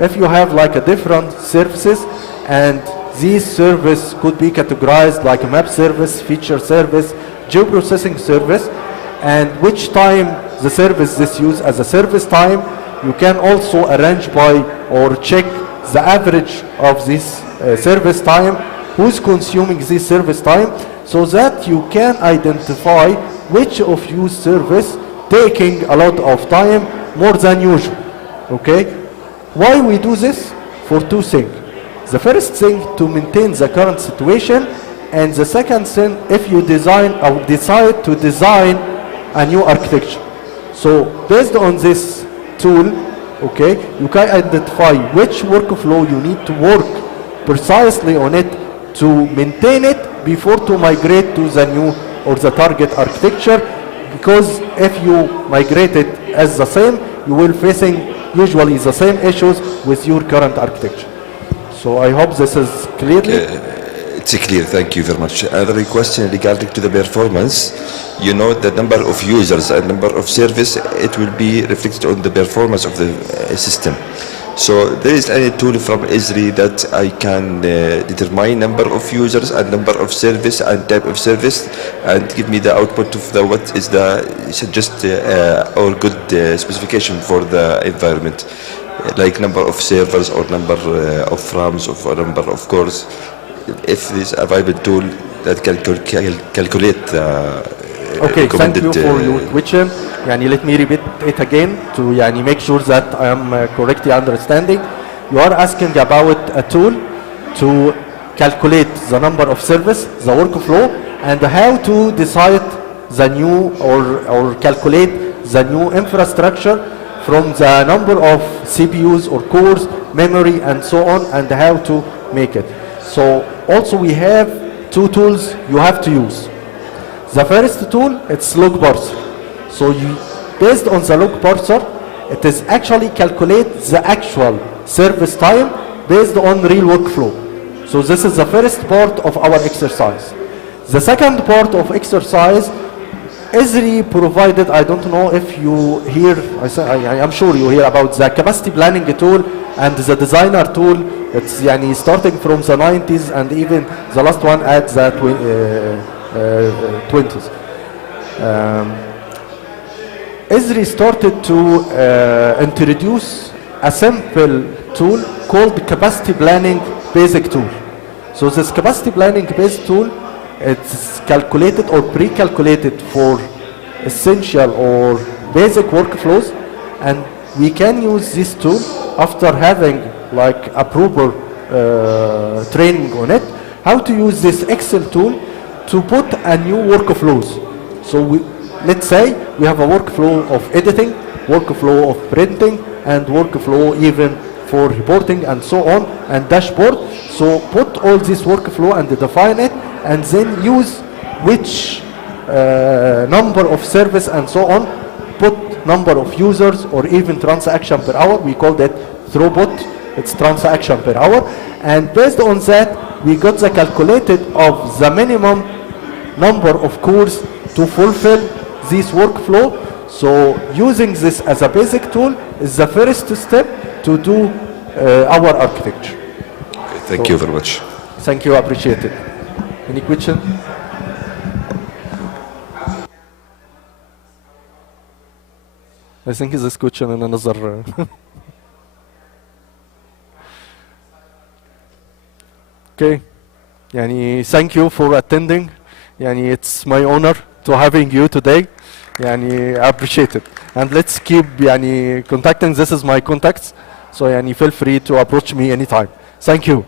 If you have like a different services, and these service could be categorized like a map service, feature service, geoprocessing service, and which time the service is used as a service time. You can also arrange by or check the average of this service time, who's consuming this service time, so that you can identify which of your service taking a lot of time more than usual, okay? Why we do this? For 2 things. The first thing, to maintain the current situation, and the second thing, if you design or decide to design a new architecture. So based on this tool, okay, you can identify which workflow you need to work precisely on it to maintain it before to migrate to the new or the target architecture, because if you migrate it as the same, you will facing usually the same issues with your current architecture. So I hope this is clearly. It's clear, thank you very much. Another question regarding to the performance. You know the number of users and number of service, it will be reflected on the performance of the system. So there is any tool from Esri that I can determine number of users and number of service and type of service, and give me the output of the what is the suggest or good specification for the environment, like number of servers or number of RAMs or number of cores. If this available tool that calculate Okay, thank recommended, you for your question. Let me repeat it again to make sure that I am correctly understanding. You are asking about a tool to calculate the number of service, the workflow, and how to decide the new or calculate the new infrastructure from the number of CPUs or cores, memory, and so on, and how to make it. So also we have two tools you have to use. The first tool, it's log parser. So based on the log parser, it is actually calculate the actual service time based on real workflow. So this is the first part of our exercise. The second part of exercise, Esri provided, I don't know if you hear, I'm sure you hear about the capacity planning tool and the designer tool. It's starting from the 90s and even the last one at the 20s. Esri started to introduce a simple tool called capacity planning basic tool. So this capacity planning basic tool, it's calculated or pre-calculated for essential or basic workflows, and we can use this tool after having a proper training on it, how to use this Excel tool to put a new workflows. So let's say we have a workflow of editing, workflow of printing, and workflow even for reporting and so on, and dashboard. So put all this workflow and define it, and then use which number of service and so on, put number of users or even transaction per hour. We call that throughput, it's transaction per hour. And based on that, we got the calculated of the minimum number of cores to fulfill this workflow. So using this as a basic tool is the first step to do our architecture. Okay, thank you very much. Thank you, appreciate it. Any question? I think this question in another. Okay. Thank you for attending. It's my honor to having you today. I appreciate it. And let's keep contacting. This is my contacts. So feel free to approach me anytime. Thank you.